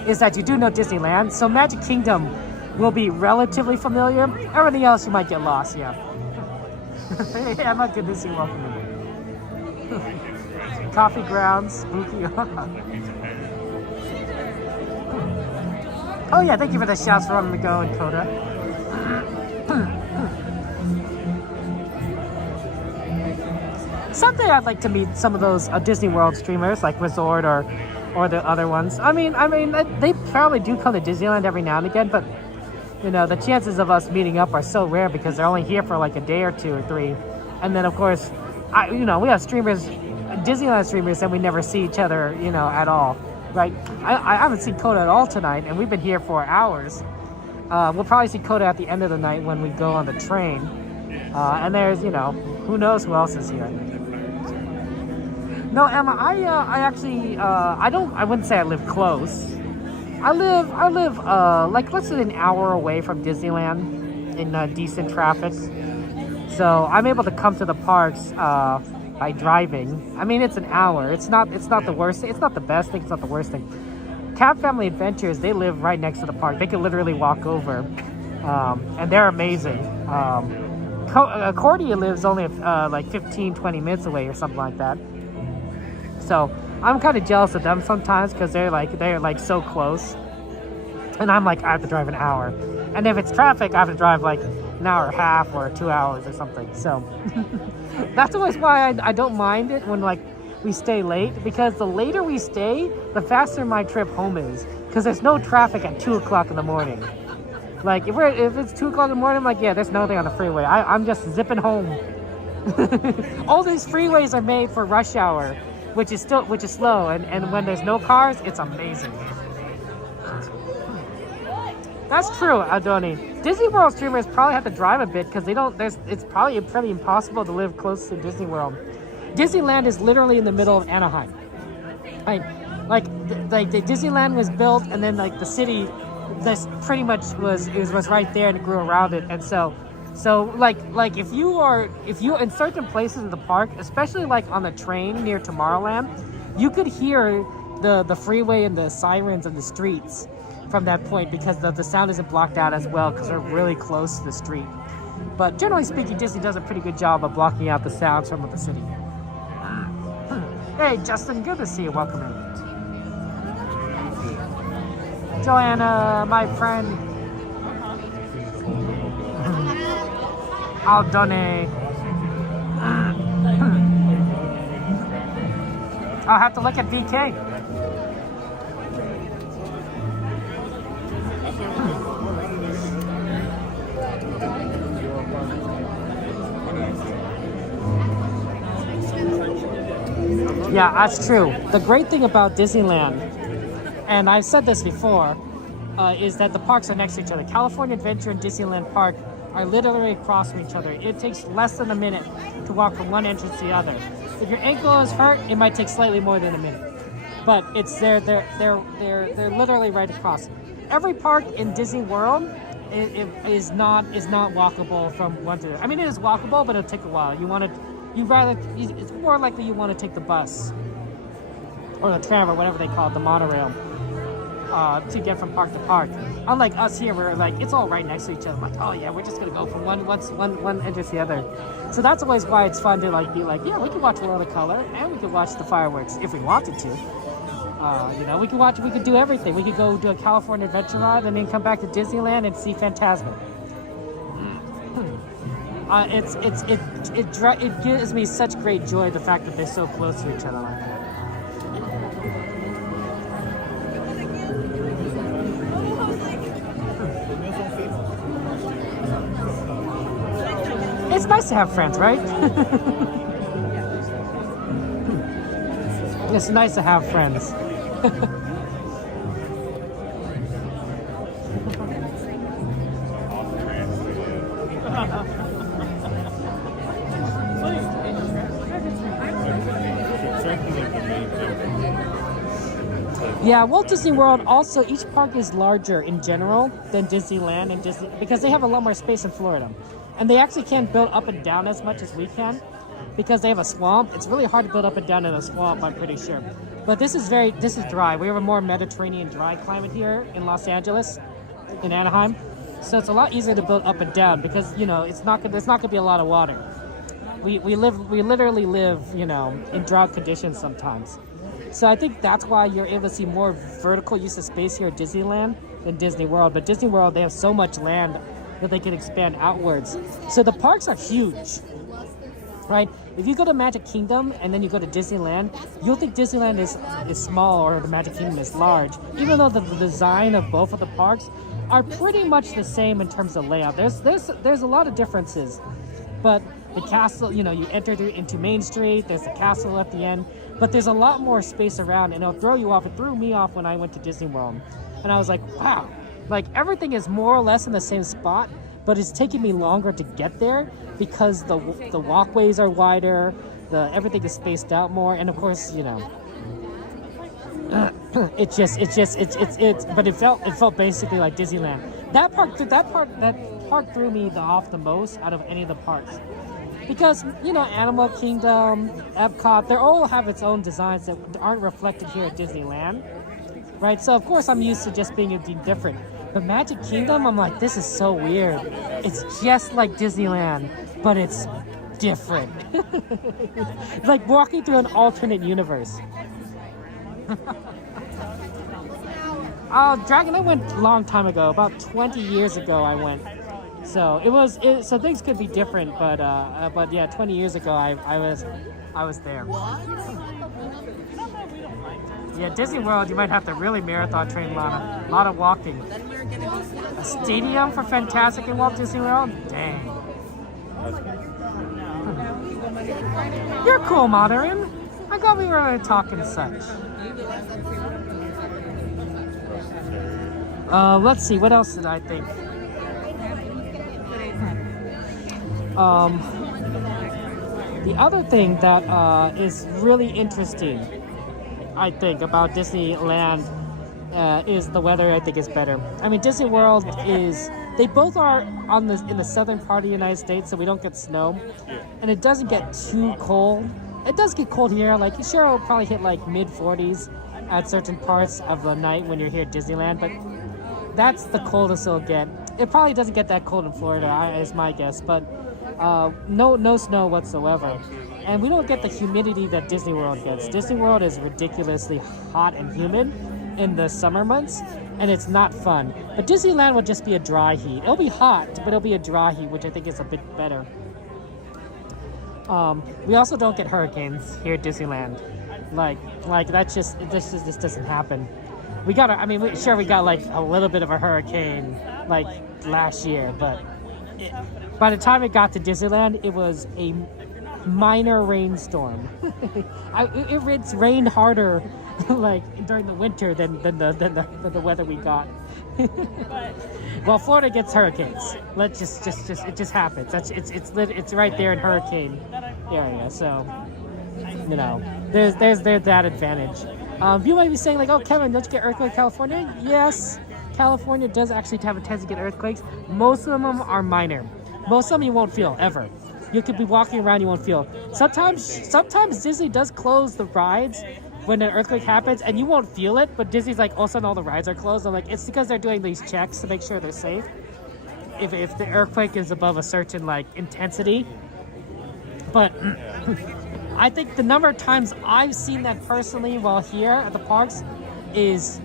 is that you do know Disneyland, so Magic Kingdom will be relatively familiar. Everything else you might get lost, yeah. Yeah, I'm not good to see welcome. Coffee grounds, spooky. Oh yeah, thank you for the shouts for on the go and Coda. Someday I'd like to meet some of those Disney World streamers like Resort or the other ones. I mean, they probably do come to Disneyland every now and again, but you know, the chances of us meeting up are so rare because they're only here for like a day or two or three. And then of course, you know, we have streamers, Disneyland streamers, and we never see each other, you know, at all, right? I haven't seen Coda at all tonight, and we've been here for hours. We'll probably see Coda at the end of the night when we go on the train. And there's, you know, who knows who else is here. No, Emma, I actually, I wouldn't say I live close. I live like let's say an hour away from Disneyland in decent traffic. So I'm able to come to the parks by driving. I mean, it's an hour. It's not the worst thing. It's not the best thing. It's not the worst thing. Cab Family Adventures, they live right next to the park. They could literally walk over, and they're amazing. Cordia lives only like 15-20 minutes away or something like that. So I'm kind of jealous of them sometimes because they're like so close, and I'm like, I have to drive an hour, and if it's traffic, I have to drive like an hour and a half or 2 hours or something. So that's always why I don't mind it when like we stay late, because the later we stay, the faster my trip home is, because there's no traffic at 2 o'clock in the morning. Like if it's 2 o'clock in the morning, I'm like, yeah, there's nothing on the freeway. I'm just zipping home. All these freeways are made for rush hour, which is slow, and when there's no cars, it's amazing. That's true, Adoni. Disney World streamers probably have to drive a bit because they don't. It's probably pretty impossible to live close to Disney World. Disneyland is literally in the middle of Anaheim. Like the Disneyland was built, and then like the city, this pretty much was right there and it grew around it, and so like if you in certain places in the park, especially like on the train near Tomorrowland, you could hear the freeway and the sirens and the streets from that point because the sound isn't blocked out as well because they're really close to the street. But generally speaking, Disney does a pretty good job of blocking out the sounds from the city. Hey Justin, good to see you. Welcome in. Joanna, my friend. Aldone. I'll have to look at VK. Yeah, that's true. The great thing about Disneyland, and I've said this before, is that the parks are next to each other. California Adventure and Disneyland Park are literally across from each other. It takes less than a minute to walk from one entrance to the other. If your ankle is hurt, it might take slightly more than a minute. But it's they're literally right across. Every park in Disney World is not walkable from one to the other. I mean, it is walkable, but it'll take a while. It's more likely you want to take the bus or the tram or whatever they call it, the monorail, to get from park to park. Unlike us here, where like it's all right next to each other. I'm like, oh yeah, we're just gonna go from one entrance to the other. So that's always why it's fun to like be like, yeah, we can watch World of Color and we can watch the fireworks if we wanted to. We could do everything. We could go do a California Adventure ride and then come back to Disneyland and see Fantasmic. It gives me such great joy, the fact that they're so close to each other like that. It's nice to have friends, right? It's nice to have friends. Yeah, Walt Disney World also, each park is larger in general than Disneyland and Disney because they have a lot more space in Florida. And they actually can't build up and down as much as we can because they have a swamp. It's really hard to build up and down in a swamp, I'm pretty sure. But this is dry. We have a more Mediterranean dry climate here in Los Angeles, in Anaheim. So it's a lot easier to build up and down because, there's not gonna be a lot of water. We literally live, in drought conditions sometimes. So I think that's why you're able to see more vertical use of space here at Disneyland than Disney World. But Disney World, they have so much land that they can expand outwards. So the parks are huge, right? If you go to Magic Kingdom and then you go to Disneyland, you'll think Disneyland is small or the Magic Kingdom is large, even though the design of both of the parks are pretty much the same in terms of layout. There's a lot of differences, but the castle, you enter into Main Street, there's the castle at the end, but there's a lot more space around, and it'll throw you off. It threw me off when I went to Disney World, and I was like, wow, like everything is more or less in the same spot, but it's taking me longer to get there because the walkways are wider, everything is spaced out more, and of course, but it felt basically like Disneyland. That park threw me off the most out of any of the parks. Because, Animal Kingdom, Epcot, they all have its own designs that aren't reflected here at Disneyland, right? So, of course, I'm used to just being different. But Magic Kingdom, I'm like, this is so weird. It's just like Disneyland, but it's different. It's like walking through an alternate universe. Dragon, I went a long time ago, about 20 years ago I went. So so things could be different, but yeah, 20 years ago I was there. Yeah, Disney World, you might have to really marathon train, Lana. A lot of walking. A stadium for Fantasmic in Walt Disney World? Dang. You're cool, Modern. I thought we were talking such. Let's see, what else did I think? The other thing that is really interesting, I think, about Disneyland is the weather. I think is better. I mean, Disney World is, they both are in the southern part of the United States, so we don't get snow, and it doesn't get too cold. It does get cold here, like sure it'll probably hit like mid-40s at certain parts of the night when you're here at Disneyland, but that's the coldest it'll get. It probably doesn't get that cold in Florida, is my guess, but no snow whatsoever. And we don't get the humidity that Disney World gets. Disney World is ridiculously hot and humid in the summer months, and it's not fun. But Disneyland will just be a dry heat. It'll be hot, but it'll be a dry heat, which I think is a bit better. We also don't get hurricanes here at Disneyland. Like that's just, this doesn't happen. We got we got like a little bit of a hurricane like last year, but by the time it got to Disneyland, it was a minor rainstorm. It's rained harder like during the winter than the weather we got. Well, Florida gets hurricanes. It just happens. It's right there in hurricane area, so you know there's that advantage. You might be saying like, oh Kevin, don't you get earthquake in California? Yes, California does actually have a tendency to get earthquakes. Most of them are minor. Most of them you won't feel ever. You could be walking around, you won't feel. Sometimes Disney does close the rides when an earthquake happens, and you won't feel it, but Disney's like, all of a sudden all the rides are closed. I'm like, it's because they're doing these checks to make sure they're safe. If the earthquake is above a certain like intensity. But I think the number of times I've seen that personally while here at the parks is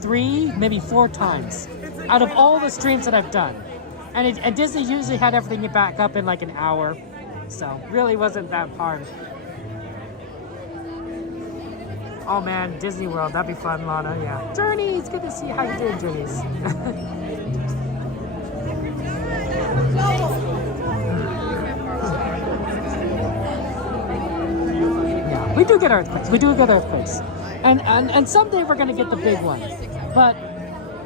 3, maybe 4 times out of all the streams that I've done. And Disney usually had everything back up in like an hour, so really wasn't that hard. Oh man, Disney World, that'd be fun, Lana. Yeah, Journey, it's good to see how you doing, Journeys. Yeah, we do get earthquakes. And someday we're gonna get the big one, but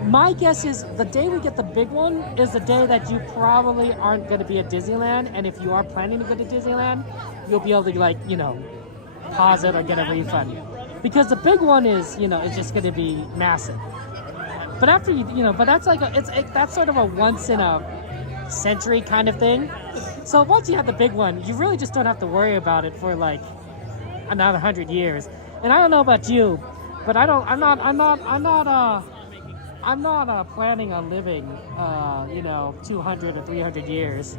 my guess is the day we get the big one is the day that you probably aren't going to be at Disneyland, and if you are planning to go to Disneyland, you'll be able to like, you know, pause it or get a refund. Because the big one is, you know, it's just going to be massive. But after but that's like that's sort of a once in a century kind of thing. So once you have the big one, you really just don't have to worry about it for like another 100 years. And I don't know about you, but I'm not planning on living, 200 or 300 years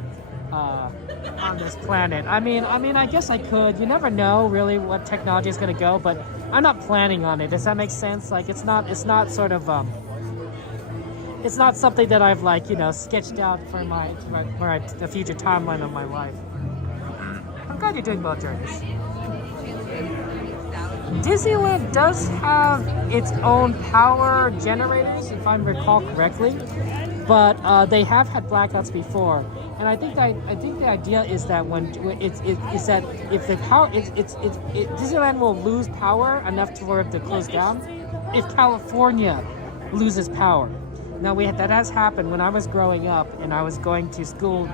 on this planet. I mean, I guess I could. You never know really what technology is going to go, but I'm not planning on it. Does that make sense? Like, it's not sort of, it's not something that I've like, sketched out for the future timeline of my life. I'm glad you're doing well, Journeys. Disneyland does have its own power generators, if I recall correctly, but they have had blackouts before. And I think the idea is that if the power, Disneyland will lose power enough for it to close down if California loses power. Now that has happened when I was growing up and I was going to school.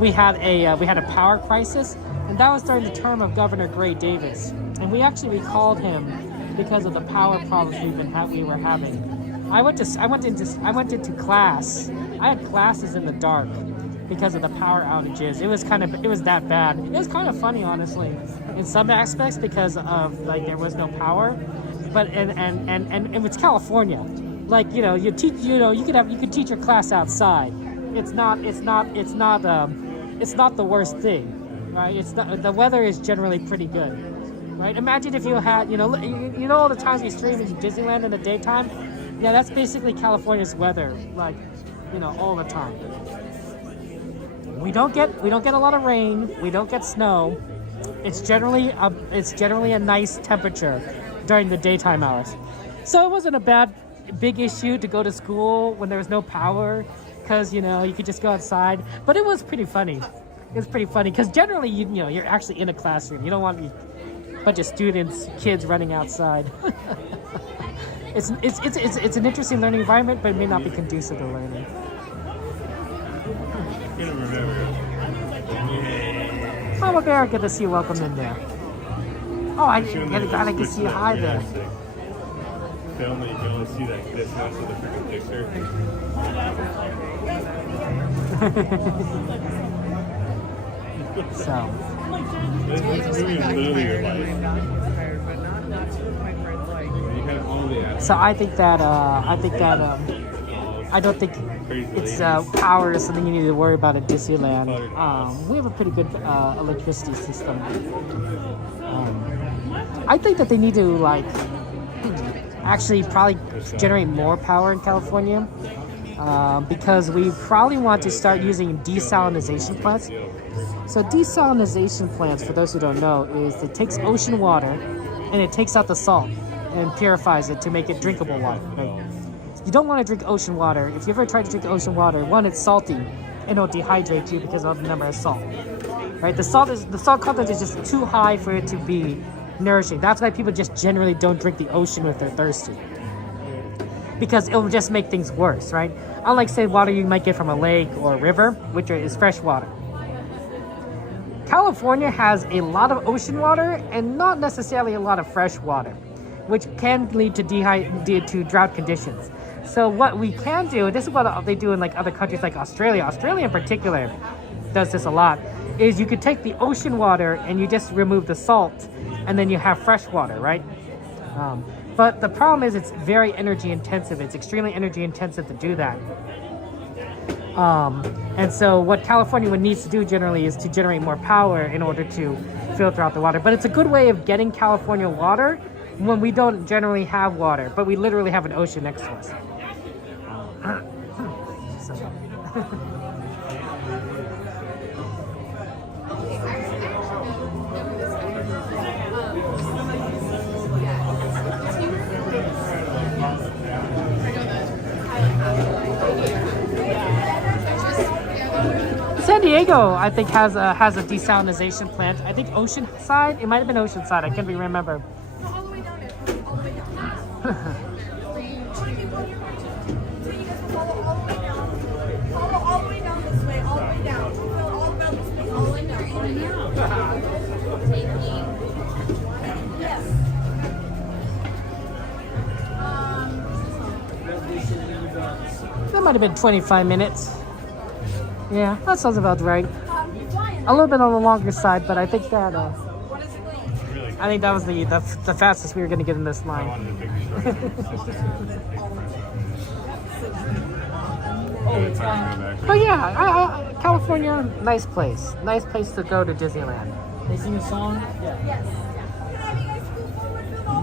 We had a power crisis, and that was during the term of Governor Gray Davis. And we recalled him because of the power problems we were having. I went into class. I had classes in the dark because of the power outages. It was that bad. It was kind of funny, honestly, in some aspects because of like there was no power. But and it's California. Like, you could teach your class outside. It's not the worst thing, right? The weather is generally pretty good. Right? Imagine if you had, all the times we stream in Disneyland in the daytime. Yeah, that's basically California's weather, like, all the time. We don't get a lot of rain. We don't get snow. It's generally a nice temperature during the daytime hours. So it wasn't a big issue to go to school when there was no power, because you could just go outside. But it was pretty funny. It was pretty funny because generally you're actually in a classroom. You don't want to be bunch of students, kids running outside. It's an interesting learning environment, but it may not be conducive to learning. Mama Bear, good to see you. Welcome in there. Oh, I can see you high there. You can only see that this much of the freaking picture. So. This movie is literally your life. You have all the aspects. So I don't think it's power is something you need to worry about at Disneyland. We have a pretty good electricity system. I think that they need to actually probably generate more power in California because we probably want to start using desalination plants. So desalination plants, for those who don't know, is it takes ocean water and it takes out the salt and purifies it to make it drinkable water. Right? You don't want to drink ocean water. If you ever try to drink ocean water, one, it's salty and it'll dehydrate you because of the number of salt. Right? The salt content is just too high for it to be nourishing. That's why people just generally don't drink the ocean if they're thirsty, because it will just make things worse, right? Unlike, say, water you might get from a lake or a river, which is fresh water. California has a lot of ocean water and not necessarily a lot of fresh water, which can lead to drought conditions. So what we can do, this is what they do in other countries like Australia. Australia in particular does this a lot, is you could take the ocean water and you just remove the salt and then you have fresh water, right? But the problem is it's very energy intensive. It's extremely energy intensive to do that. And so what California needs to do generally is to generate more power in order to filter out the water. But it's a good way of getting California water when we don't generally have water, but we literally have an ocean next to us. San Diego, I think, has a desalination plant. I think Oceanside. It might have been Oceanside. I can't really remember. All the way down there. All the way down. Follow all the way down. Follow all the way down this way. All the way down. All about this way. All the way down. Yes. That might have been 25 minutes. Yeah, that sounds about right. A little bit on the longer side, but I think that was the fastest we were going to get in this line. But yeah, California, nice place. Nice place to go to Disneyland. They sing a song? Yeah. Yes. Can I have you guys move forward for the all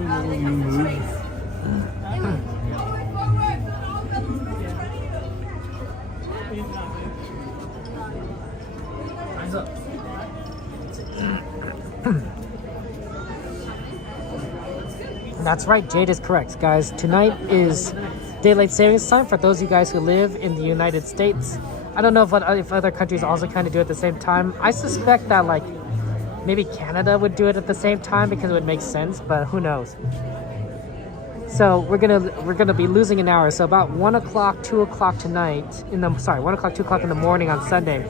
That's right, Jade is correct, guys. Tonight is daylight savings time for those of you guys who live in the United States. I don't know if other countries also kind of do it at the same time. I suspect that maybe Canada would do it at the same time because it would make sense, but who knows? So we're gonna be losing an hour. So about 1 o'clock, 2 o'clock tonight 1 o'clock, 2 o'clock in the morning on Sunday,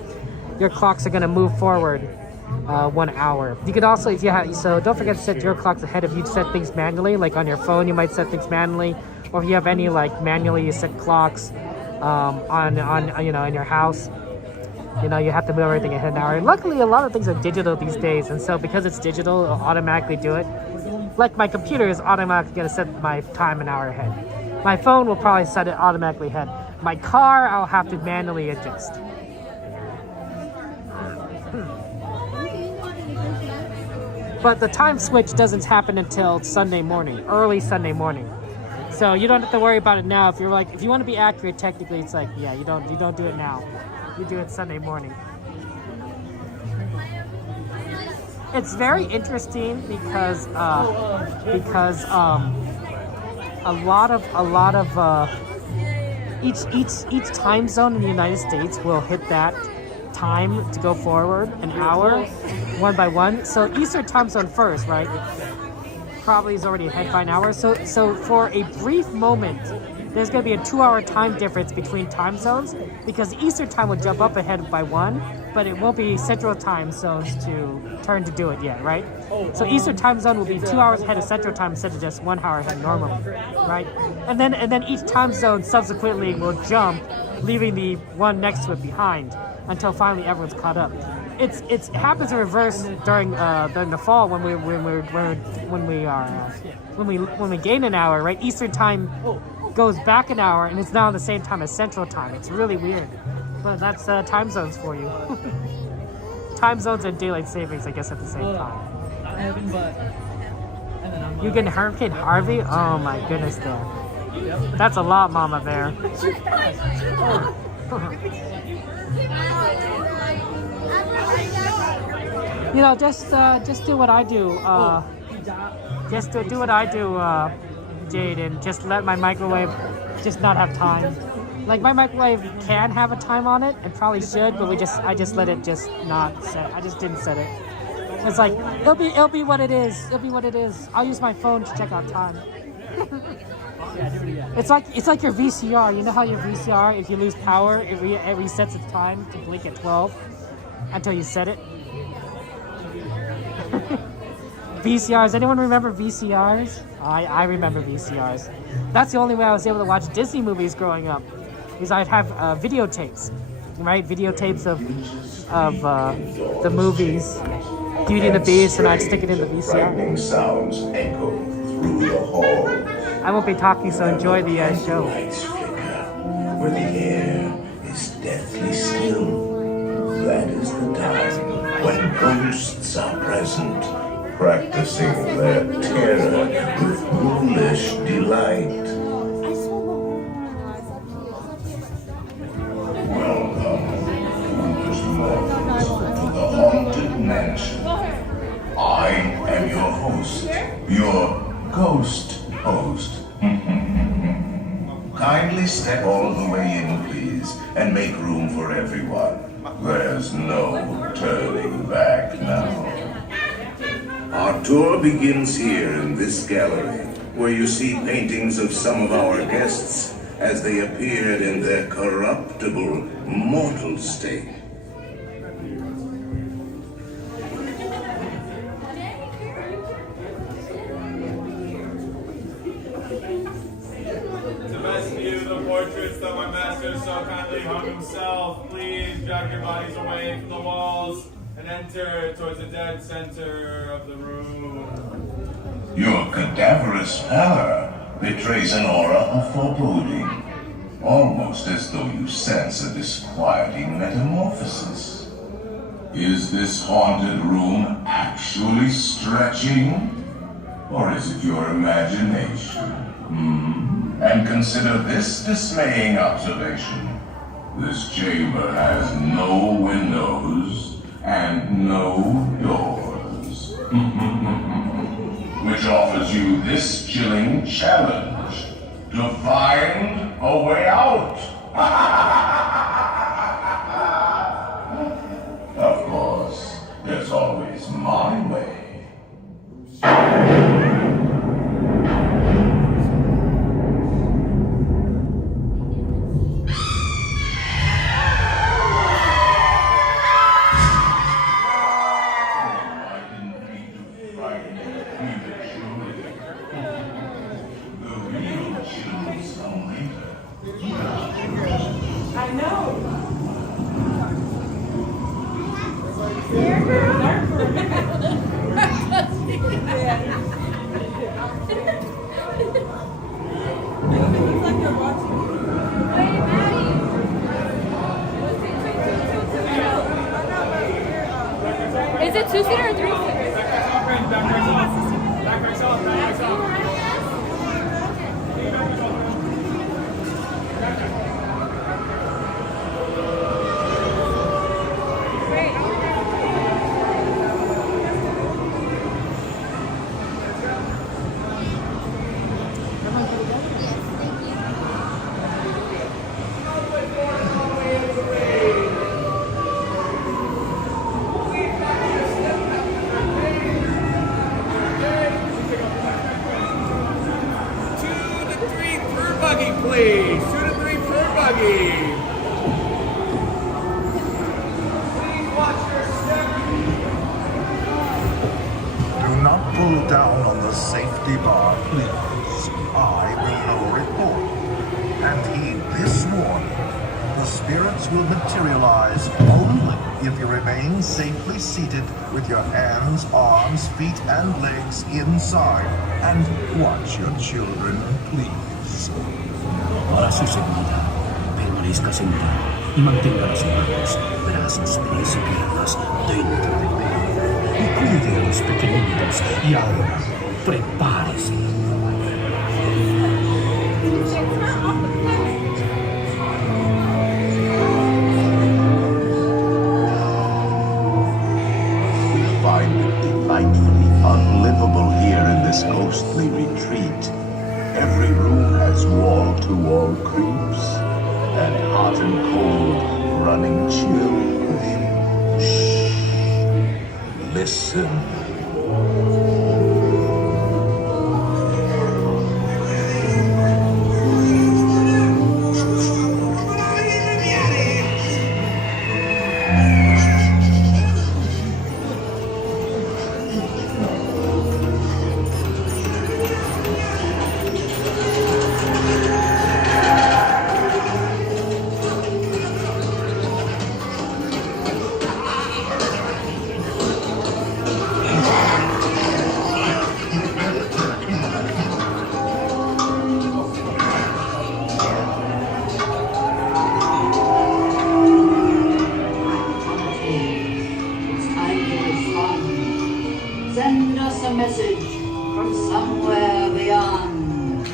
your clocks are gonna move forward 1 hour. You could also, so don't forget to set your clocks ahead if you set things manually, like on your phone, you might set things manually, or if you have any manually set clocks on in your house, you have to move everything ahead an hour. And luckily, a lot of things are digital these days, and so because it's digital, it'll automatically do it. Like my computer is automatically gonna set my time an hour ahead. My phone will probably set it automatically ahead. My car, I'll have to manually adjust. But the time switch doesn't happen until Sunday morning, early Sunday morning. So you don't have to worry about it now. If you want to be accurate, technically, it's you don't do it now. You do it Sunday morning. It's very interesting because a lot of each time zone in the United States will hit that time to go forward, an hour, one by one. So Eastern time zone first, right? Probably is already ahead by an hour. So for a brief moment, there's going to be a 2-hour time difference between time zones because Eastern time will jump up ahead by one, but it won't be Central time zones to turn to do it yet, right? So Eastern time zone will be 2 hours ahead of Central time instead of just 1 hour ahead normally, right? And then each time zone subsequently will jump, leaving the one next to it behind until finally everyone's caught up. It happens in reverse during the fall when we gain an hour, right? Eastern time goes back an hour and it's now on the same time as Central time. It's really weird, but that's time zones for you. Time zones and daylight savings, I guess, at the same time. You get Hurricane Harvey? Oh my goodness, there. That's a lot, Mama Bear. You know, just do what I do. Just do what I do, Jade, and just let my microwave just not have time. Like my microwave can have a time on it, and probably should, but I just let it just not set. I just didn't set it. It's like it'll be what it is. It'll be what it is. I'll use my phone to check out time. It's like your VCR. You know how your VCR, if you lose power, it resets its time to blink at 12 until you set it. VCRs. Anyone remember VCRs? I remember VCRs. That's the only way I was able to watch Disney movies growing up, because I'd have videotapes, right? Videotapes of the movies, Beauty and the Beast, and I'd stick it in the VCR. Sounds echo through the hall. I won't be talking, so enjoy the show. Lights flicker, where the air is deathly still. That is the time when ghosts are present, practicing their terror with ghoulish delight. Welcome, foolish mortals, to the Haunted Mansion. I am your host, your ghost host. Kindly step all the way in, please, and make room for everyone. There's no turning back now. Our tour begins here in this gallery, where you see paintings of some of our guests as they appeared in their corruptible, mortal state. To best view the portraits that my master so kindly hung himself, please drag your bodies away from the walls and enter towards the dead center of the room. Your cadaverous pallor betrays an aura of foreboding, almost as though you sense a disquieting metamorphosis. Is this haunted room actually stretching? Or is it your imagination? And consider this dismaying observation. This chamber has no windows and no doors. Which offers you this chilling challenge to find a way out. Of course, there's always my way. Is it 2-seater or 3-seater? buggy, please. 2 to 3 per buggy. Please watch your step. Do not pull down on the safety bar, please. I will lower it for you. And heed this warning. The spirits will materialize only if you remain safely seated with your hands, arms, feet, and legs inside. And watch your children, please. Para su seguridad, permanezca sentado y mantenga las manos, brazos, pies y piernas dentro del vehículo y cuide a los pequeñitos. Y ahora, prepárese. Find it delightfully unlivable here in this ghostly retreat. Every room has wall-to-wall creeps, and hot and cold running chills. Shh. Listen. Send us a message from somewhere beyond.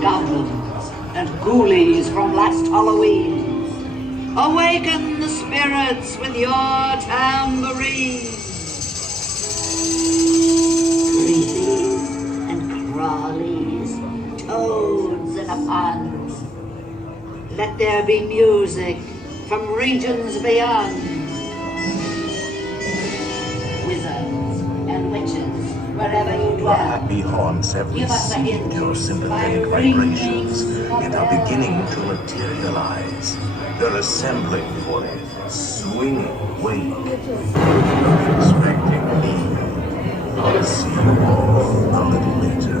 Goblins and ghoulies from last Halloween, awaken the spirits with your tambourines. Creepies and crawlies, toads in a pond. Let there be music from regions beyond. And witches, wherever you The dwell. happy haunts have Give us a received hint your sympathetic by ringing vibrations and are beginning to materialize. They're assembling for a swinging wake. Not expecting me. I'll see you all a little later.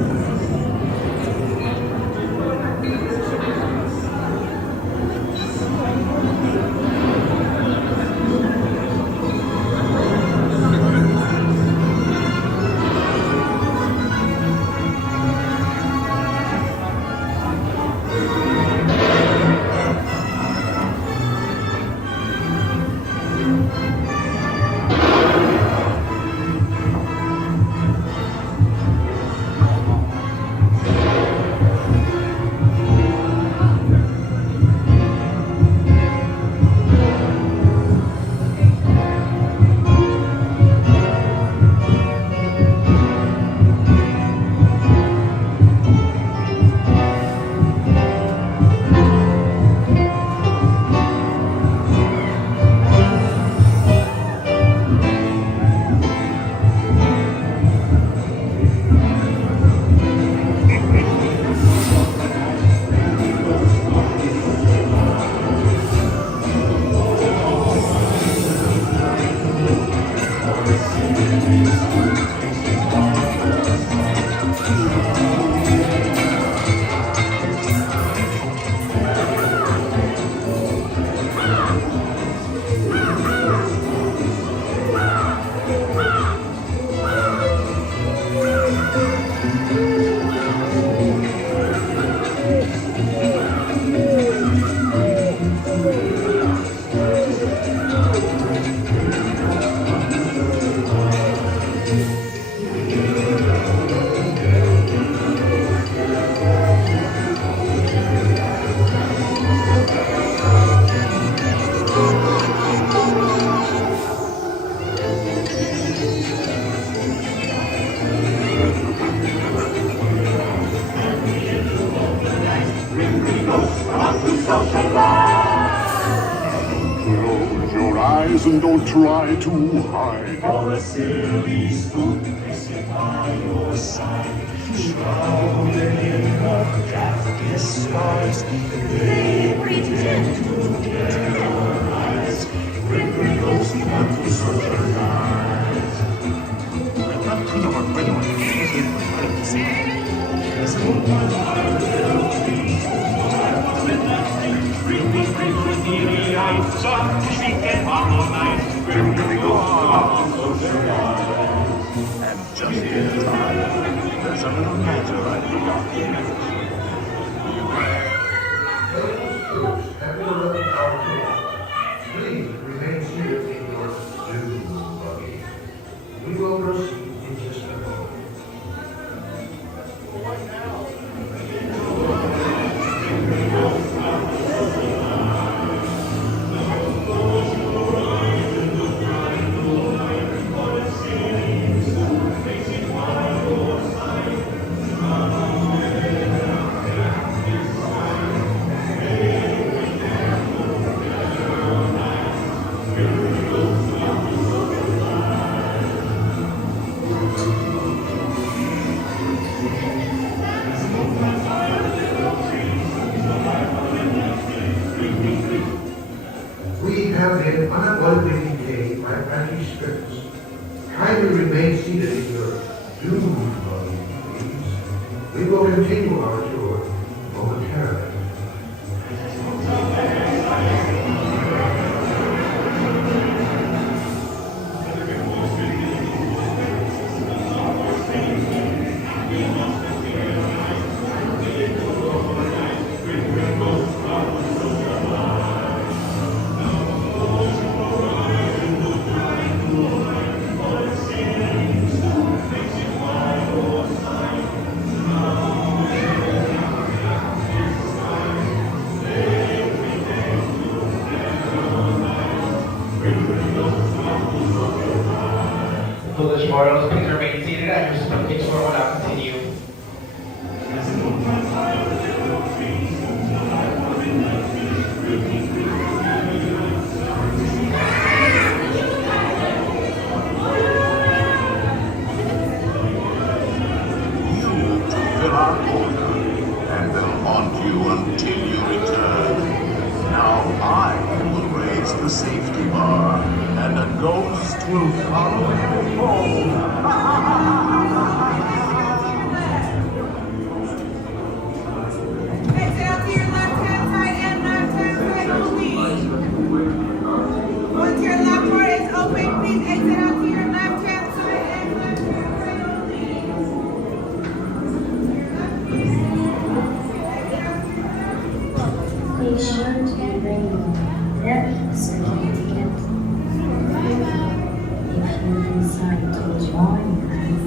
Close your eyes and don't try to hide. For a silly spook is by your side. Shrouded stars. And just in time, there's a little matter I forgot to mention. Please remain seated in your dune buggy. We will proceed in just a moment. We have been unavoidably paid by Frankie Spirits. Kindly remain seated in your dune buggy, please. We will continue our tour momentarily. Foolish mortals, please remain seated and your system takes will now continue. Fill our corner, and will haunt you until you return. Now I will raise the safety bar, and a ghost will follow you home. Exit out to your left-hand side and left-hand side only. Once your left door is open, please exit out to your left-hand side and left-hand side only. Make sure to bring your death certificate. If you decide to join us,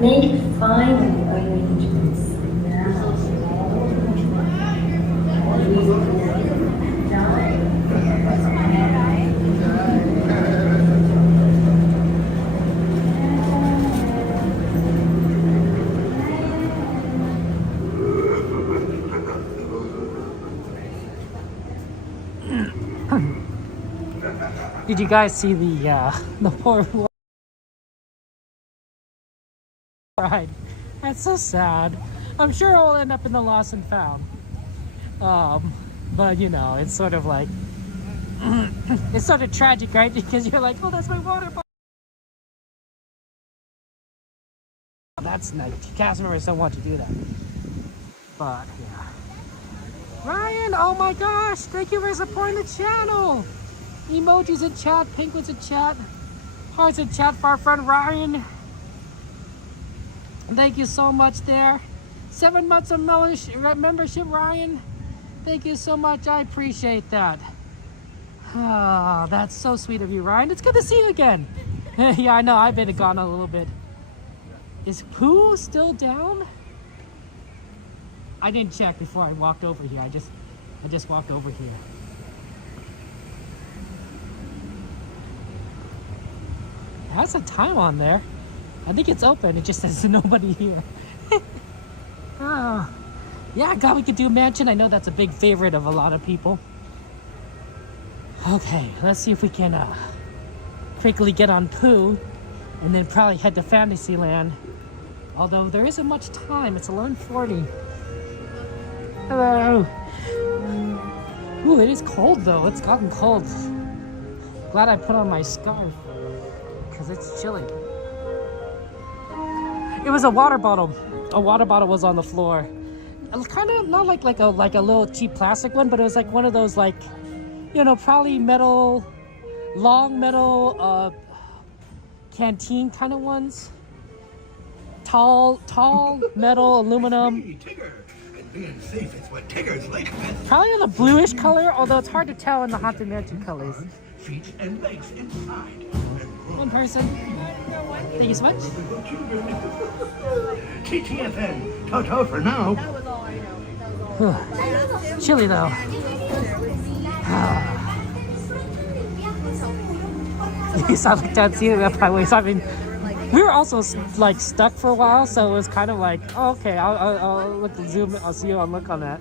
make final arrangements now. We will die. Did you guys see the poor ride? That's so sad. I'm sure it'll end up in the lost and found. But you know, it's sort of like it's sort of tragic, right? Because you're like, oh, that's my water bottle. That's nice. Cast members don't want to do that. But yeah. Ryan, oh my gosh, thank you for supporting the channel. Emojis in chat, penguins in chat, hearts in chat for our friend Ryan. Thank you so much there. 7 months of membership, Ryan. Thank you so much. I appreciate that. Oh, that's so sweet of you, Ryan. It's good to see you again. Yeah, I know. I've been gone a little bit. Is Pooh still down? I didn't check before I walked over here. I just walked over here. It has a time on there. I think it's open. It just says nobody here. Oh. Yeah, God, we could do Mansion. I know that's a big favorite of a lot of people. Okay, let's see if we can quickly get on Pooh and then probably head to Fantasyland. Although there isn't much time. It's 11:40. Hello. Ooh, it is cold though. It's gotten cold. Glad I put on my scarf because it's chilly. It was a water bottle. A water bottle was on the floor. Kind of not like a little cheap plastic one, but it was like one of those like, you know, probably metal, long metal canteen kind of ones. Tall metal aluminum. Being safe is what Tigger's like best. Probably in a bluish color, although it's hard to tell in the Haunted Mansion colors. Feet and legs inside. One person. Thank you so much. TTFN. Ta-ta for now. Chilly though. Yes, I looked out seeing that by ways. I mean, we were also like stuck for a while, so it was kind of like, oh, okay, I'll look at Zoom. I'll see you on look on that.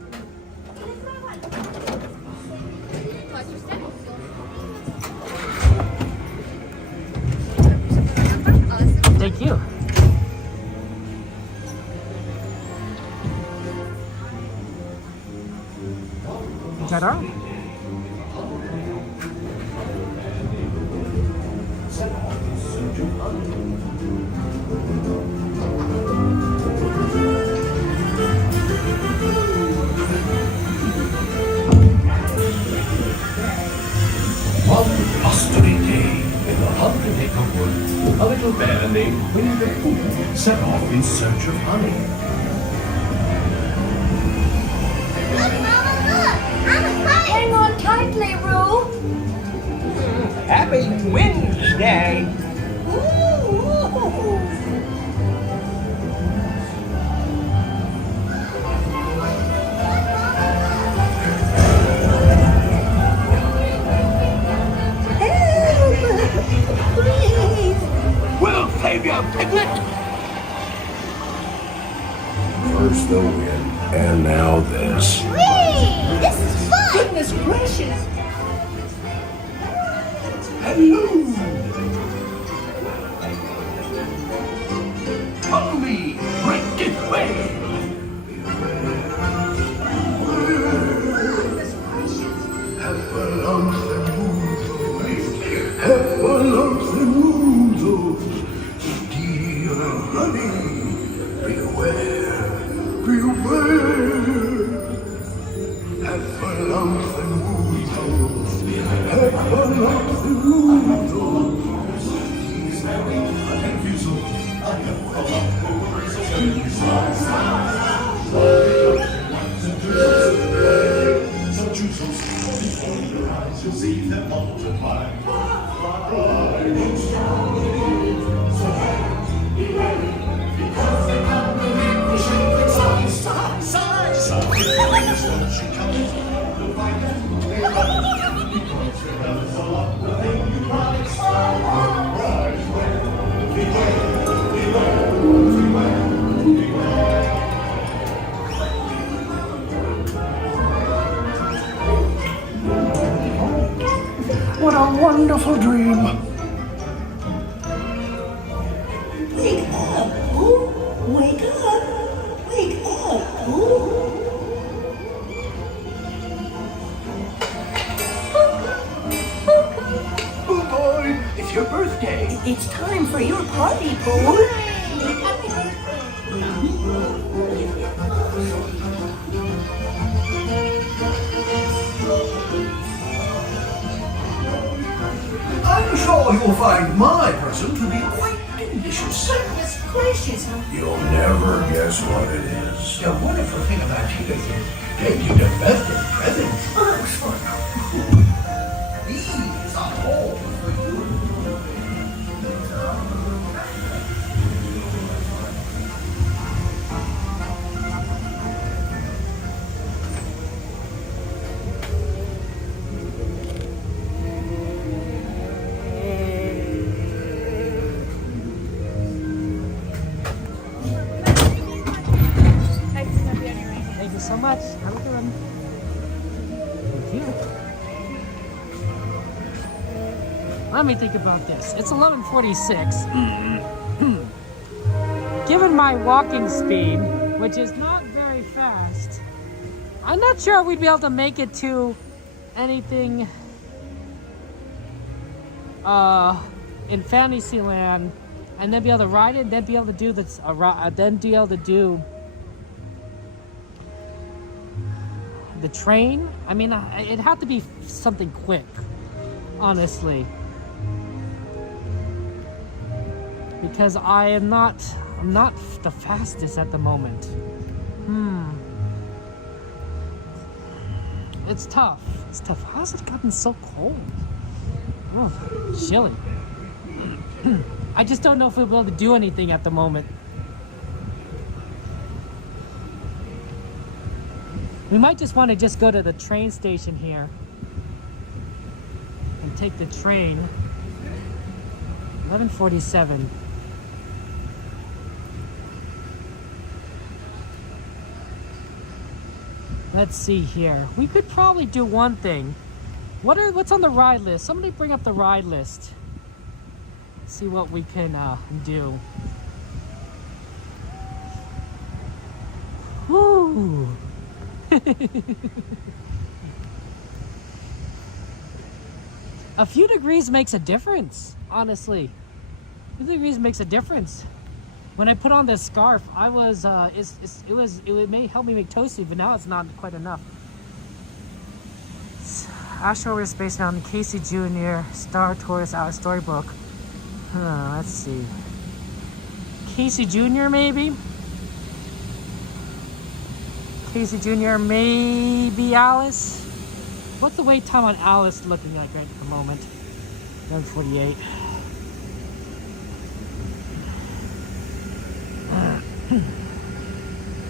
Thank you. Ta-da. One blustery day in the 100-acre woods, a little bear named Winnie the Pooh set off in search of honey. Look, Mama, look! I'm a kite! Hang on tightly, Roo! Happy Wednesday! We'll save you, Piglet! First the wind, and now this. Whee! This is fun! Goodness gracious! Hello! Follow me! Right this way! Have a lumps and wounds, have a lumps and wounds, dear honey, beware, beware. Have a lumps and wounds, have a lumps and wounds. What a wonderful dream! Wake up, Boo! Wake up! Wake up, Boo! Boo boy, it's your birthday! It's time for your party, Boo! I'm sure you'll find my present to be quite delicious. Goodness gracious! You'll never guess what it is. The wonderful thing about you is they give the best of presents. These are all for you. Thank you so much. Have a good one. Thank you. Let me think about this. It's 11:46. Given my walking speed, which is not very fast, I'm not sure if we'd be able to make it to anything in Fantasyland and then be able to ride it, and then be able to do this, then be able to do the train. I mean, it'd have to be something quick, honestly, because I'm not the fastest at the moment. It's tough. It's tough. How's it gotten so cold? Oh, chilly. I just don't know if we'll be able to do anything at the moment. We might just want to just go to the train station here and take the train. 11:47. Let's see here. We could probably do one thing. What's on the ride list? Somebody bring up the ride list. See what we can do. Woo! A few degrees makes a difference, honestly. A few degrees makes a difference. When I put on this scarf, I was it may help me make toasty, but now it's not quite enough. Astro Space Mountain, Casey Jr., Star Tourist, our storybook. Let's see. Casey Jr. maybe? Casey Jr., maybe Alice? What's the wait time on Alice looking like right at the moment? 1:48.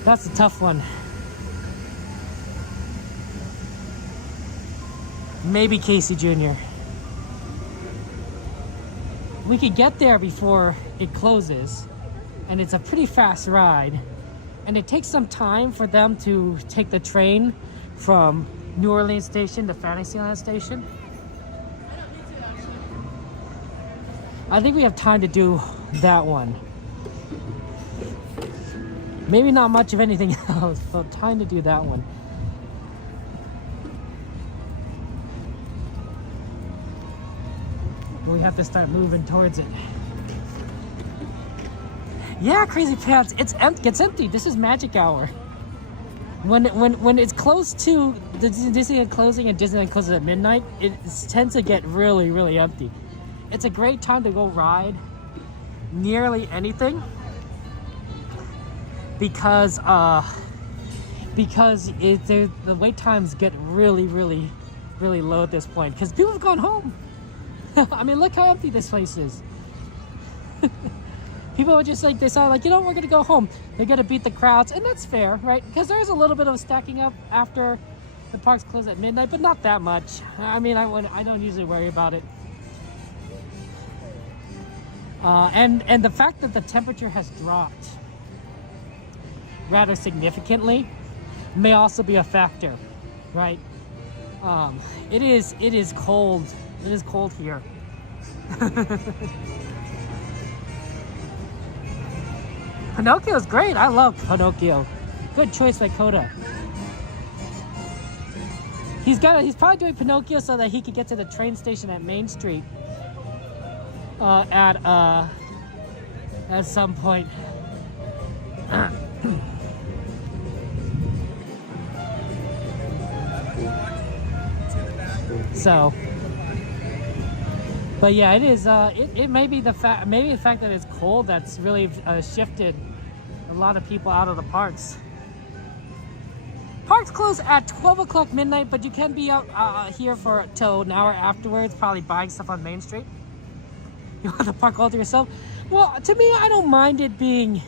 That's a tough one. Maybe Casey Jr. We could get there before it closes, and it's a pretty fast ride, and it takes some time for them to take the train from New Orleans station to Fantasyland station. I think we have time to do that one. Maybe not much of anything else, but time to do that one. We have to start moving towards it. Yeah, Crazy Pants, it gets empty. This is magic hour. When it's close to the Disneyland closing and Disneyland closes at midnight, it tends to get really, really empty. It's a great time to go ride nearly anything because the wait times get really, really, really low at this point because people have gone home. I mean, look how empty this place is. People are just like, decide like, you know, we're gonna go home. They're gonna beat the crowds, and that's fair, right? Because there's a little bit of stacking up after the parks close at midnight, but not that much. I mean, I don't usually worry about it. And the fact that the temperature has dropped rather significantly may also be a factor, right? It is cold. It is cold here. Pinocchio's great. I love Pinocchio. Good choice by Coda. He's probably doing Pinocchio so that he could get to the train station at Main Street at some point. So, but yeah, it is. It may be the fact that it's cold that's really shifted a lot of people out of the parks. Parks close at 12 o'clock midnight, but you can be out here for till an hour afterwards, probably buying stuff on Main Street. You want the park all to yourself? Well, to me, I don't mind it being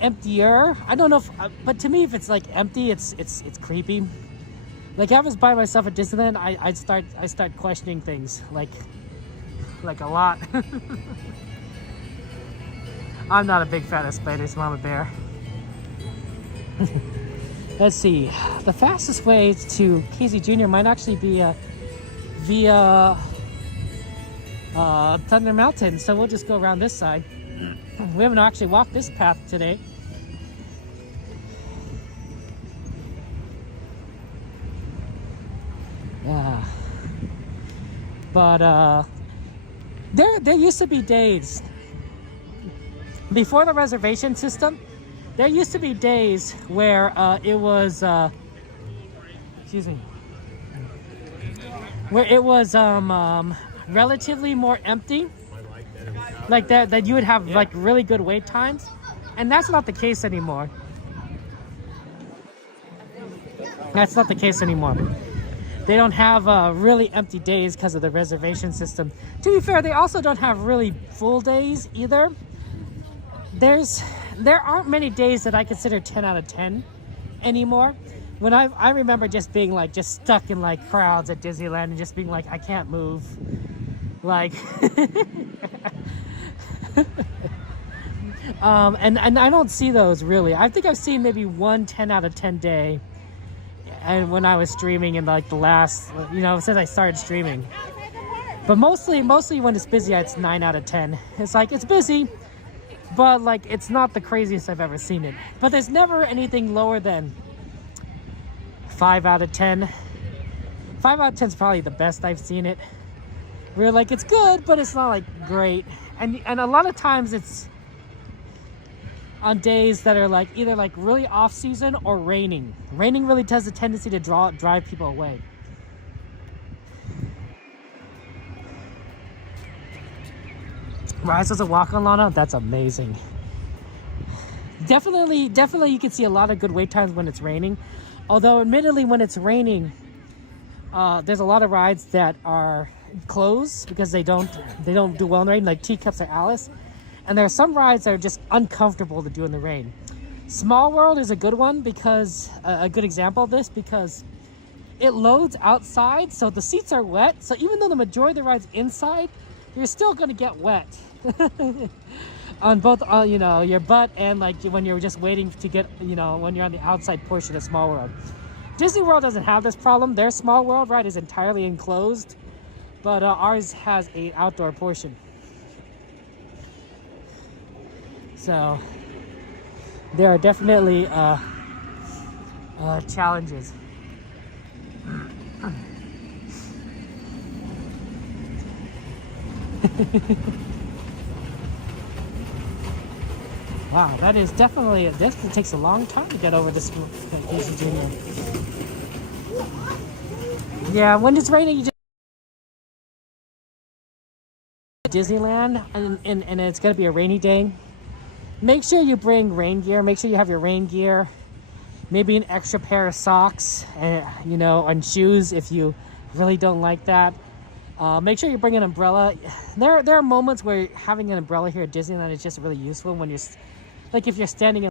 emptier. I don't know if, but to me, if it's like empty, it's creepy. Like if I was by myself at Disneyland, I start questioning things like a lot. I'm not a big fan of Spider's Mama Bear. Let's see. The fastest way to Casey Jr. might actually be via Thunder Mountain, so we'll just go around this side. We haven't actually walked this path today. But there used to be days before the reservation system. There used to be days where it was excuse me, where it was relatively more empty, like that you would have like really good wait times, and that's not the case anymore. That's not the case anymore. They don't have really empty days because of the reservation system. To be fair, they also don't have really full days either. There aren't many days that I consider 10 out of 10 anymore. When I remember just being like just stuck in like crowds at Disneyland and just being like, I can't move. Like and I don't see those really. I think I've seen maybe one 10 out of 10 day, and when I was streaming in like the last, since I started streaming. But mostly when it's busy, it's 9 out of 10. It's like, it's busy, but like it's not the craziest I've ever seen it. But there's never anything lower than 5 out of 10. 5 out of 10 is probably the best I've seen it. We're like, it's good, but it's not like great. And a lot of times it's on days that are like either like really off season or raining. Raining really has a tendency to drive people away. Rise as a walk-on, Lana? That's amazing. Definitely you can see a lot of good wait times when it's raining. Although admittedly when it's raining, there's a lot of rides that are closed because they don't do well in the rain, like Teacups or Alice. And there are some rides that are just uncomfortable to do in the rain. Small World is a good one because a good example of this, because it loads outside, so the seats are wet. So even though the majority of the ride's inside, you're still going to get wet on both your butt and like when you're just waiting to get when you're on the outside portion of Small World. Disney World doesn't have this problem. Their Small World ride is entirely enclosed, but ours has a outdoor portion. So there are definitely challenges. Wow, that is definitely this takes a long time to get over this Junior. Yeah, when it's raining, you just Disneyland, and it's gonna be a rainy day. Make sure you bring rain gear. Make sure you have your rain gear. Maybe an extra pair of socks, and and shoes if you really don't like that. Make sure you bring an umbrella. There are moments where having an umbrella here at Disneyland is just really useful when you're, like if you're standing in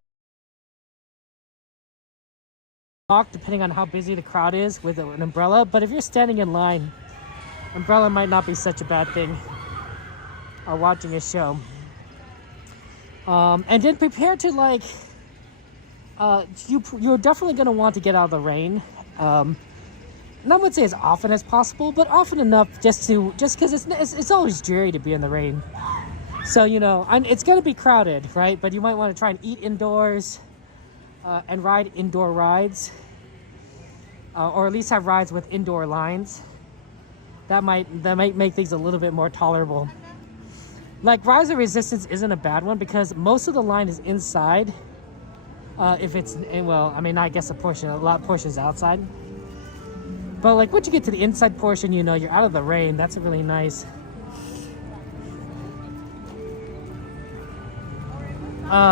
walk, depending on how busy the crowd is with an umbrella. But if you're standing in line, umbrella might not be such a bad thing. Or watching a show. And then prepare to like, you're definitely going to want to get out of the rain. And I would say as often as possible, but often enough just because it's always dreary to be in the rain. So, it's going to be crowded, right? But you might want to try and eat indoors and ride indoor rides. Or at least have rides with indoor lines. That might make things a little bit more tolerable. Like Rise of Resistance isn't a bad one because most of the line is inside. If it's, well, I mean, I guess a lot of portions outside. But like once you get to the inside portion, you're out of the rain. That's really nice.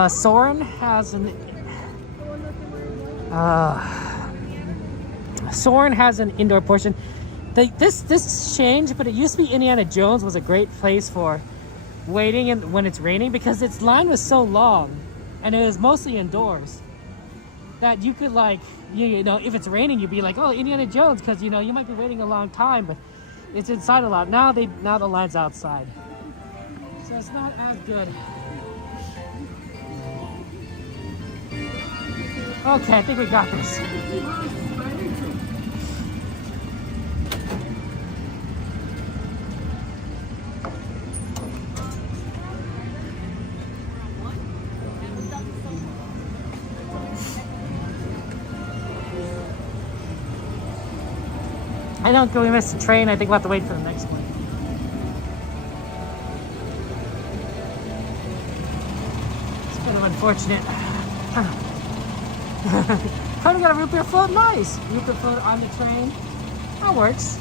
Soarin' has an indoor portion. This changed, but it used to be Indiana Jones was a great place for waiting and when it's raining because its line was so long and it was mostly indoors that you could like if it's raining you'd be like, oh, Indiana Jones, because you might be waiting a long time, but it's inside a lot. Now the line's outside, so it's not as good. Okay, I think we got this. I don't think we missed the train. I think we'll have to wait for the next one. Kind of unfortunate. Tony got a root beer float. Nice. Root beer float on the train. That works.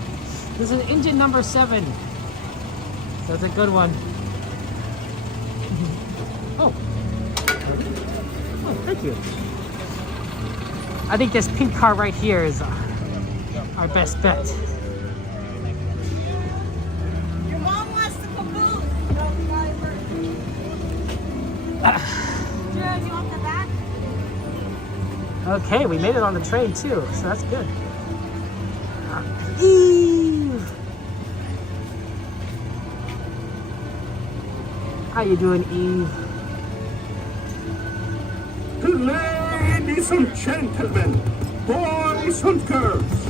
This is engine number 7. So that's a good one. Oh. Oh, thank you. I think this pink car right here is our best bet. Your mom wants the caboose. Jared, you want the back? Okay, we made it on the train too, so that's good. Eve! How you doing, Eve? Ladies and gentlemen, boys and girls,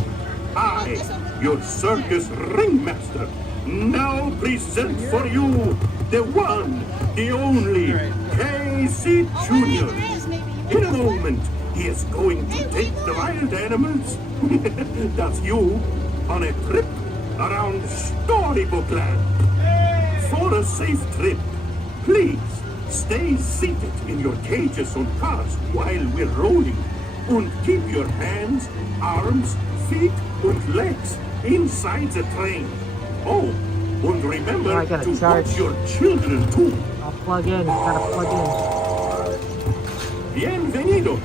I, your circus ringmaster, now present for you the one, the only, Casey Jr. In a moment, he is going to take the wild animals, that's you, on a trip around Storybook Land. For a safe trip, please stay seated in your cages and cars while we're rolling, and keep your hands, arms, feet, and legs inside the train. Oh, and remember to watch your children too. I'll plug in, gotta plug in. Bienvenidos.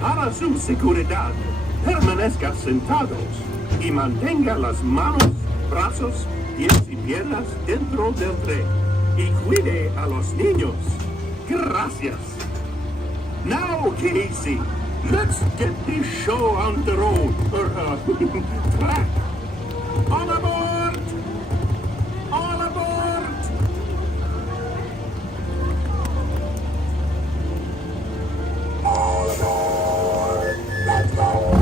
Para su seguridad, permanezca sentados y mantenga las manos, brazos, pies y piernas dentro del tren. Y cuide a los niños. Gracias. Now, Casey, let's get this show on the road, or track. All aboard! All aboard! All aboard! Let's go!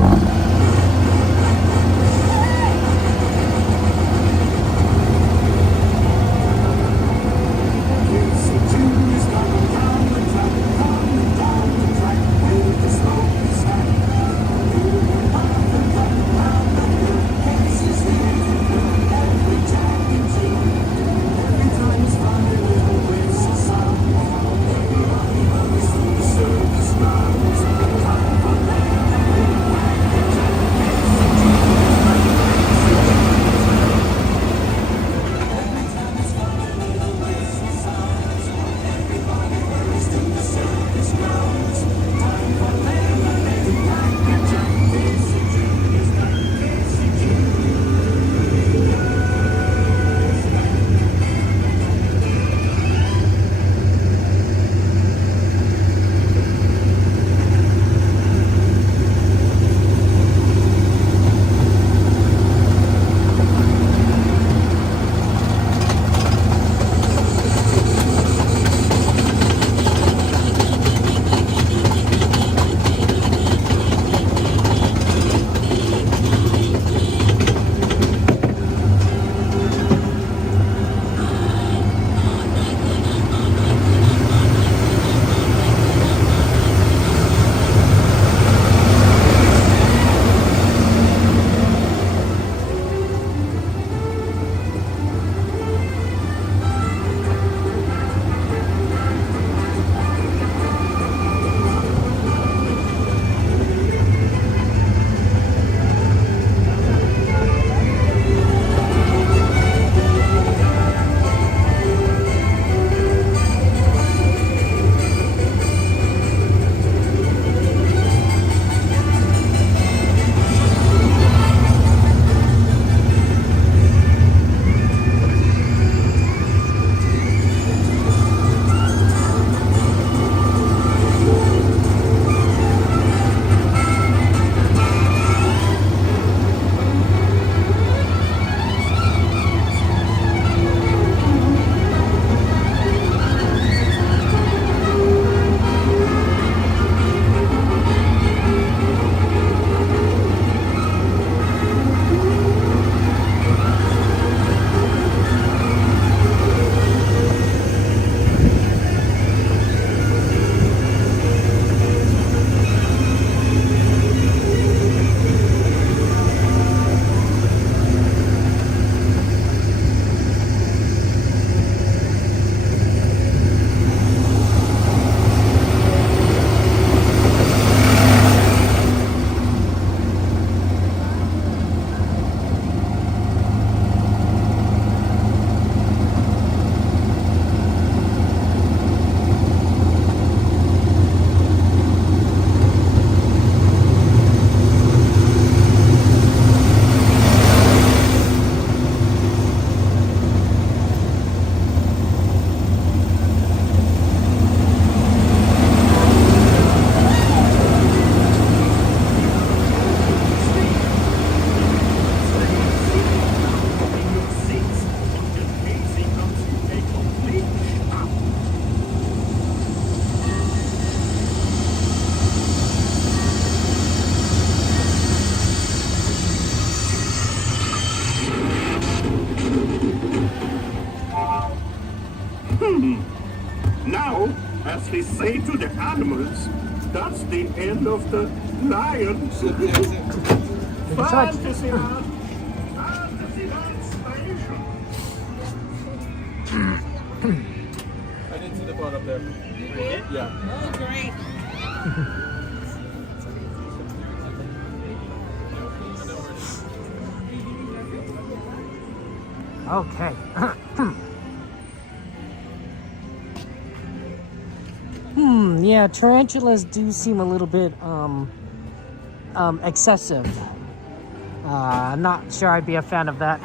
As they say to the animals, that's the end of the lions. Fantasyland! Fantasyland Station! I didn't see the boat up there. You did? Yeah. Oh, great. Okay. Yeah, tarantulas do seem a little bit, excessive. Not sure I'd be a fan of that.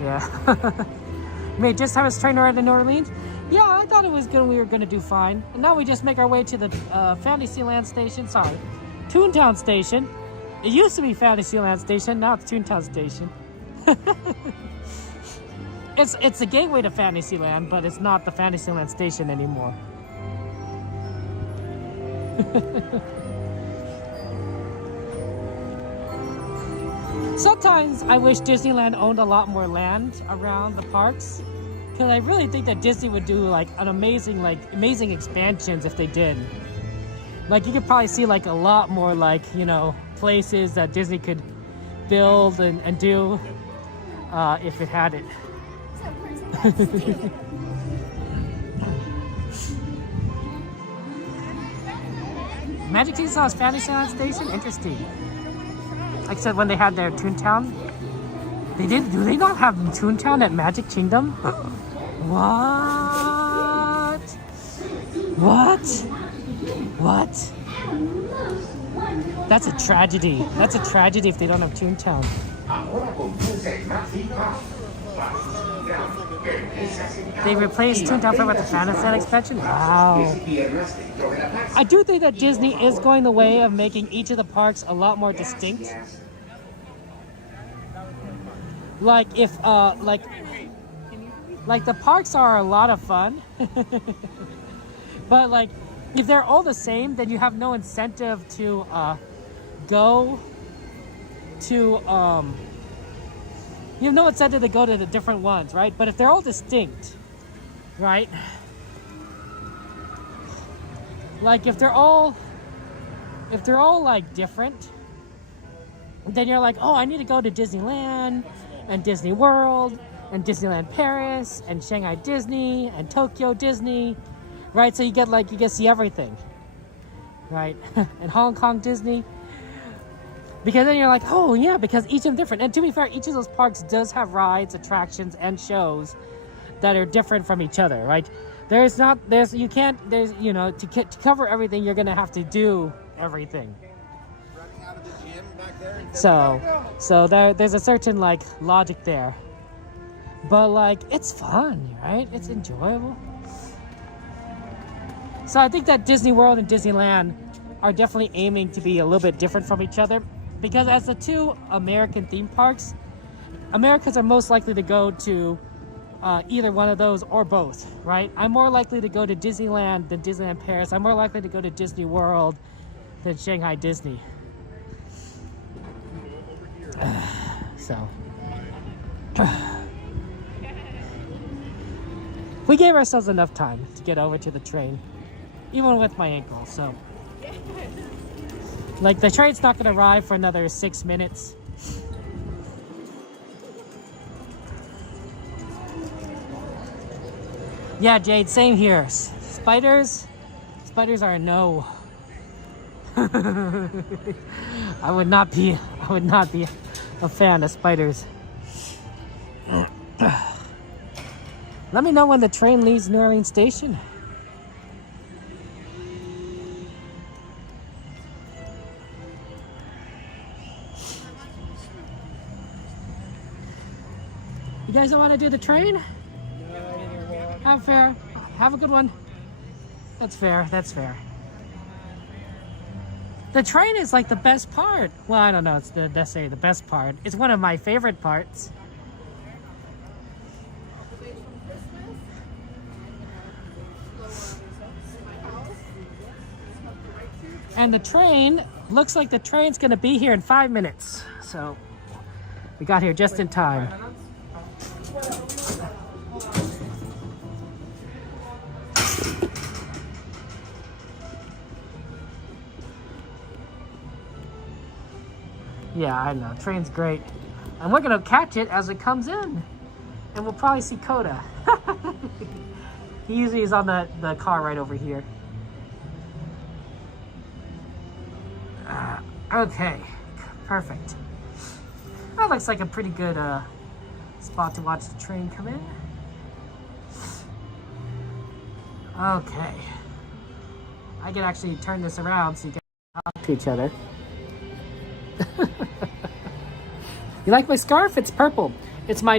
Yeah. Wait, just have us train around in New Orleans? Yeah, I thought it was good. We were going to do fine. And now we just make our way to the Fantasyland station. Sorry, Toontown station. It used to be Fantasyland station. Now it's Toontown station. It's the gateway to Fantasyland, but it's not the Fantasyland station anymore. Sometimes I wish Disneyland owned a lot more land around the parks, because I really think that Disney would do like an amazing expansions if they did. Like you could probably see like a lot more like, you know, places that Disney could build and do if it had it. Magic Kingdom saw Fantasyland station? Interesting. Like I said, when they had their Toontown, they did. Do they not have Toontown at Magic Kingdom? What? What? What? That's a tragedy. That's a tragedy if they don't have Toontown. They replaced Toontown with the Fantasyland expansion? Wow. I do think that Disney is going the way of making each of the parks a lot more distinct. Like if, like the parks are a lot of fun. But like, if they're all the same, then you have no incentive to go to, you have no incentive to go to the different ones, right? But if they're all distinct, right? Like if they're all like different, then you're like, oh, I need to go to Disneyland and Disney World and Disneyland Paris and Shanghai Disney and Tokyo Disney, right? So you get to see everything, right? And Hong Kong Disney. Because then you're like, oh yeah, because each of them different. And to be fair, each of those parks does have rides, attractions, and shows that are different from each other, right? To cover everything, you're gonna have to do everything. So there's a certain like logic there. But like, it's fun, right? It's enjoyable. So I think that Disney World and Disneyland are definitely aiming to be a little bit different from each other. Because as the two American theme parks, Americans are most likely to go to either one of those or both, right? I'm more likely to go to Disneyland than Disneyland Paris. I'm more likely to go to Disney World than Shanghai Disney. So. We gave ourselves enough time to get over to the train, even with my ankle, so. Like, the train's not gonna arrive for another 6 minutes. Yeah, Jade, same here. Spiders are a no. I would not be a fan of spiders. Let me know when the train leaves New Orleans Station. You guys don't want to do the train? Have fair. Have a good one. That's fair. That's fair. The train is like the best part. Well, I don't know. It's necessarily the best part. It's one of my favorite parts. And the train looks like the train's gonna be here in 5 minutes. So We got here just in time. Yeah, I know. Train's great. And we're gonna catch it as it comes in. And we'll probably see Coda. He usually is on the car right over here. Okay, perfect. That looks like a pretty good spot to watch the train come in. Okay. I can actually turn this around so you can talk to each other. You like my scarf? It's purple. It's my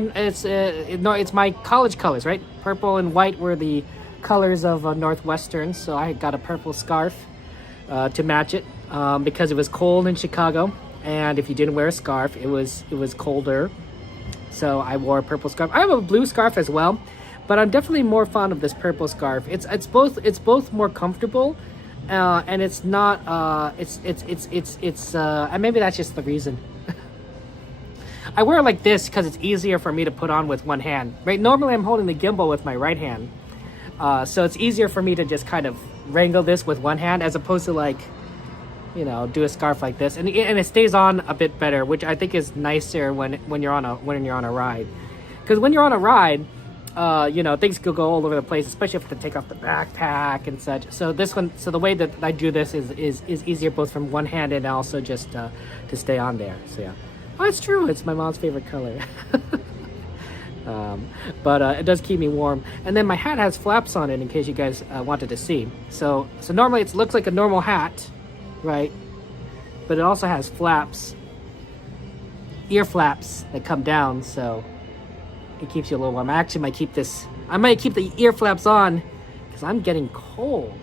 college colors, right? Purple and white were the colors of Northwestern, so I got a purple scarf to match it because it was cold in Chicago, and if you didn't wear a scarf, it was colder. So I wore a purple scarf. I have a blue scarf as well, but I'm definitely more fond of this purple scarf. It's both more comfortable, and it's not and maybe that's just the reason. I wear it like this because it's easier for me to put on with one hand. Right? Normally I'm holding the gimbal with my right hand. So it's easier for me to just kind of wrangle this with one hand as opposed to like, you know, do a scarf like this. And it stays on a bit better, which I think is nicer when you're on a ride. Because when you're on a ride, you know, things could go all over the place, especially if you have to take off the backpack and such. So the way that I do this is easier both from one hand and also just to stay on there. So yeah. Oh, it's true. It's my mom's favorite color. But it does keep me warm. And then my hat has flaps on it in case you guys wanted to see. So normally it looks like a normal hat, right? But it also has flaps, ear flaps that come down, so it keeps you a little warm. I actually might keep the ear flaps on because I'm getting cold.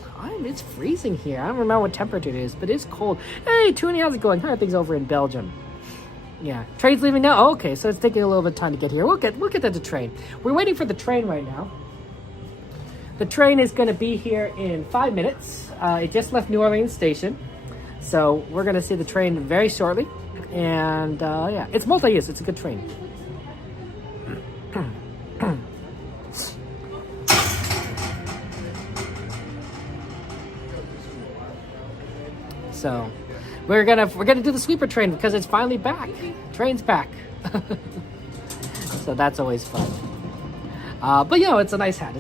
It's freezing here. I don't remember what temperature it is, but it's cold. Hey, Toonie, how's it going? How are things over in Belgium? Yeah, train's leaving now. Oh, okay, so it's taking a little bit of time to get here. We'll get to the train. We're waiting for the train right now. The train is going to be here in 5 minutes. It just left New Orleans Station, so we're going to see the train very shortly. And yeah, it's multi-use. It's a good train. So. We're gonna do the sweeper train because it's finally back. Train's back. So that's always fun. But you know, it's a nice hat.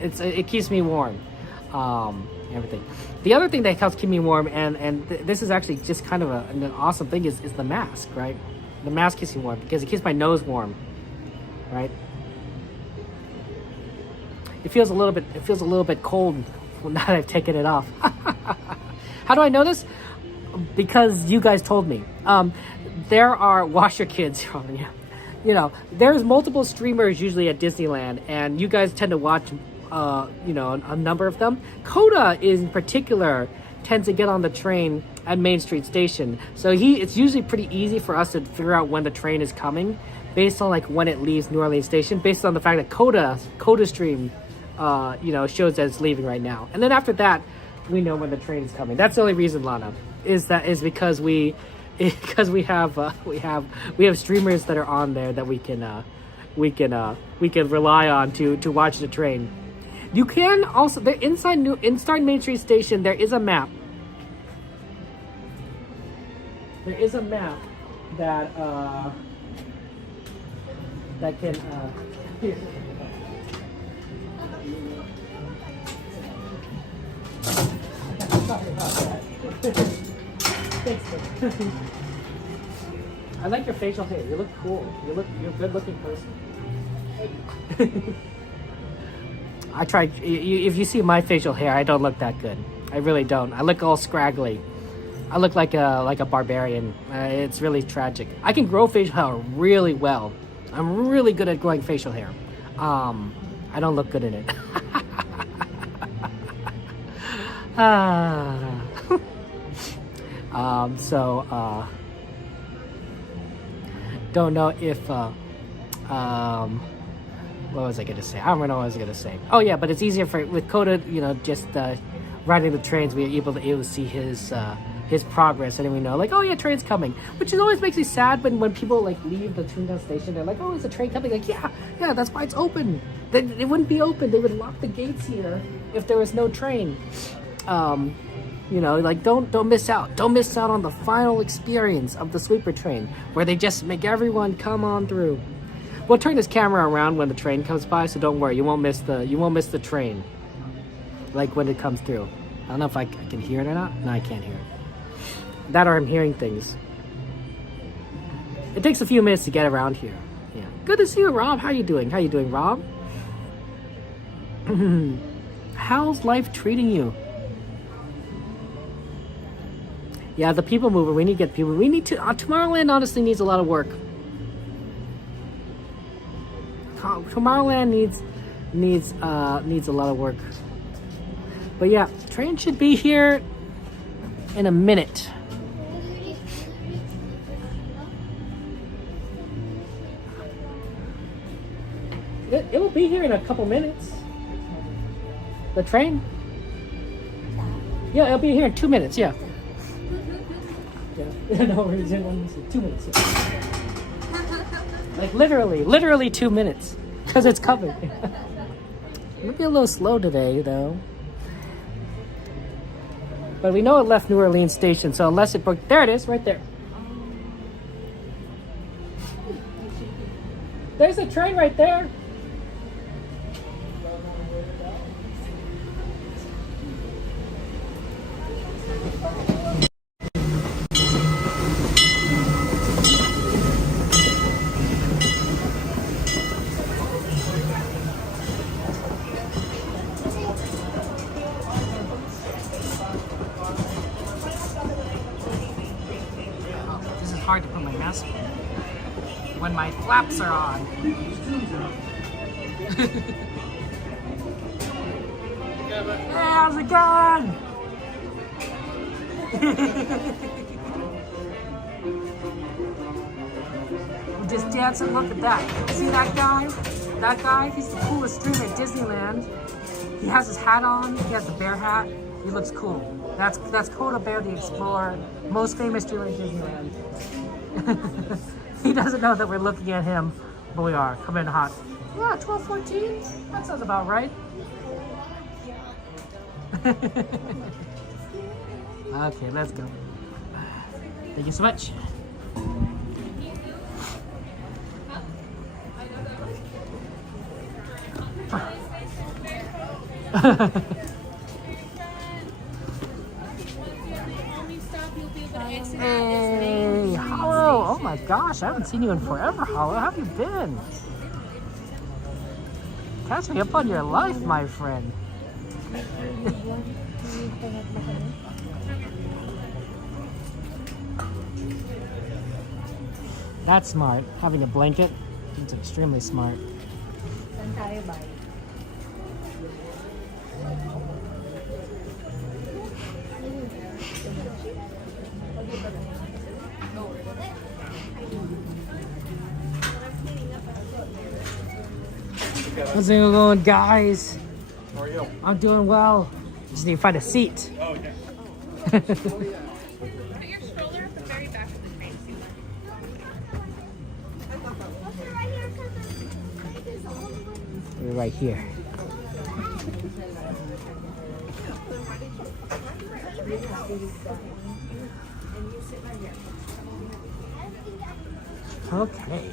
It keeps me warm. Everything. The other thing that helps keep me warm, and this is actually just kind of an awesome thing, is the mask, right? The mask keeps me warm because it keeps my nose warm, right? It feels a little bit cold now that I've taken it off. How do I know this? Because you guys told me. There are wash your kids. You know, there's multiple streamers usually at Disneyland, and you guys tend to watch, you know, a number of them. Coda in particular tends to get on the train at Main Street Station, so it's usually pretty easy for us to figure out when the train is coming, based on like when it leaves New Orleans Station, based on the fact that Coda stream, you know, shows that it's leaving right now, and then after that, we know when the train is coming. That's the only reason, Lana. Is because we have streamers that are on there that we can rely on to watch the train. You can also inside Main Street Station there is a map. There is a map that can here. Sorry about that. Thanks. I like your facial hair. You look cool. You're a good-looking person. I tried. If you see my facial hair, I don't look that good. I really don't. I look all scraggly. I look like a barbarian. It's really tragic. I can grow facial hair really well. I'm really good at growing facial hair. I don't look good in it. Don't know if what was I gonna say? I don't know what I was gonna say. Oh yeah, but it's easier with Coda, you know, just riding the trains. We're able to see his his progress, and then we know, like, oh yeah, train's coming, which is always makes me sad when people like leave the Toontown station. They're like, oh, is a train coming? Like, yeah, that's why it's open. Then it wouldn't be open. They would lock the gates here if there was no train. You know, like, don't miss out. Don't miss out on the final experience of the sleeper train, where they just make everyone come on through. We'll turn this camera around when the train comes by, so don't worry, you won't miss the train, like when it comes through. I don't know if I can hear it or not. No, I can't hear it. That or I'm hearing things. It takes a few minutes to get around here. Yeah. Good to see you, Rob. How you doing? How you doing, Rob? How's life treating you? Yeah, the people mover. We need to get people. We need to. Tomorrowland honestly needs a lot of work. Tomorrowland needs a lot of work. But yeah, train should be here in a minute. It will be here in a couple minutes. The train? Yeah, it'll be here in 2 minutes. Yeah. Yeah. No, we're in 2 minutes. Yeah. Like literally 2 minutes, because it's coming. It'll be a little slow today, though. But we know it left New Orleans Station, so unless it broke, there it is, right there. There's a train right there. Hard to put my mask on when my flaps are on. Hey, how's it going? We just dance and look at that. See that guy? That guy, he's the coolest streamer at Disneyland. He has his hat on, he has the bear hat. He looks cool. That's Coda Bear the Explorer, most famous streamer at Disneyland. He doesn't know that we're looking at him, but we are. Coming in hot. Yeah, 12:14? That sounds about right. Okay, let's go. Thank you so much. Hey, Hollow! Oh my gosh, I haven't seen you in forever, Hollow. How have you been? Catch me up on your life, my friend. That's smart. Having a blanket, it's extremely smart. How's it going, guys? How are you? I'm doing well. Just need to find a seat. Oh, okay. Put your stroller at the very back of the train. We're right here. Okay.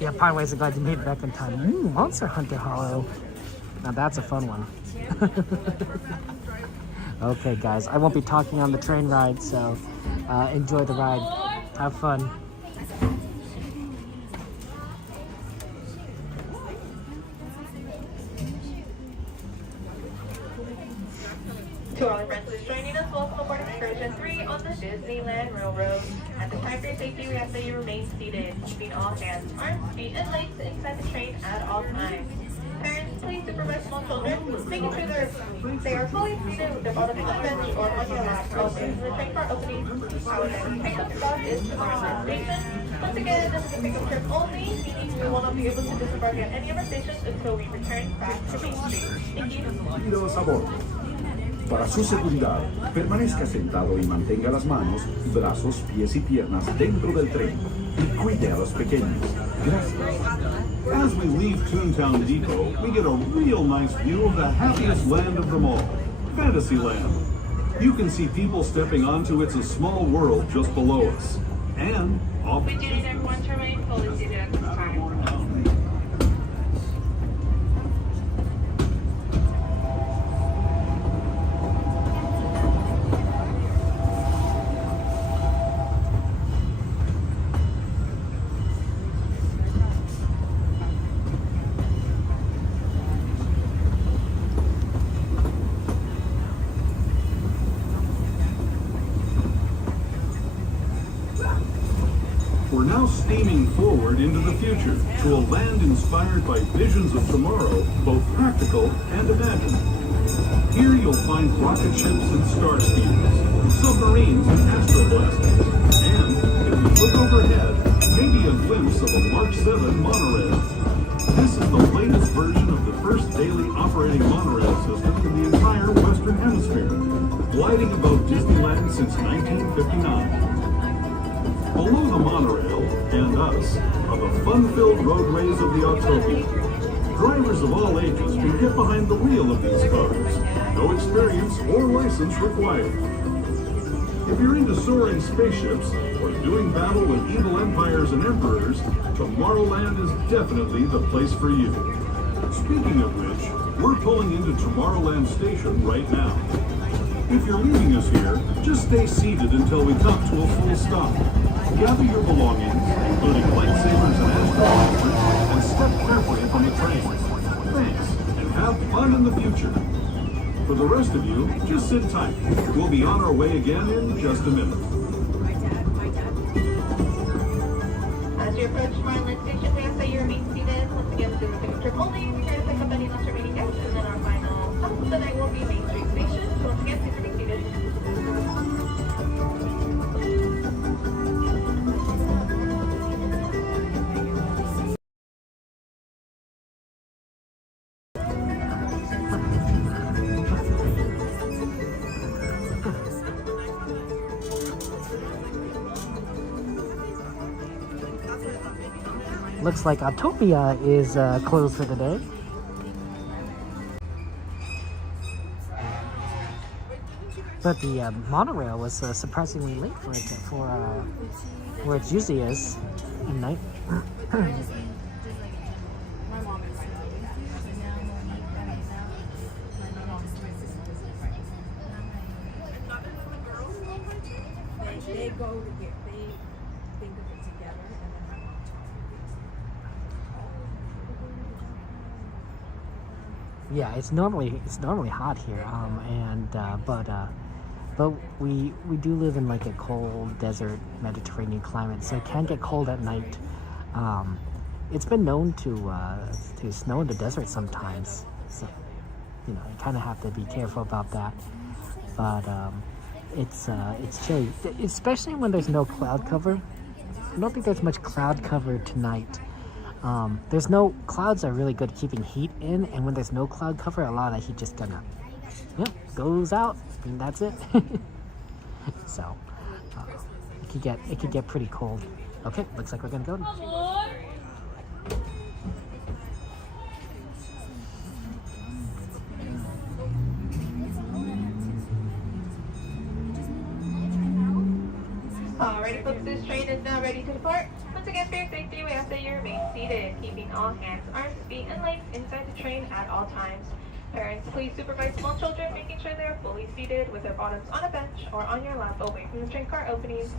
Yeah, Pineways are glad you made it back in time. Monster Hunter Hollow. Now that's a fun one. Okay, guys, I won't be talking on the train ride, so enjoy the ride. Have fun. To all friends who's joining us, welcome aboard Excursion 3 on the Disneyland Railroad. At this time for your safety, we ask that you remain seated, keeping all hands, arms, feet, and legs inside the train at all times. Parents, please supervise small children, making sure they are fully seated with their bottom on the bench or on your lap. Also, the train car opening hours. Pickup stop is Tomorrowland Station. Once again, this is a pickup trip only, meaning we will not be able to disembark at any of our stations until we return back to Main Street. Thank you. Para su seguridad, permanezca sentado y mantenga las manos, brazos, pies y piernas dentro del tren. Y cuide a los pequeños. Gracias. As we leave Toontown Depot, we get a real nice view of the happiest land of them all, Fantasyland. You can see people stepping onto It's a Small World just below us. And off. We do need everyone to remain fully seated at this time. We're now steaming forward into the future to a land inspired by visions of tomorrow, both practical and imagined. Here you'll find rocket ships and star speeders, submarines and astroblasters, and if you look overhead, maybe a glimpse of a Mark 7 monorail. This is the latest version of the first daily operating monorail system in the entire Western Hemisphere, gliding above Disneyland since 1959. Below the monorail, and us, are the fun-filled roadways of the Autopia. Drivers of all ages can get behind the wheel of these cars. No experience or license required. If you're into soaring spaceships or doing battle with evil empires and emperors, Tomorrowland is definitely the place for you. Speaking of which, we're pulling into Tomorrowland Station right now. If you're leaving us here, just stay seated until we come to a full stop. Gather your belongings, including lightsabers and astroblasters, and step carefully from the train. Thanks, and have fun in the future. For the rest of you, just sit tight. We'll be on our way again in just a minute. As you approach Tomorrowland Station, we ask that you remain seated. Once again, this is a picture trip only. We're here to pick up any last remaining guests, and then our final stop of the night will be Main Street Station. So once again, please remain seated. Looks like Autopia is closed for the day. But the monorail was surprisingly late for where it usually is at night. They go to get, they think of it together, and then my mom Yeah, it's normally hot here, but we do live in like a cold desert Mediterranean climate, so it can get cold at night. It's been known to snow in the desert sometimes, so you kind of have to be careful about that. But it's chilly, especially when there's no cloud cover. I don't think there's much cloud cover tonight. There's no clouds are really good at keeping heat in, and when there's no cloud cover, a lot of that heat just kind of goes out, and that's it. So it could get pretty cold. Okay, looks like we're gonna go now. Alrighty, folks, this train is now ready to depart. Once again, for your safety, we ask that you remain seated, keeping all hands, arms, feet, and legs inside the train at all times. Parents, please supervise small children, making sure they are fully seated with their bottoms on a bench or on your lap away from the train car openings.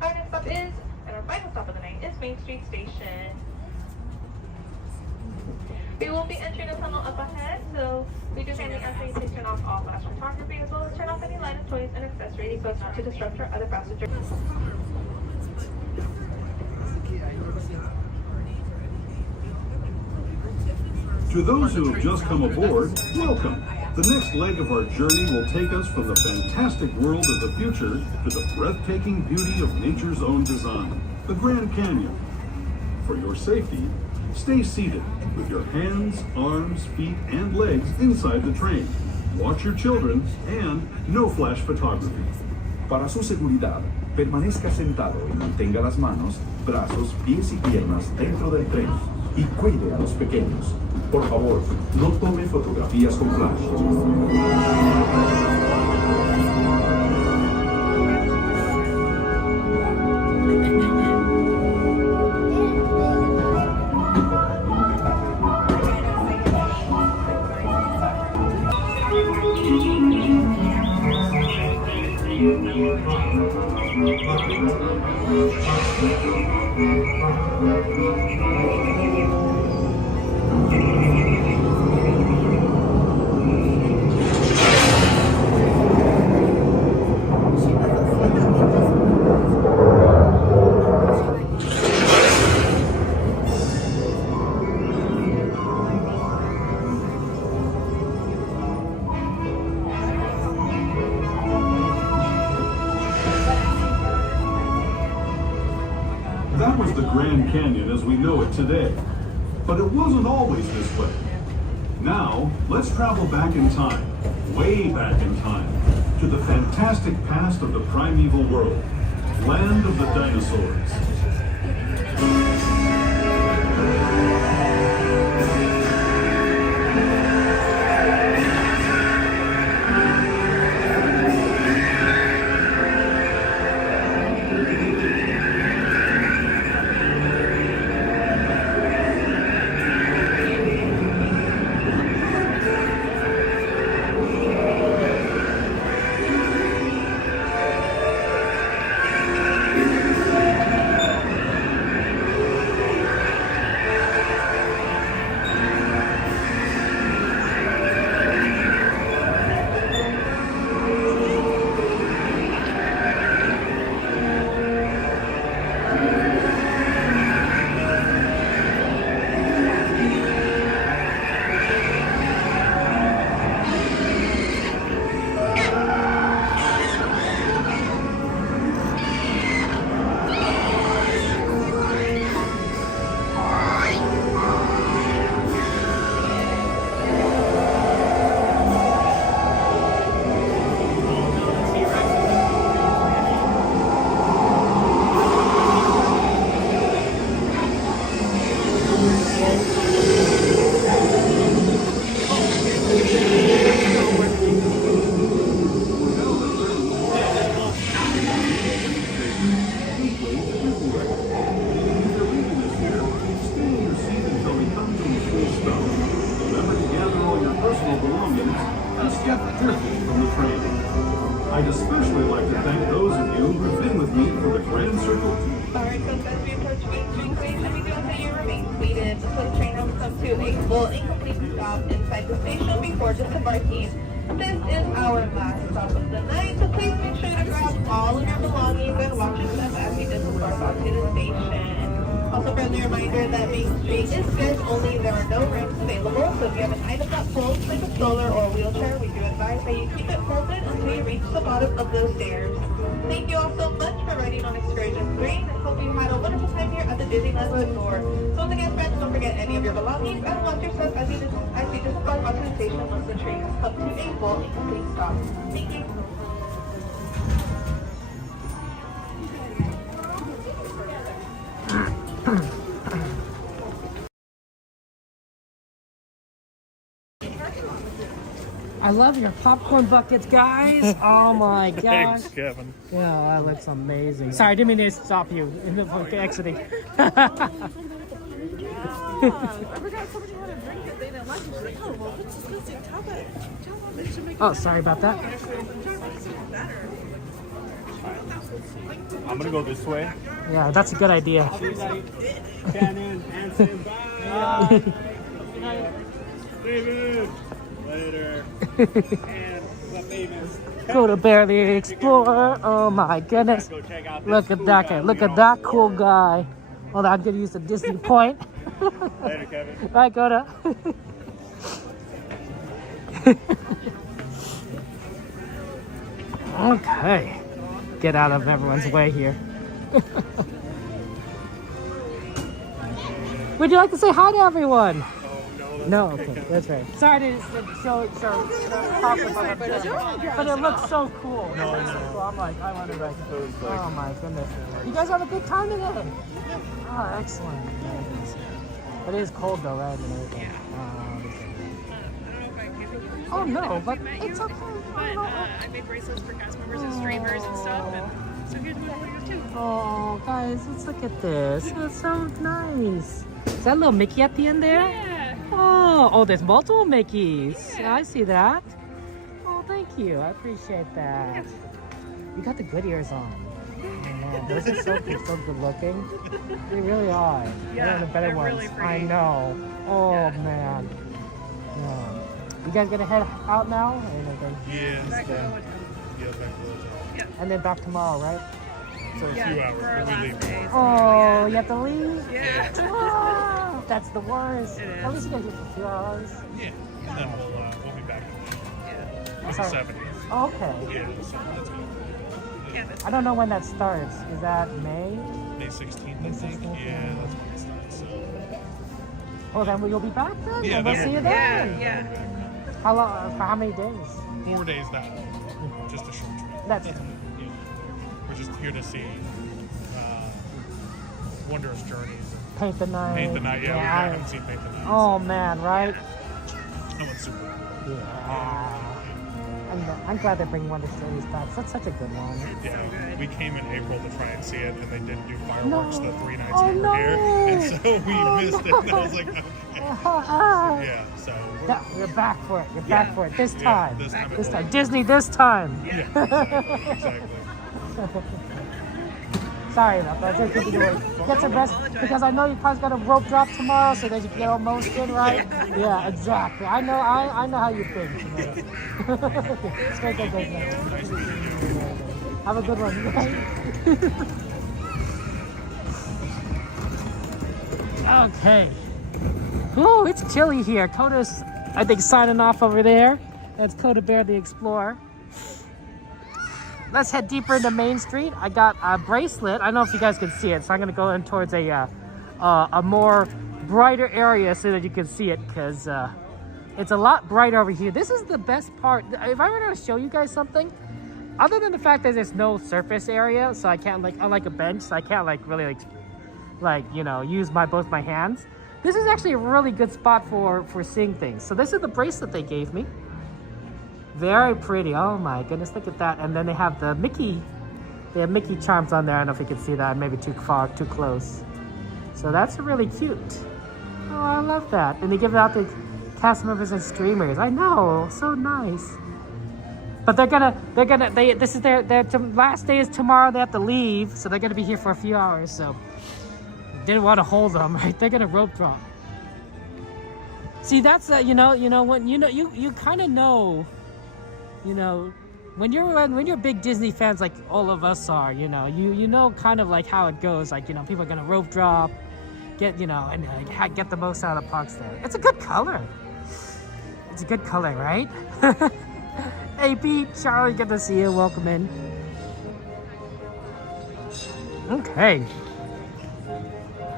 Our next stop is, and our final stop of the night, is Main Street Station. We will be entering a tunnel up ahead, so we do kindly ask that you please turn off all flash photography, as well as turn off any lighted toys and accessories so as not to disrupt our other passengers. To those who have just come aboard, welcome. The next leg of our journey will take us from the fantastic world of the future to the breathtaking beauty of nature's own design, the Grand Canyon. For your safety, stay seated with your hands, arms, feet, and legs inside the train. watch your children, and no flash photography. Para su seguridad, permanezca sentado y mantenga las manos, brazos, pies y piernas dentro del tren y cuide a los pequeños. Por favor, no tome fotografías con flash. That was the Grand Canyon as we know it today. But it wasn't always this way. Now, let's travel back in time, way back in time, to the fantastic past of the primeval world, land of the dinosaurs. I'd especially like to thank those of you who've been with me for the Grand Circle. Alright, so as we approach Main Street Station, we do ask that you remain seated until the train will come to a full incomplete stop inside the station before disembarking. This is our last stop of the night, so please make sure to grab all of your belongings and watch your step as we disembark onto the station. Also, friendly reminder that Main Street is stairs only. There are no ramps available, so if you have an item that pulls like a stroller or a wheelchair, we do advise that you keep it folded until you reach the bottom of those stairs. Thank you all so much for riding on Excursion 3, and hope you had a wonderful time here at the Disneyland Resort. So once again, friends, don't forget any of your belongings and watch your step as you disembark onto the station once the train has come to a full incomplete stop. Thank you. I love your popcorn buckets, guys. Oh my gosh. Thanks, Kevin. Yeah, that looks amazing. Sorry, I didn't mean to stop you in the exiting. I forgot somebody had a drink that they didn't like. She's like, oh, well, let's just go see Tell them it should make Oh, sorry about that. I'm gonna go this way. Yeah, that's a good idea. Cannon, Hanson, bye. David, later. And the famous. Go to Barely Explorer. Oh my goodness. Look at that guy. Look at that cool guy. Hold on, I'm gonna use the Disney point. Later, Kevin. Bye, Coda. Okay. Get out of everyone's way here. Would you like to say hi to everyone? Oh no, No, okay, that's right. Sorry to show talk about it, but it looks so cool. No, it looks so cool. I'm like, I want to like, oh my goodness. You guys have a good time today? Oh, excellent. But it is cold though, right? Oh no, but it's okay. I made bracelets for cast members and streamers and stuff, and so here's my videos too. Oh, guys, let's look at this. It's so nice. Is that a little Mickey at the end there? Yeah. Oh, there's multiple Mickeys. Yeah, I see that. Oh, thank you. I appreciate that. You got the good ears on. Oh, man, those are so good, so good looking. They really are. Yeah, one of the better they're ones. really pretty. I know. Oh, Yeah. man. Yeah. You guys gonna head out now? Or anything? Yeah. Back to the hotel. Yeah, back to the hotel. Yeah. And then back tomorrow, right? For a Yeah, few hours, for our but we last leave day. Oh, you have to leave? Yeah. Oh, that's the worst. It is. At least you guys get for 2 hours. Yeah. And then we'll be back Yeah. on the 70th. Oh, okay. Yeah, so that's good. Yeah, that's I don't know when that starts. Is that May? May 16th, May I think. 16th, Yeah, that's when it starts. So. Oh, then you'll be back then? Yeah, And we'll then see you we'll- then. Yeah. How long? For how many days? 4 days that way. Just a short trip. That's Yeah. We're just here to see Wondrous Journeys. Paint the Night. Paint the Night, yeah. Yeah, I haven't seen Paint the Night. Oh, man, right? That one's super cool. Yeah. I'm glad they're bringing Wondrous Journeys back. That's such a good one. Yeah, we came in April to try and see it, and they didn't do fireworks the 3 nights Oh, we were no. here, and so we missed it. And I was like, okay. Yeah, so You're back for it. You're back for it. This Yeah, time. this time it This will. time. Disney this time. Yeah, exactly. Sorry about that. Just keep it away. Get some rest because I know you guys got a rope drop tomorrow, so that you can get all motion, right? Yeah, exactly. I know how you think. Straight up business. Have a good one. Okay. Ooh, it's chilly here. Coda's, I think, signing off over there. That's Coda Bear the Explorer. Let's head deeper into Main Street. I got a bracelet. I don't know if you guys can see it, so I'm gonna go in towards a more brighter area so that you can see it, because it's a lot brighter over here. This is the best part. If I were to show you guys something, other than the fact that there's no surface area, so I can't unlike a bench, so I can't really use both my hands. This is actually a really good spot for seeing things. So this is the bracelet they gave me. Very pretty. Oh my goodness, look at that. And then they have the Mickey. They have Mickey charms on there. I don't know if you can see that. Maybe too far, too close. So that's really cute. Oh, I love that. And they give it out to cast members and streamers. I know, so nice. But this is their last day is tomorrow. They have to leave, so they're gonna be here for a few hours. So didn't want to hold them, right? They're gonna rope drop. See, that's when you kind of know. When you're big Disney fans like all of us are, you know kind of like how it goes. Like, people are gonna rope drop, get the most out of the parks there. It's a good color. It's a good color, right? Hey Pete, Charlie, good to see you. Welcome in. Okay.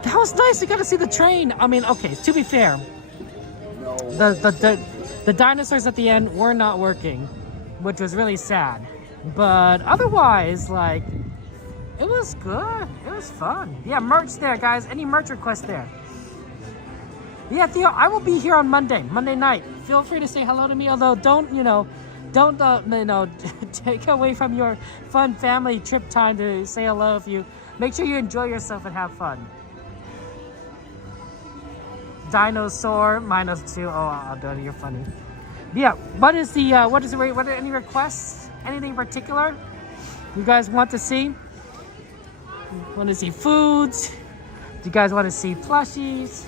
That was nice. You got to see the train. I mean, okay, to be fair, the dinosaurs at the end were not working, which was really sad. But otherwise, it was good. It was fun. Yeah, merch there, guys. Any merch requests there? Yeah, Theo, I will be here on Monday night. Feel free to say hello to me. Although, don't take away from your fun family trip time to say hello. Make sure you enjoy yourself and have fun. Dinosaur -2. Oh, Donnie, you're funny. Yeah, what are any requests? Anything in particular you guys want to see? Want to see foods? Do you guys want to see plushies?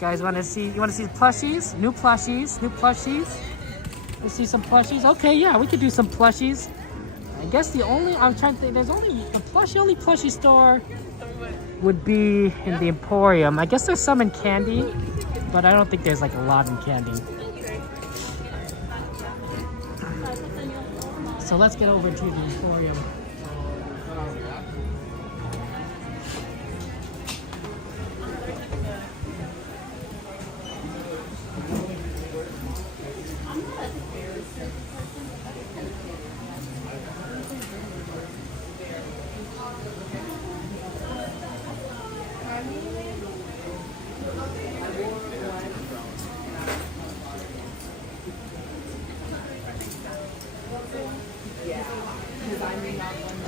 You want to see plushies? New plushies? Let's see some plushies. Okay, yeah, we could do some plushies. I guess I'm trying to think, there's only only plushie store would be in the Emporium. I guess there's some in Candy, but I don't think there's a lot in Candy. So let's get over to the Emporium.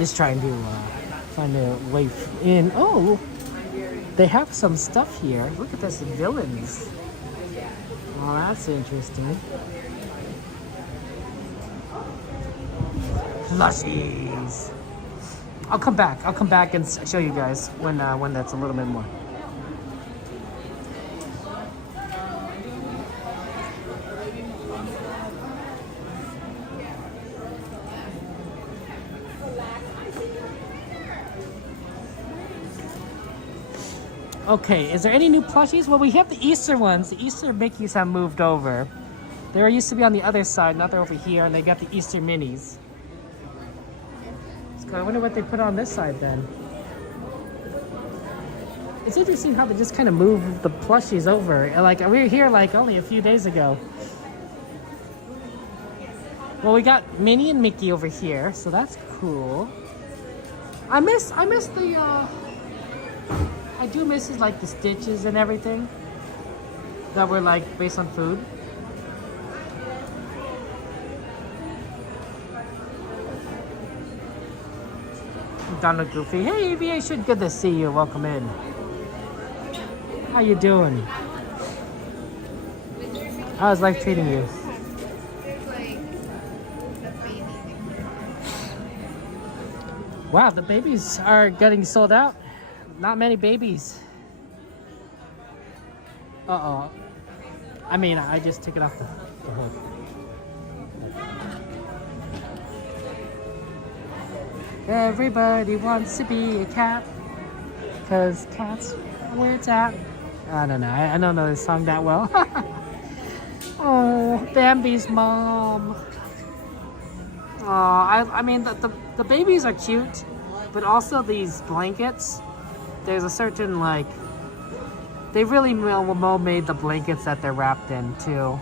Just trying to wait in. Oh, they have some stuff here. Look at this, villains. Oh, that's interesting. Plushies. I'll come back and show you guys when that's a little bit more. Okay, is there any new plushies? Well, we have the Easter ones. The Easter Mickeys have moved over. They used to be on the other side, now they're over here, and they got the Easter Minis. So I wonder what they put on this side then. It's interesting how they just kind of move the plushies over. Like, we were here like only a few days ago. Well, we got Minnie and Mickey over here, so that's cool. I miss the, I do miss like the stitches and everything that were like based on food. Donald Goofy. Hey, Aviation, good to see you. Welcome in. How you doing? How's life treating you? Wow, the babies are getting sold out. Not many babies. Uh-oh. I mean, I just took it off the hook. Everybody wants to be a cat, 'cause cats are where it's at. I don't know. I don't know this song that well. Oh, Bambi's mom. Oh, I mean, the babies are cute, but also these blankets, there's a certain, like, they really well made the blankets that they're wrapped in, too.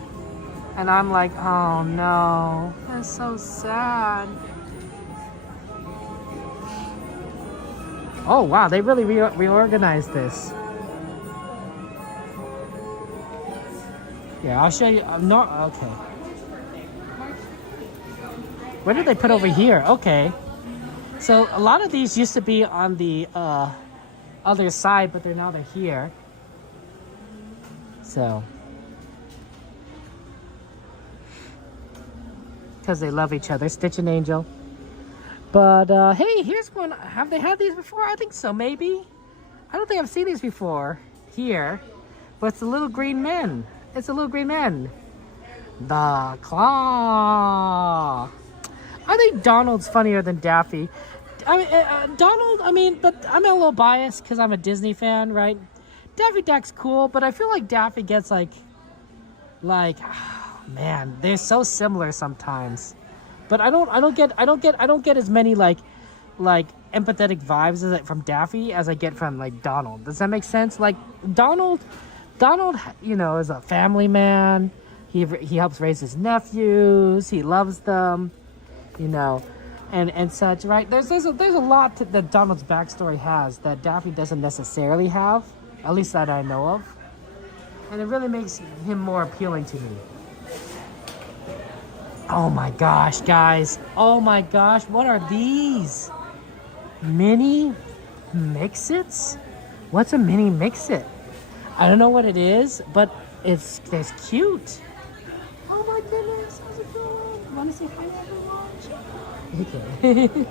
And I'm like, oh no, that's so sad. Oh wow, they really reorganized this. Yeah, I'll show you. Okay. What did they put over here? Okay. So a lot of these used to be on the other side, but they're here. So. Because they love each other. Stitch and Angel. But, hey, here's one. Have they had these before? I think so, maybe. I don't think I've seen these before here. But it's a little green man. It's a little green man. The Claw. I think Donald's funnier than Daffy. I mean, Donald, I mean, but I'm a little biased because I'm a Disney fan, right? Daffy Duck's cool, but I feel like Daffy gets like, oh, man, they're so similar sometimes. But I don't get as many like empathetic vibes from Daffy as I get from like Donald. Does that make sense? Like Donald, you know, is a family man. He helps raise his nephews. He loves them, you know, and such. Right? There's a lot that Donald's backstory has that Daffy doesn't necessarily have, at least that I know of, and it really makes him more appealing to me. Oh my gosh, guys. Oh my gosh, what are these? Mini Mix-Its? What's a Mini Mix-It? I don't know what it is, but it's cute. Oh my goodness, how's it going? Want to say hi to everyone? Okay.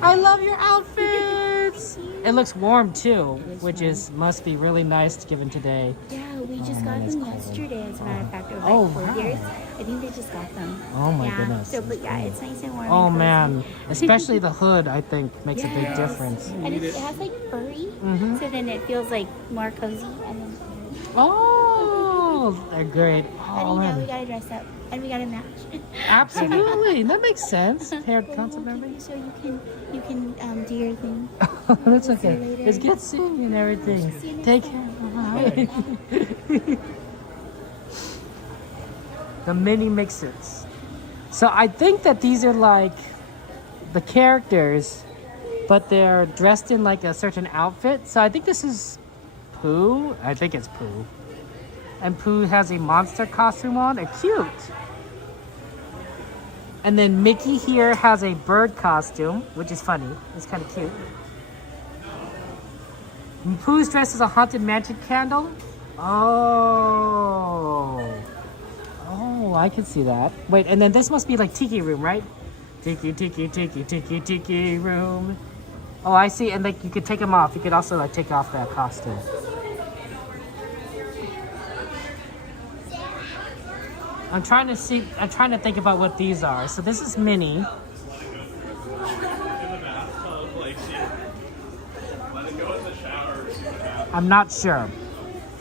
I love your outfits. It looks warm too, which must be really nice given today. Yeah, we just got them yesterday, as a matter of fact, over like 4 years. I think they just got them. Oh my goodness. So, but yeah, it's nice and warm. Oh man, especially the hood, I think, makes a big difference. And it has like furry, so then it feels like more cozy. And then, oh, they're great. Oh, and we gotta dress up, and we gotta match. Absolutely, that makes sense. Paired concept, everything. So you can do your thing. That's okay. It's good seeing you and everything. Take care. Bye. The Mini Mix-Its. So I think that these are like the characters, but they're dressed in like a certain outfit. So I think this is Pooh. I think it's Pooh. And Pooh has a monster costume on. They're cute. And then Mickey here has a bird costume, which is funny. It's kind of cute. And Pooh's dressed as a haunted mansion candle. Oh, I can see that. Wait, and then this must be like Tiki Room, right? Tiki, Tiki, Tiki, Tiki, Tiki Room. Oh, I see. And like you could take them off. You could also like take off that costume. I'm trying to think about what these are. So this is Minnie. I'm not sure.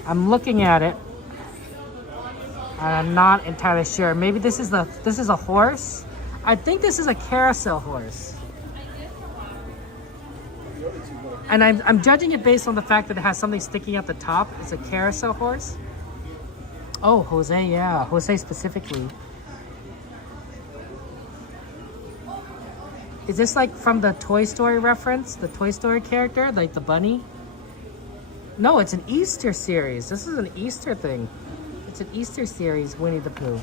I'm looking at it. And I'm not entirely sure. Maybe this is a horse. I think this is a carousel horse. And I'm judging it based on the fact that it has something sticking at the top. It's a carousel horse. Oh, Jose, yeah. Jose specifically. Is this like from the Toy Story reference? The Toy Story character? Like the bunny? No, it's an Easter series. This is an Easter thing. It's an Easter series, Winnie the Pooh.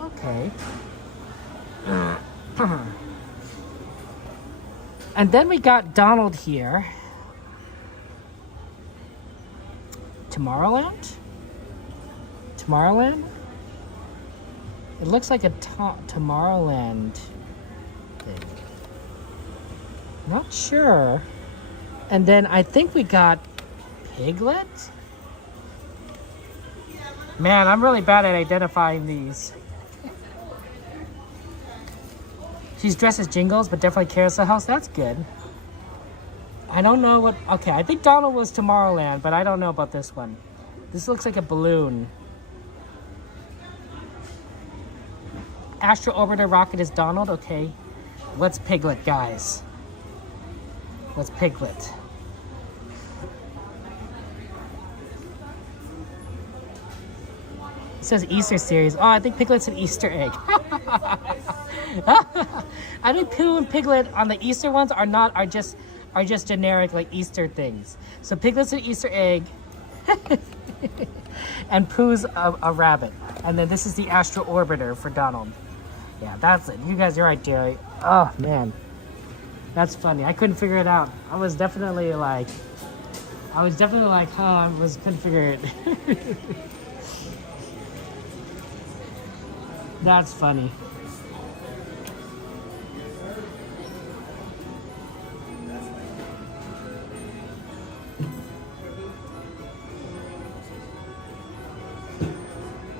Okay. And then we got Donald here. Tomorrowland? Tomorrowland? It looks like a Tomorrowland thing. Not sure. And then I think we got Piglet? Man, I'm really bad at identifying these. She's dressed as Jingles, but definitely Carousel House. That's good. I don't know what... Okay, I think Donald was Tomorrowland, but I don't know about this one. This looks like a balloon. Astro Orbiter Rocket is Donald. Okay. What's Piglet, guys? What's Piglet? It says Easter series. Oh, I think Piglet's an Easter egg. I think Pooh and Piglet on the Easter ones are just generic like Easter things. So Piglet's an Easter egg. And Pooh's a rabbit. And then this is the Astro Orbiter for Donald. Yeah, that's it. You guys are right, Jerry. Oh, man. That's funny. I couldn't figure it out. I was definitely like, oh, I couldn't figure it. That's funny.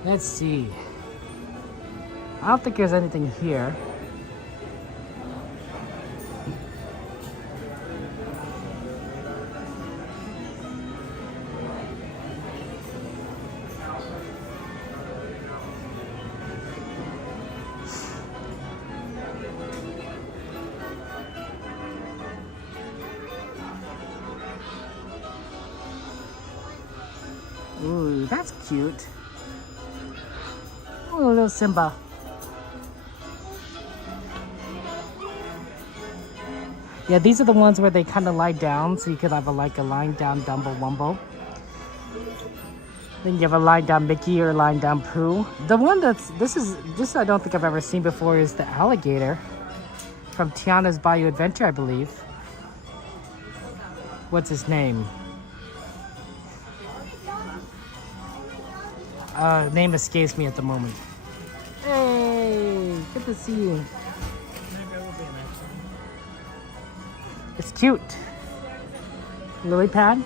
Let's see. I don't think there's anything here. Ooh, that's cute. Oh, little Simba. Yeah, these are the ones where they kind of lie down, so you could have a lying down Dumbo Wumbo. Then you have a lying down Mickey or lying down Pooh. The one this I don't think I've ever seen before is the alligator from Tiana's Bayou Adventure, I believe. What's his name? Name escapes me at the moment. Hey, good to see you. It's cute. Lily pad.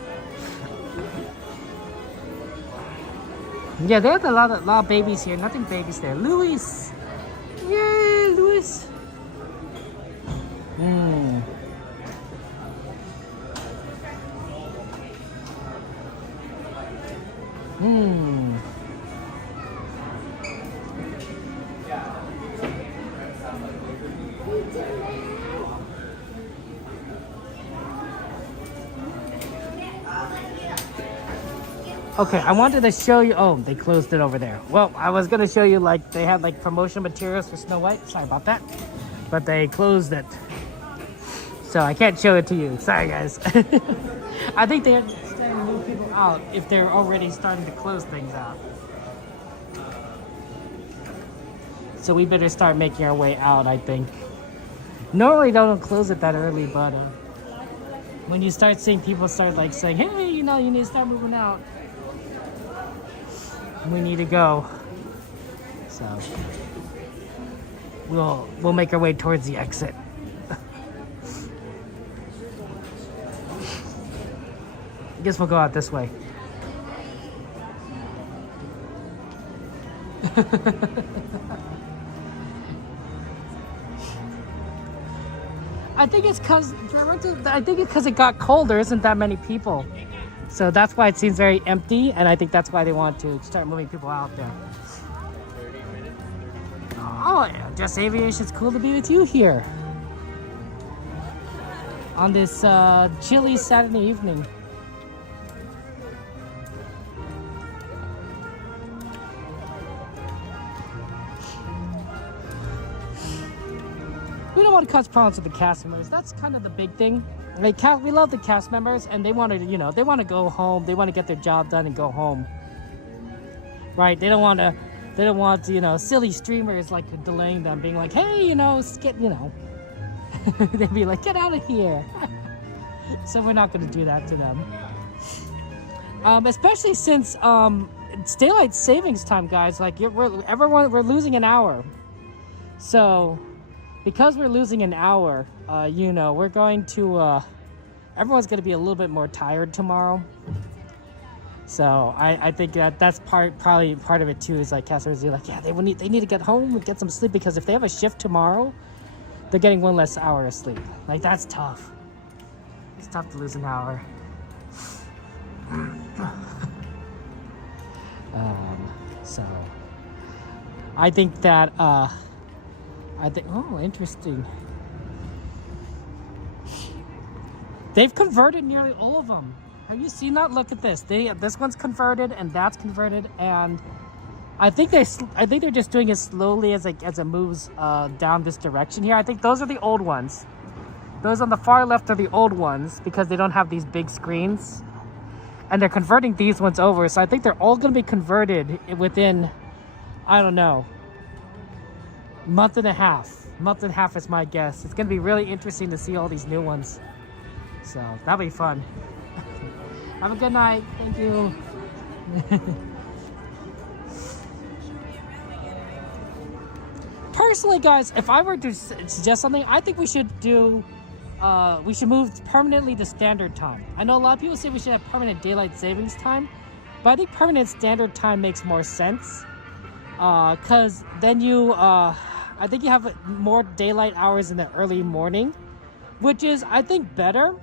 Yeah, there's a lot of babies here. Nothing babies there. Louis. Yay, Louis. Okay, I wanted to show you. Oh, they closed it over there. Well, I was gonna show you like they had like promotion materials for Snow White. Sorry about that, but they closed it, so I can't show it to you. Sorry, guys. I think they're starting to move people out if they're already starting to close things out. So we better start making our way out, I think. Normally don't close it that early, but when you start seeing people start like saying, hey, you know, you need to start moving out. We need to go. So we'll make our way towards the exit. I guess we'll go out this way. I think it's because it got cold. There isn't that many people, so that's why it seems very empty. And I think that's why they want to start moving people out there. Oh, yeah, Just Aviation. It's cool to be with you here on this chilly Saturday evening. We don't want to cause problems with the cast members. That's kind of the big thing. Like, we love the cast members, and they want to, you know, they want to go home. They want to get their job done and go home. Right? They don't want, you know, silly streamers like delaying them, being like, hey, you know, get, you know. They'd be like, get out of here. So we're not going to do that to them. Especially since it's daylight savings time, guys. Like, we're losing an hour. So because we're losing an hour, you know, we're going to, everyone's going to be a little bit more tired tomorrow. So I think that's probably part of it too, is like customers are like, yeah, they need to get home and get some sleep, because if they have a shift tomorrow, they're getting one less hour of sleep. Like, that's tough. It's tough to lose an hour. So I think that, oh, interesting. They've converted nearly all of them. Have you seen that? Look at this. This one's converted, and that's converted, and I think they're just doing it slowly as it moves down this direction here. I think those are the old ones. Those on the far left are the old ones, because they don't have these big screens, and they're converting these ones over. So I think they're all going to be converted within, I don't know, month and a half is my guess. It's going to be really interesting to see all these new ones. So that'll be fun. Have a good night. Thank you. Personally, guys, if I were to suggest something, I think we should do, we should move permanently to standard time. I know a lot of people say we should have permanent daylight savings time, but I think permanent standard time makes more sense. Because then I think you have more daylight hours in the early morning, which is, I think, better,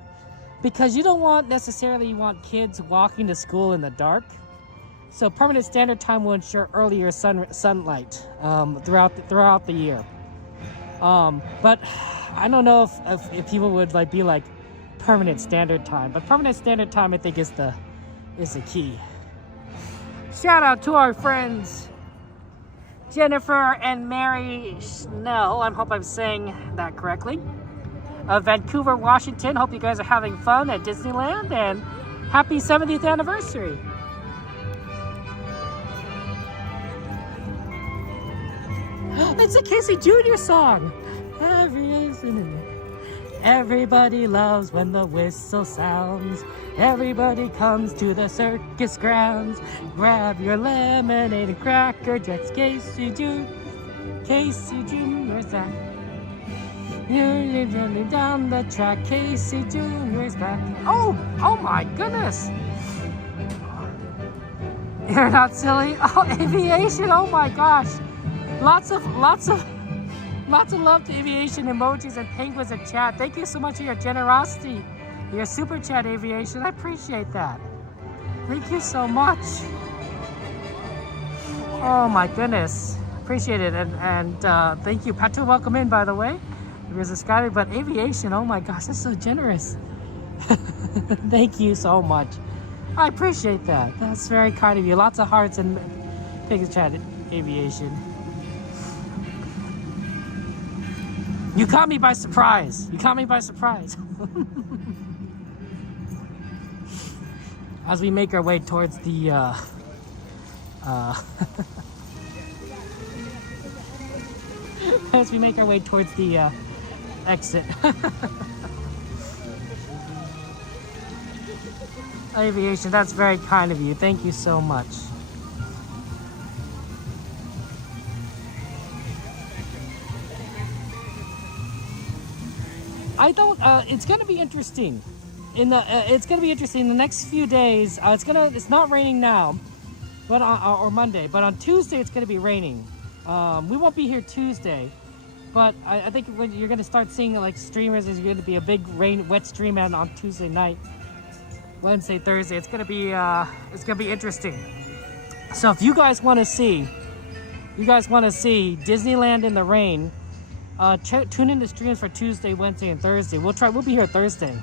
because you don't necessarily want kids walking to school in the dark. So permanent standard time will ensure earlier sunlight throughout the year. But I don't know if people would be like permanent standard time. But permanent standard time, I think, is the key. Shout out to our friends Jennifer and Mary Schnell. I hope I'm saying that correctly. Vancouver, Washington. Hope you guys are having fun at Disneyland, and happy 70th anniversary. It's a Casey Jr. song. Everybody loves when the whistle sounds. Everybody comes to the circus grounds. Grab your lemonade and Cracker Jacks. Casey Jr.'s back. You're running down the track. Casey Jr.'s back. Oh my goodness. You're not silly. Oh, aviation. Oh my gosh. Lots of love to aviation emojis and penguins in chat. Thank you so much for your generosity, your super chat, aviation. I appreciate that. Thank you so much. Oh my goodness, appreciate it. And thank you, Patu. Welcome in, by the way. There's a sky, but aviation. Oh my gosh, that's so generous. Thank you so much. I appreciate that. That's very kind of you. Lots of hearts and penguins chat, aviation. You caught me by surprise. As we make our way towards the as we make our way towards the exit. Aviation, that's very kind of you. Thank you so much. I don't. It's gonna be interesting. It's gonna be interesting in the next few days. It's not raining now, but or Monday. But on Tuesday it's gonna be raining. We won't be here Tuesday, but I think when you're gonna start seeing like streamers, there's gonna be a big wet stream out on Tuesday night, Wednesday, Thursday. It's gonna be interesting. So if you guys want to see Disneyland in the rain. Tune in to streams for Tuesday, Wednesday, and Thursday. We'll be here Thursday.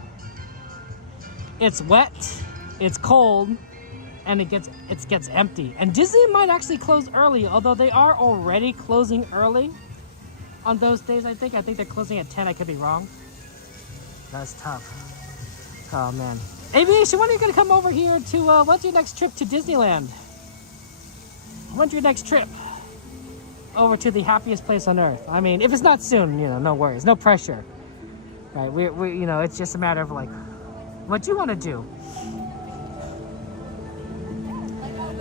It's wet, it's cold, and it gets empty. And Disney might actually close early, although they are already closing early on those days. I think they're closing at 10. I could be wrong. That's tough. Oh man. Aviation, when are you gonna come over here to? When's your next trip to Disneyland? When's your next trip? Over to the happiest place on earth. I mean, if it's not soon, no worries, no pressure, right? We it's just a matter of like what you want to do.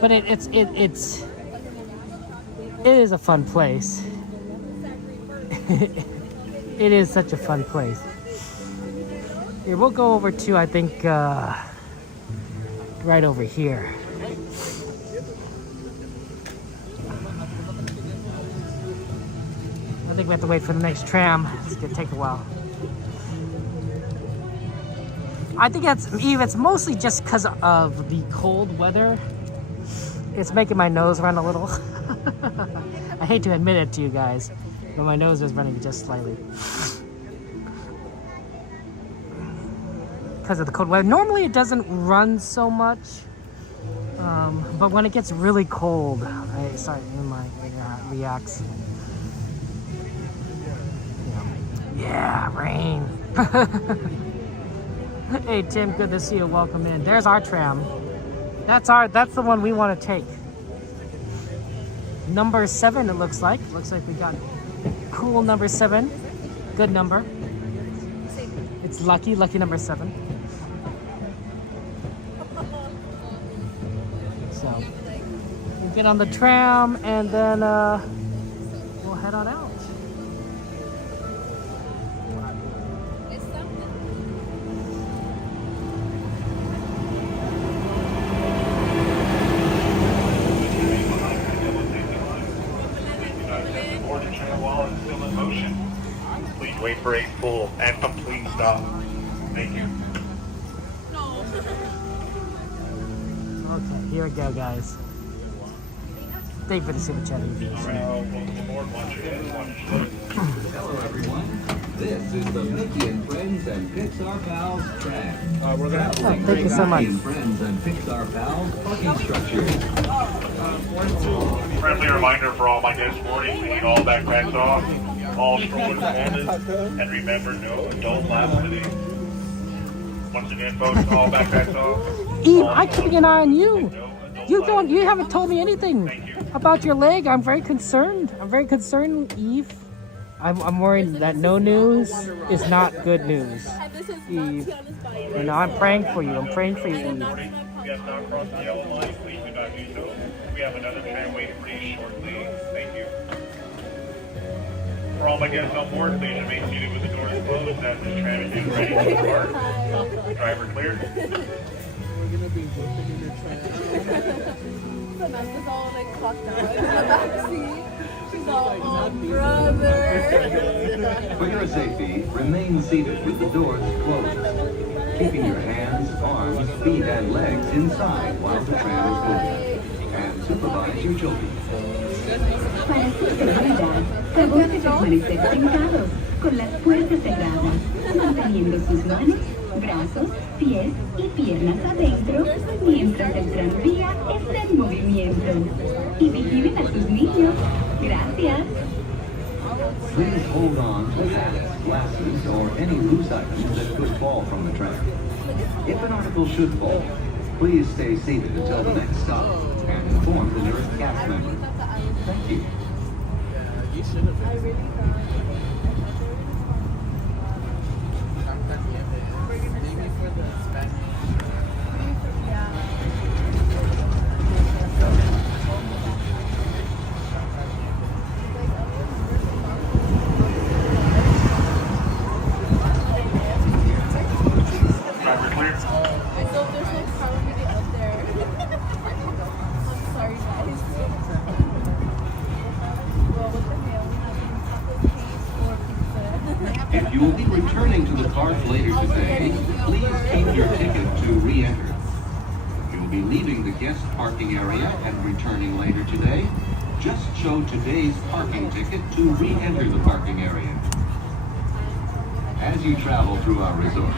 But it is a fun place. It is such a fun place. Here, we'll go over to I think right over here. I think we have to wait for the next tram. It's gonna take a while. I think it's mostly just because of the cold weather. It's making my nose run a little. I hate to admit it to you guys, but my nose is running just slightly. Because of the cold weather. Normally it doesn't run so much, but when it gets really cold, it reacts. Yeah, rain. Hey Tim, good to see you. Welcome in. There's our tram. That's the one we want to take. Number 7, it looks like. Looks like we got cool number 7. Good number. It's lucky number 7. So we'll get on the tram and then we'll head on out. Wait for a full and complete stop. Thank you. Okay, here we go, guys. Thank you for the super chat. Hello, everyone. This is the Mickey and Friends and Pixar Pals track. We're going to have thank you so much. Mickey and Friends and Pixar Pals parking structure. Friendly reminder for all my guests boarding, we need all backpacks off, all strollers folded, and remember, no adult laxity. Once again, folks, all backpacks off. Eve, I'm keeping an eye on you. You haven't told me anything about your leg. I'm very concerned. Eve. I'm worried that no news is not good news. Eve. I'm praying for you. Eve. We have another tram waiting for you shortly. Thank you. For all my guests on board, please remain seated with the doors closed as the tram is getting ready to depart. Driver cleared. We're gonna be working in your tram. Samantha's all like clocked out in the back seat. She's all, oh brother. For your safety, remain seated with the doors closed. Keeping your hands, arms, feet, and legs inside while the tram is moving. And supervise your children. Para su seguridad, favor de permanecer sentados, con las puertas cerradas, manteniendo sus manos, brazos, pies y piernas adentro, mientras el tranvía está en movimiento. Y vigilen a sus niños. Gracias. Please hold on to hats, glasses, or any loose items that could fall from the tram. If an article should fall, please stay seated until the next stop and inform the nearest cast member. Thank you. should have been. I really thought. Maybe for the Spanish. If you will be returning to the park later today, please keep your ticket to re-enter. If you will be leaving the guest parking area and returning later today, just show today's parking ticket to re-enter the parking area. As you travel through our resort,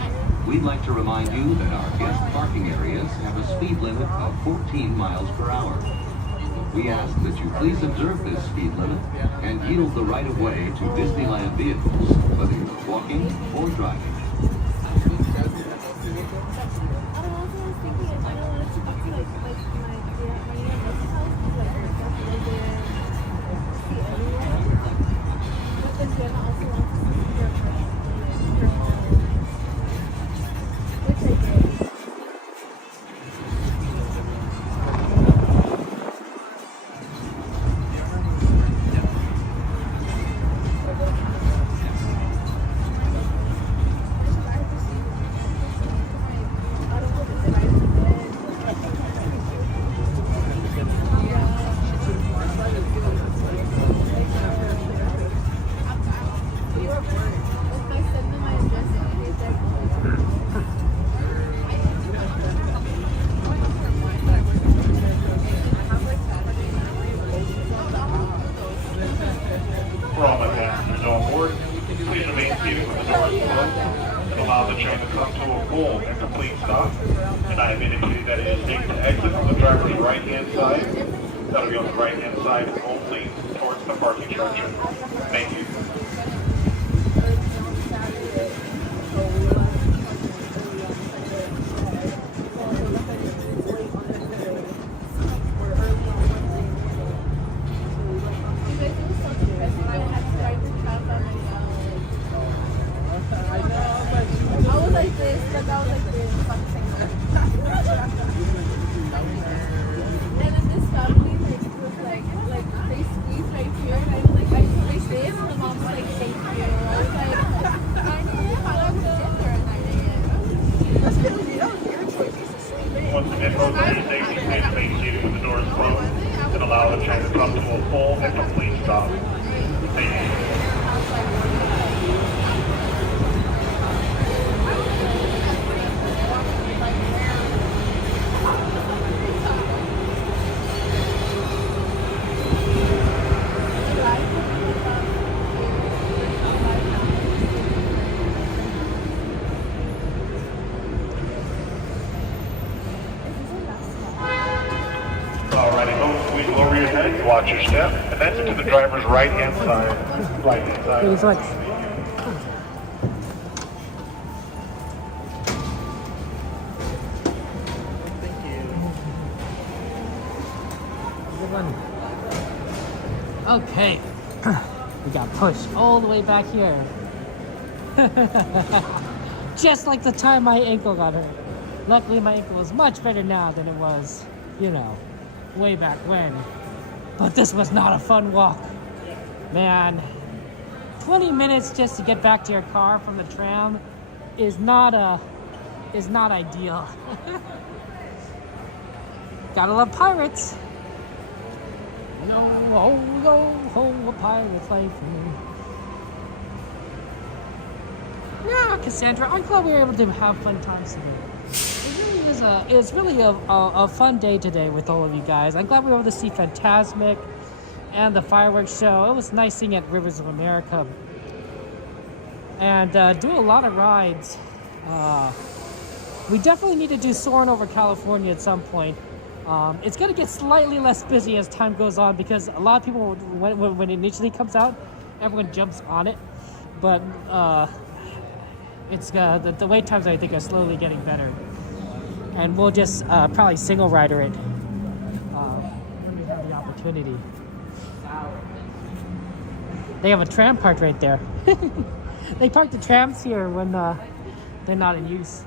we'd like to remind you that our guest parking areas have a speed limit of 14 miles per hour. We ask that you please observe this speed limit and yield the right-of-way to Disneyland vehicles, whether you're walking or driving. For all my passengers on board, please remain seated with the doors closed and allow the train to come to a full and complete stop. And I have indicated that it is safe to exit from the driver's right-hand side. That'll be on the right-hand side only towards the parking structure. Thank you. Once again, both of your safety, please remain seated with the doors closed and allow the train to come to a full and complete stop. Thank you. Alrighty, folks, squeeze over your head, watch your step, and then to the driver's right-hand side. Right-hand side. Please, like. Good one. Okay. We got pushed all the way back here. Just like the time my ankle got hurt. Luckily, my ankle is much better now than it was, you know, way back when. But this was not a fun walk. Man, 20 minutes just to get back to your car from the tram is not ideal. Gotta love pirates. Yo, a pirate's life. Yeah, Cassandra, I'm glad we were able to have fun times today. It's really a fun day today with all of you guys. I'm glad we were able to see Fantasmic and the fireworks show. It was nice seeing at Rivers of America. And do a lot of rides. We definitely need to do Soarin' over California at some point. It's going to get slightly less busy as time goes on because a lot of people, when it initially comes out, everyone jumps on it. But it's the wait times, I think, are slowly getting better. And we'll just probably single rider it when we have the opportunity. They have a tram park right there. They park the trams here when they're not in use.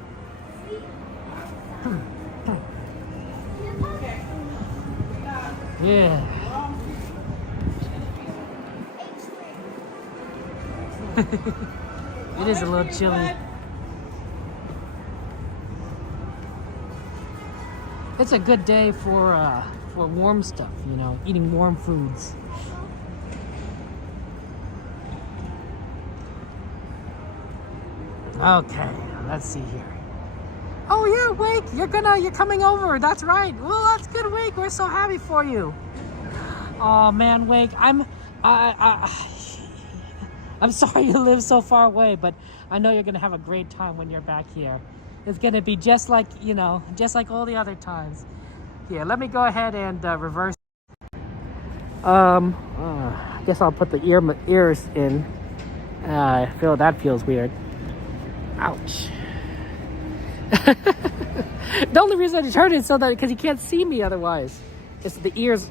Yeah. It is a little chilly. It's a good day for warm stuff, you know, eating warm foods. Okay, let's see here. Oh yeah, Wake, you're coming over. That's right. Well, that's good, Wake. We're so happy for you. Oh man, Wake, I'm sorry you live so far away, but I know you're gonna have a great time when you're back here. It's gonna be just like, you know, just like all the other times. Yeah, let me go ahead and reverse. I guess I'll put the ears in. I feel that feels weird. Ouch. The only reason I turned it is so that because you can't see me otherwise. It's the ears.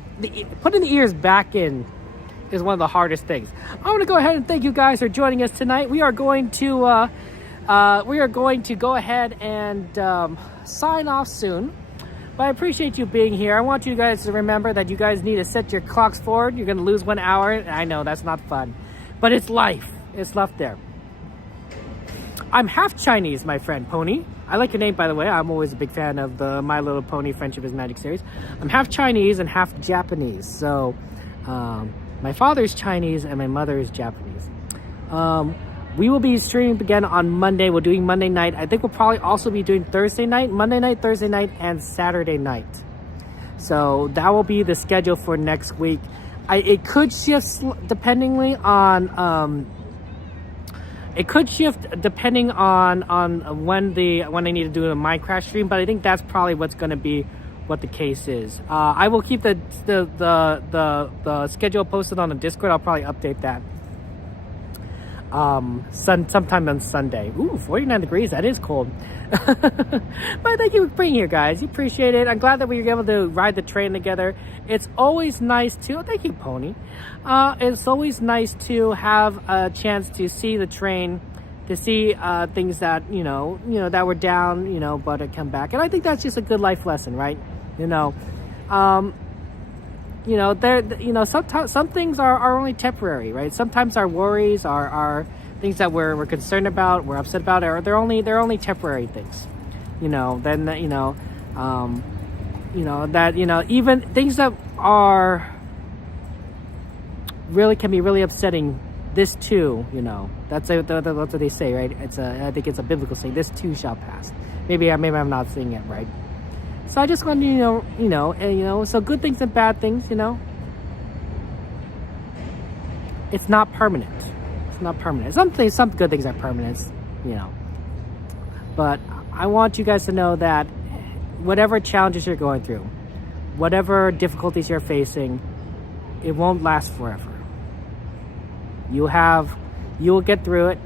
Putting the ears back in is one of the hardest things. I want to go ahead and thank you guys for joining us tonight. We are going to go ahead and sign off soon. But I appreciate you being here. I want you guys to remember that you guys need to set your clocks forward. You're going to lose 1 hour. I know that's not fun, but it's life. It's left there. I'm half Chinese, my friend Pony. I like your name, by the way. I'm always a big fan of the My Little Pony Friendship is Magic series. I'm half Chinese and half Japanese. So my father's Chinese and my mother is Japanese. We will be streaming again on Monday. We're doing Monday night. I think we'll probably also be doing Thursday night, Monday night, Thursday night, and Saturday night. So that will be the schedule for next week. It could shift depending on when they need to do a Minecraft stream, but I think that's probably what's going to be what the case is. I will keep the schedule posted on the Discord. I'll probably update that sometime on Sunday. Ooh, 49 degrees. That is cold. But thank you for being here, guys. You appreciate it. I'm glad that we were able to ride the train together. It's always nice to, thank you, Pony. It's always nice to have a chance to see the train, to see things that, you know, that were down, but it come back. And I think that's just a good life lesson, right? Sometimes some things are only temporary, right? Sometimes our worries are things that we're concerned about, we're upset about, or they're only temporary things. Even things that are can be really upsetting. This too, that's what they say, right? I think it's a biblical saying. This too shall pass. Maybe I'm not saying it right. So I just want to, so good things and bad things, it's not permanent. It's not permanent. Some good things are permanent, But I want you guys to know that whatever challenges you're going through, whatever difficulties you're facing, it won't last forever. You will get through it.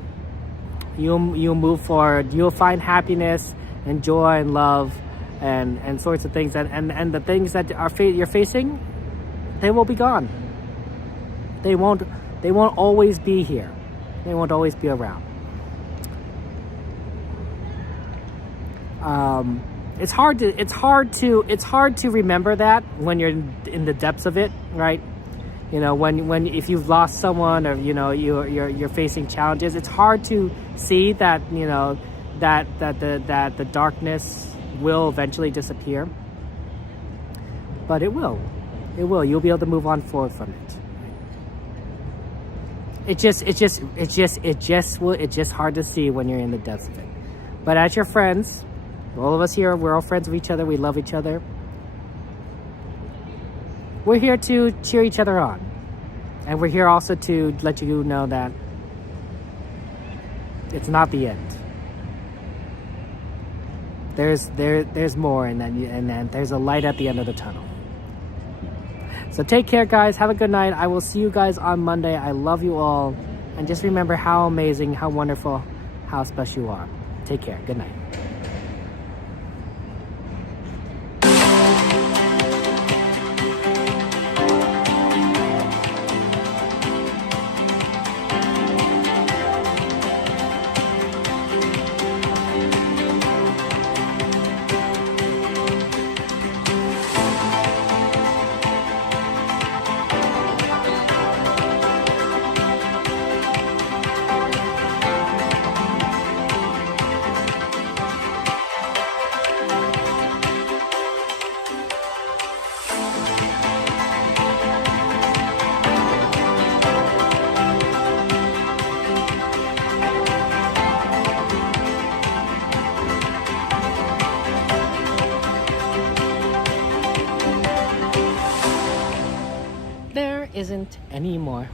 You'll move forward. You'll find happiness and joy and love and sorts of things. And the things that you're facing, they will be gone. They won't always be here. They won't always be around. It's hard to remember that when you're in the depths of it, right? If you've lost someone or you're facing challenges, it's hard to see that that the darkness will eventually disappear. But it will. You'll be able to move on forward from it. It's just hard to see when you're in the depths of it. But as your friends, all of us here, we're all friends of each other. We love each other. We're here to cheer each other on. And we're here also to let you know that it's not the end. There's more, and then there's a light at the end of the tunnel. So take care, guys. Have a good night. I will see you guys on Monday. I love you all. And just remember how amazing, how wonderful, how special you are. Take care. Good night. isn't anymore.